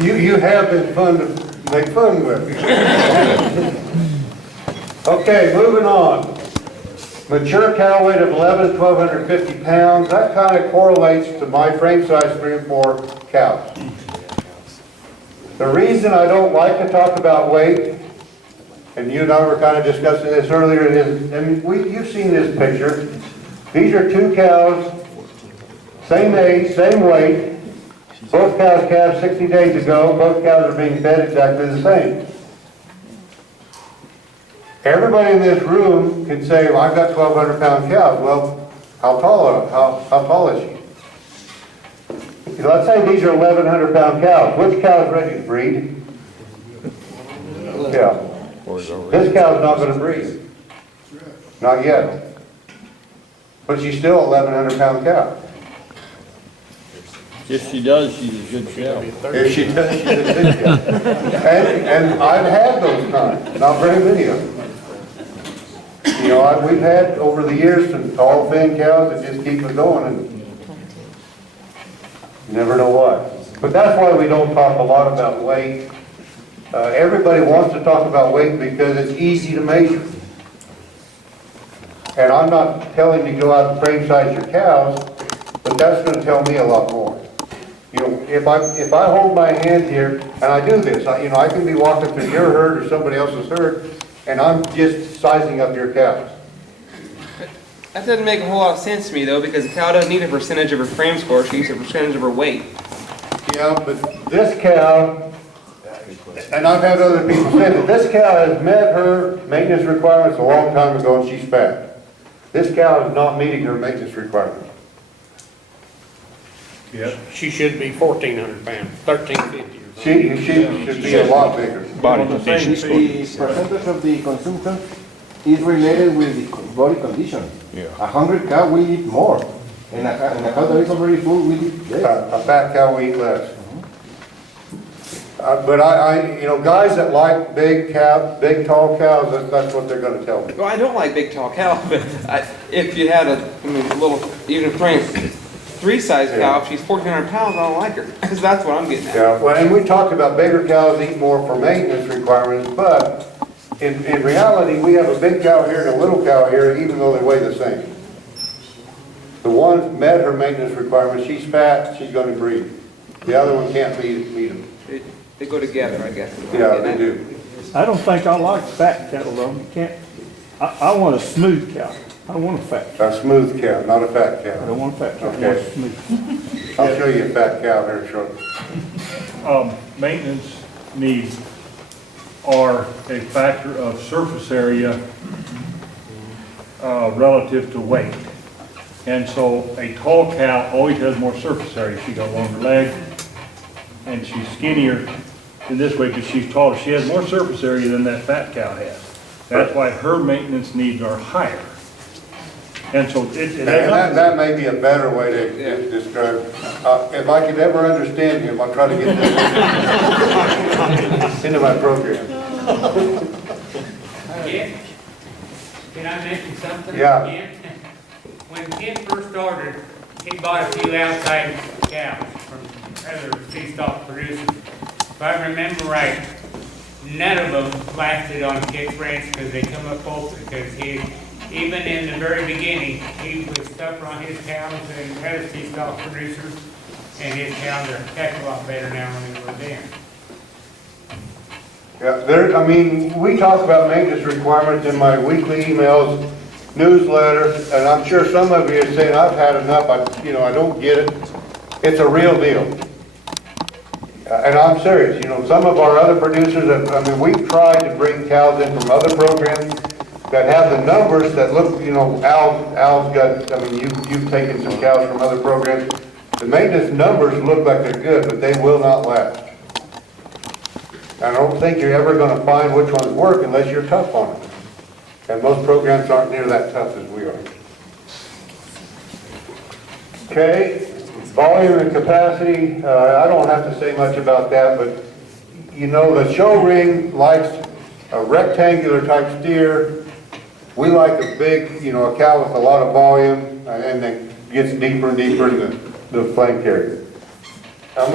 You have been fun to make fun with. Okay, moving on. Mature cow weight of 1,150 pounds. That kind of correlates to my frame size 3 and 4 cows. The reason I don't like to talk about weight, and you and I were kind of discussing this earlier, is, and you've seen this picture. These are 2 cows, same age, same weight. Both cows calved 60 days ago. Both cows are being fed exactly the same. Everybody in this room can say, well, I've got 1,200 pound cows. Well, how tall is she? Let's say these are 1,100 pound cows. Which cow is ready to breed? Yeah. This cow's not going to breed. Not yet. But she's still a 1,100 pound cow. If she does, she's a good cow. If she does, she's a good cow. And I've had those times, not very many of them. You know, we've had over the years some tall, thin cows that just keep it going, and you never know why. But that's why we don't talk a lot about weight. Everybody wants to talk about weight because it's easy to measure. And I'm not telling you to go out and frame size your cows, but that's going to tell me a lot more. You know, if I hold my hand here, and I do this, I can be walking through your herd or somebody else's herd, and I'm just sizing up your cows. That doesn't make a whole lot of sense to me though, because a cow doesn't need a percentage of her frame score, she needs a percentage of her weight. Yeah, but this cow, and I've had other people say that this cow has met her maintenance requirements a long time ago and she's fat. This cow is not meeting her maintenance requirements. Yep. She should be 1,400 pounds, 1,350. She should be a lot bigger. Body The condition score. percentage of the consumption is related with the body condition. Yeah. 100 cow will eat more, and a cow that is already full will eat less. A fat cow will eat less. But guys that like big tall cows, that's what they're going to tell me. Well, I don't like big tall cows, but if you had a little, even frame 3 size cow, if she's 1,400 pounds, I don't like her. Because that's what I'm getting at. Yeah, well, and we talked about bigger cows eat more for maintenance requirements, but in reality, we have a big cow here and a little cow here, even though they weigh the same. The one met her maintenance requirements, she's fat, she's going to breed. The other one can't meet them. They go together, I guess. Yeah, they do. I don't think I like fat cattle though. You can't, I want a smooth cow. I don't want a fat cow. A smooth cow, not a fat I cow. don't want a fat cow. I want Okay. a smooth. I'll show you a fat cow here shortly. Maintenance needs are a factor of surface area relative to weight. And so a tall cow always has more surface area. She got longer legs, and she's skinnier in this way because she's taller. She has more surface area than that fat cow has. That's why her maintenance needs are higher. And so that may be a better way to describe. If I could ever understand him, I'll try to get that into my program. Can I mention something? Yeah. Again? When Ken first started, he bought a few outside cows from other feedstock producers. If I remember right, none of them lasted on Ken's ranch because they come up bolted, because even in the very beginning, he would stuff on his cows and other feedstock producers, and his cows are a heck of a lot better now than they were then. Yeah, we talk about maintenance requirements in my weekly emails, newsletters, and I'm sure some of you are saying, I've had enough, I don't get it. It's a real deal. And I'm serious, some of our other producers, we've tried to bring cows in from other programs. that have the numbers that look, you know, Al's got, I mean, you've taken some cows from other programs. The maintenance numbers look like they're good, but they will not last. I don't think you're ever gonna find which ones work unless you're tough on it. And most programs aren't near that tough as we are. Okay, volume and capacity, I don't have to say much about that, but you know, the show ring likes a rectangular type steer. We like a big, you know, a cow with a lot of volume, and then gets deeper and deeper in the flank area. I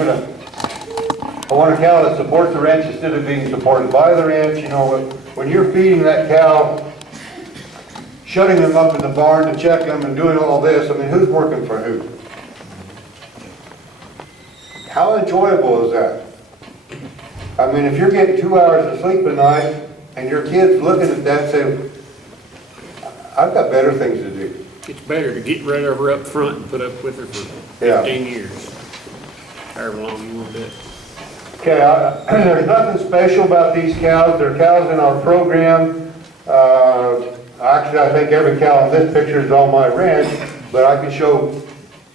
want a cow that supports the ranch instead of being supported by the ranch. You know, when you're feeding that cow, shutting them up in the barn to check them and doing all this, I mean, who's working for who? How enjoyable is that? I mean, if you're getting 2 hours of sleep a night and your kid's looking at that and saying, I've got better things to do. It's better to get rid of her up front and put up with her for 15 years. However long you want to do it. Okay, there's nothing special about these cows. They're cows in our program. Actually, I think every cow in this picture is on my ranch, but I can show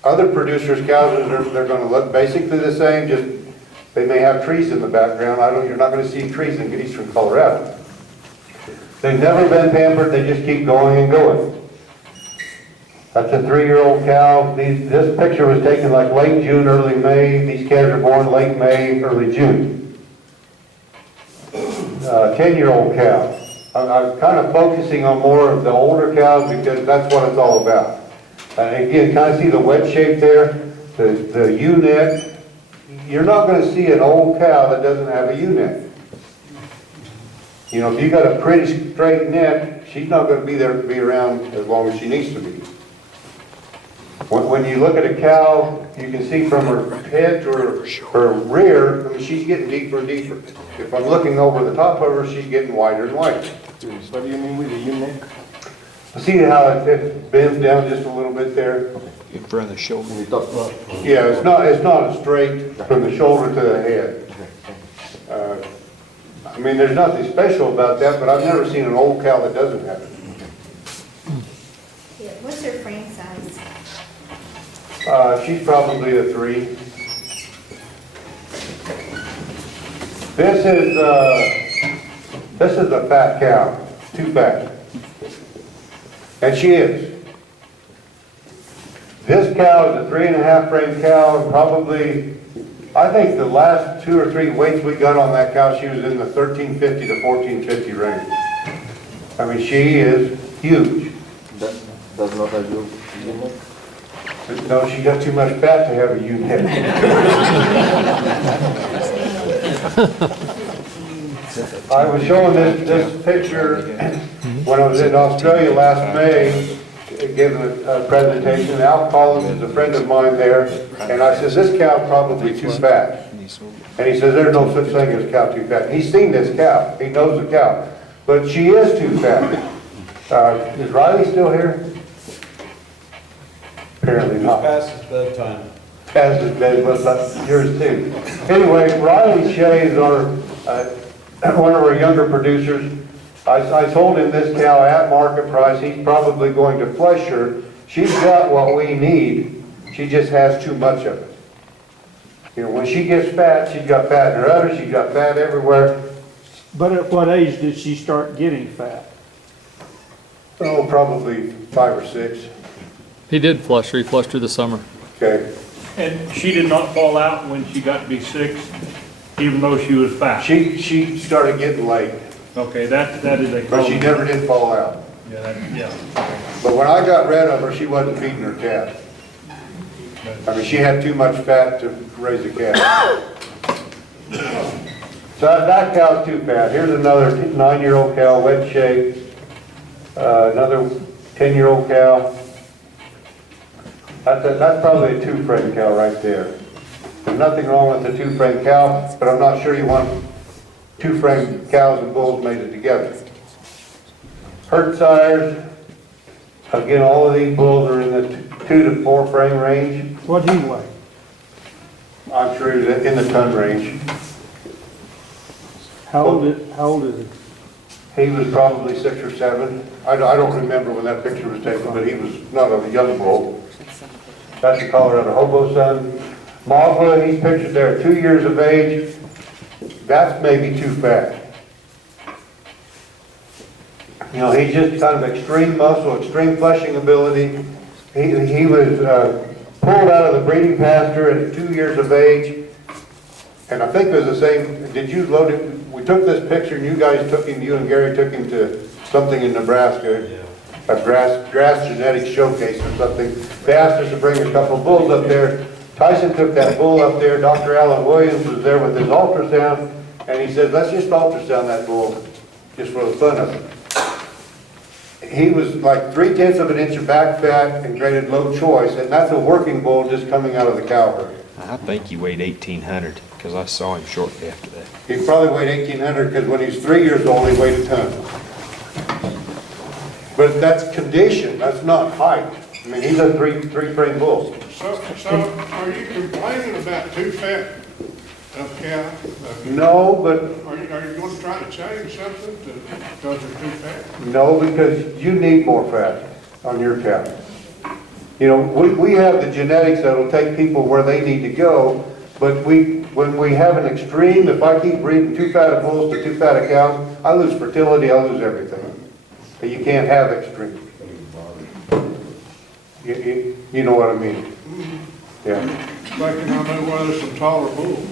other producers' cows and they're going to look basically the same, just they may have trees in the background. You're not going to see trees in eastern Colorado. They've never been pampered. They just keep going and going. That's a 3-year-old cow. This picture was taken like late June, early May. These calves are born late May, early June. 10-year-old cow. I'm kind of focusing on more of the older cows because that's what it's all about. Again, kind of see the wedge shape there, the U-neck. You're not going to see an old cow that doesn't have a U-neck. You know, if you got a pretty straight neck, she's not going to be there to be around as long as she needs to be. When you look at a cow, you can see from her head to her rear, I mean, she's getting deeper and deeper. If I'm looking over the top of her, she's getting wider and wider. What do you mean with the U-neck? See how it bends down just a little bit there? In front of the shoulder. Yeah, it's not straight from the shoulder to the head. I mean, there's nothing special about that, but I've never seen an old cow that doesn't have it. Yeah, what's her frame size? She's probably a 3. This is a fat cow, too fat. And she is. This cow is a 3.5 frame cow, and probably, I think the last 2 or 3 weights we got on that cow, she was in the 1350 to 1450 range. I mean, she is huge. Does not have U-neck? No, she got too much fat to have a U-neck. I was showing this picture when I was in Australia last May, giving a presentation. Al Collins is a friend of mine there, and I said, this cow's probably too fat. And he says, there's no such thing as a cow too fat. He's seen this cow. He knows the cow. But she is too fat. Is Riley still here? Apparently not. Past his bedtime. Past his bedtime, but yours too. Anyway, Riley Shea is one of our younger producers. I told him this cow at market price. He's probably going to flush her. She's got what we need. She just has too much of it. You know, when she gets fat, she's got fat in her udder. She's got fat everywhere. But at what age did she start getting fat? Oh, probably 5 or 6. He did flush her. He flushed her this summer. Okay. And she did not fall out when she got to be 6, even though she was fat? She started getting late. Okay, that is a... But she never did fall out. Yeah. But when I got rid of her, she wasn't feeding her calf. I mean, she had too much fat to raise a calf. So that cow's too fat. Here's another 9-year-old cow, wedge shape. Another 10-year-old cow. That's probably a 2-frame cow right there. There's nothing wrong with a 2-frame cow, but I'm not sure you want 2-frame cows and bulls mated together. Herd sires, again, all of these bulls are in the 2 to 4 frame range. What'd he weigh? I'm sure he's in the ton range. How old is he? He was probably 6 or 7. I don't remember when that picture was taken, but he was not a young bull. That's the Colorado Hobo son. Magua, he's pictured there, 2 years of age. That's maybe too fat. You know, he's just kind of extreme muscle, extreme fleshing ability. He was pulled out of the breeding pasture at 2 years of age. And I think it was the same, did you load it? We took this picture and you guys took him, you and Gary took him to something in Nebraska, a grass genetics showcase or something. They asked us to bring a couple bulls up there. Tyson took that bull up there. Dr. Alan Williams was there with his ultrasound, and he said, let's just ultrasound that bull just for the fun of it. He was like 3/10 of an inch of back fat and graded low choice, and that's a working bull just coming out of the cow herd. I think he weighed 1,800 because I saw him shortly after that. He probably weighed 1,800 because when he's 3 years old, he weighed a ton. But that's condition, that's not height. I mean, he's a three-frame bull. So are you complaining about too fat of cow? No, but Are you going to try to change something because they're too fat? no, because you need more fat on your cow. You know, we have the genetics that'll take people where they need to go, but when we have an extreme, if I keep breeding too fat of bulls to too fat of cows, I lose fertility, I lose everything. But you can't have extreme. You know what I mean? Yeah. Making I know why there's some taller bulls.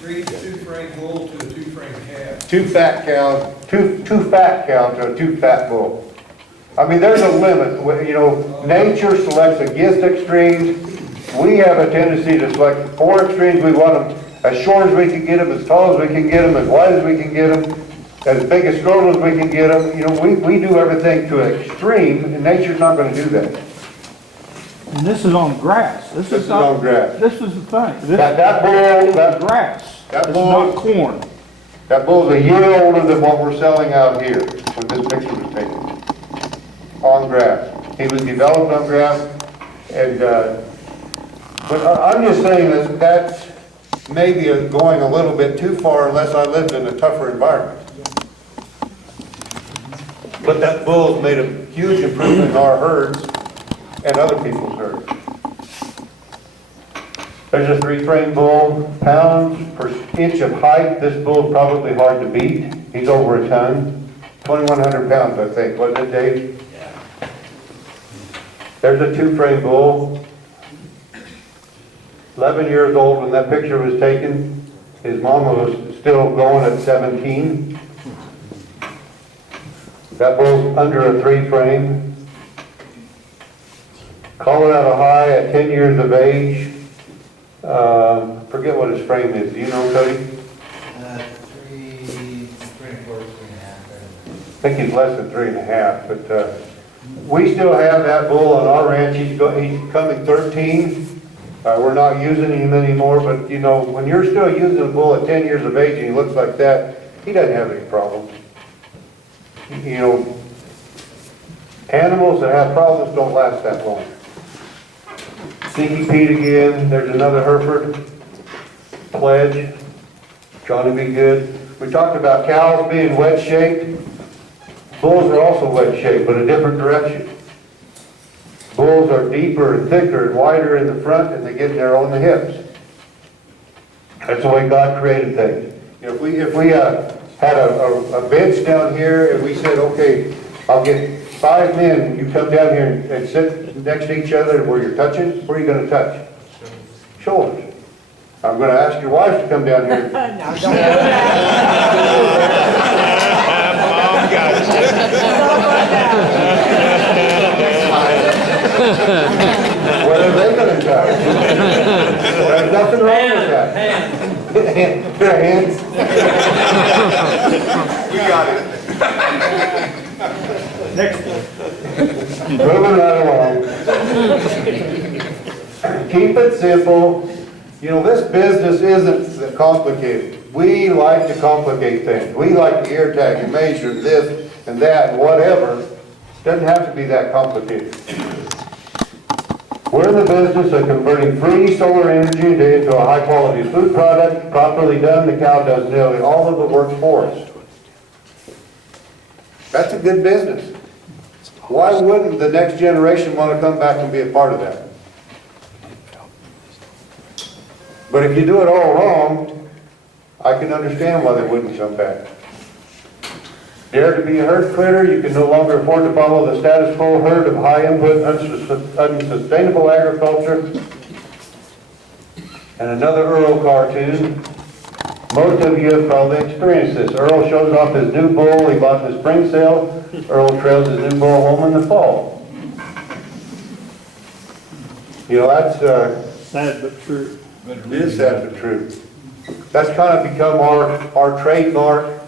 Breed a two-frame bull to a two-frame calf. Two fat cows, two fat cows to a two fat bull. I mean, there's a limit. You know, nature selects against extremes. We have a tendency to select for extremes. We want them as short as we can get them, as tall as we can get them, as wide as we can get them, as big a scrotal as we can get them. You know, we do everything to an extreme, and nature's not going to do that. And this is on grass. This is not, on grass. This is the thing. This That bull, is grass. that It's bull- not corn. that bull's a year older than what we're selling out here when this picture was taken. On grass. He was developed on grass, and but I'm just saying that that's maybe going a little bit too far unless I lived in a tougher environment. But that bull's made a huge improvement in our herds and other people's herds. There's a three-frame bull, pounds per inch of height. This bull's probably hard to beat. He's over a ton, 2,100 pounds, I think. Wasn't it, Dave? Yeah. There's a two-frame bull. 11 years old when that picture was taken. His mama was still going at 17. That bull's under a 3-frame. Colorado High at 10 years of age. Forget what his frame is. Do you know, Cody? 3 and a quarter, 3.5. I think he's less than 3.5, but we still have that bull on our ranch. He's coming 13. We're not using him anymore, but you know, when you're still using a bull at 10 years of age and he looks like that, he doesn't have any problems. You know, animals that have problems don't last that long. Stinky Pete again, there's another Hereford. Pledge, trying to be good. We talked about cows being wedge-shaped. Bulls are also wedge-shaped, but a different direction. Bulls are deeper and thicker and wider in the front, and they get narrow in the hips. That's the way God created things. You know, if we had a bench down here, and we said, okay, I'll get 5 men, you come down here and sit next to each other where you're touching, where are you going to touch? Shoulders. I'm going to ask your wife to come down here. No, don't do that. Mom got Where are they going to touch? There's nothing wrong with that. Their hands. We got it. Next one. Moving right along. Keep it simple. You know, this business isn't that complicated. We like to complicate things. We like to ear tag and measure this and that and whatever. It doesn't have to be that complicated. We're in the business of converting free solar energy into a high-quality food product. Properly done, the cow does nearly all of the work for us. That's a good business. Why wouldn't the next generation want to come back and be a part of that? But if you do it all wrong, I can understand why they wouldn't come back. Dare to be a herd critter, you can no longer afford to follow the status quo herd of high input, unsustainable agriculture. And another Earl cartoon. Most of you have probably experienced this. Earl shows off his new bull he bought in the spring sale. Earl trails his new bull home in the fall. You know, that's, Sad but true. it is sad but true. That's kind of become our trademark.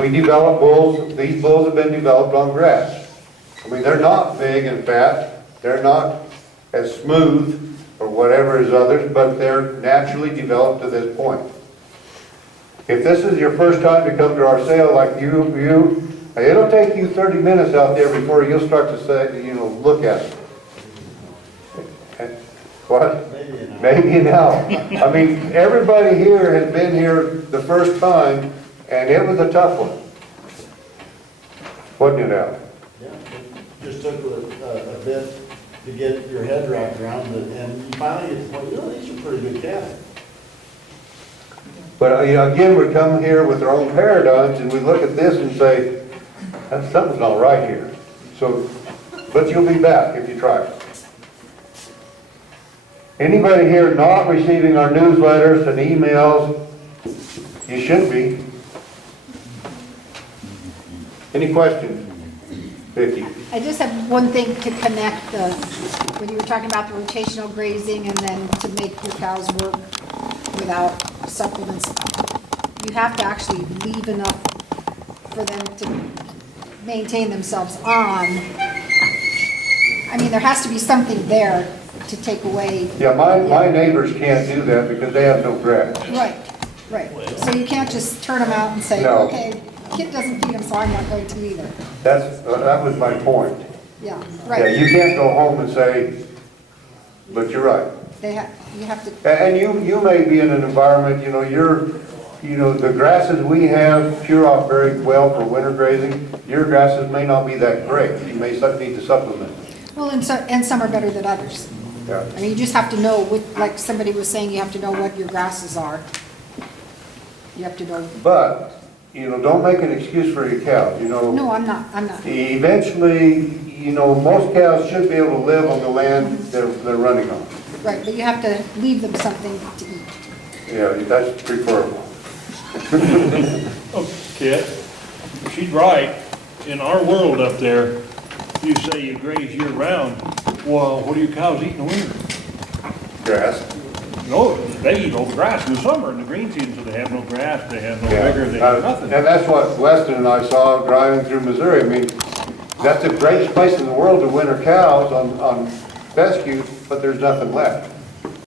We develop bulls, these bulls have been developed on grass. I mean, they're not big and fat, they're not as smooth or whatever as others, but they're naturally developed to this point. If this is your first time to come to our sale like it'll take you 30 minutes out there before you'll start to say, you know, look at it. What? Maybe an hour. I mean, everybody here has been here the first time, and it was a tough one. Wasn't it, Al? Yeah, it just took a bit to get your head wrapped around it, and you finally get to the point, you know, these are pretty good cattle. But you know, again, we come here with our own paradigms, and we look at this and say, something's not right here. So, but you'll be back if you try. Anybody here not receiving our newsletters and emails, you should be. Any questions? Vicki? I just have one thing to connect when you were talking about the rotational grazing and then to make your cows work without supplements. You have to actually leave enough for them to maintain themselves on. I mean, there has to be something there to take away. Yeah, my neighbors can't do that because they have no grass. Right. So you can't just turn them out and say, No. okay, kid doesn't feed them, so I'm not going to either. That was my point. Yeah, Yeah, right. you can't go home and say, but you're right. You have to. And you may be in an environment, you know, the grasses we have cure off very well for winter grazing. Your grasses may not be that great. You may need to supplement. Well, and some are better than others. Yeah. I mean, you just have to know, like somebody was saying, you have to know what your grasses are. You have to know. But, you know, don't make an excuse for your cows, you know. No, I'm not. Eventually, you know, most cows should be able to live on the land they're running on. Right, but you have to leave them something to eat. Yeah, that's preferable. Okay, she's right. In our world up there, you say you graze year round. Well, what do your cows eat in the winter? Grass. No, they eat all grass in the summer, in the green season, so they have no grass, they have no vigor, they have nothing. And that's what Weston and I saw driving through Missouri. I mean, that's the greatest place in the world to winter cows on fescue, but there's nothing left.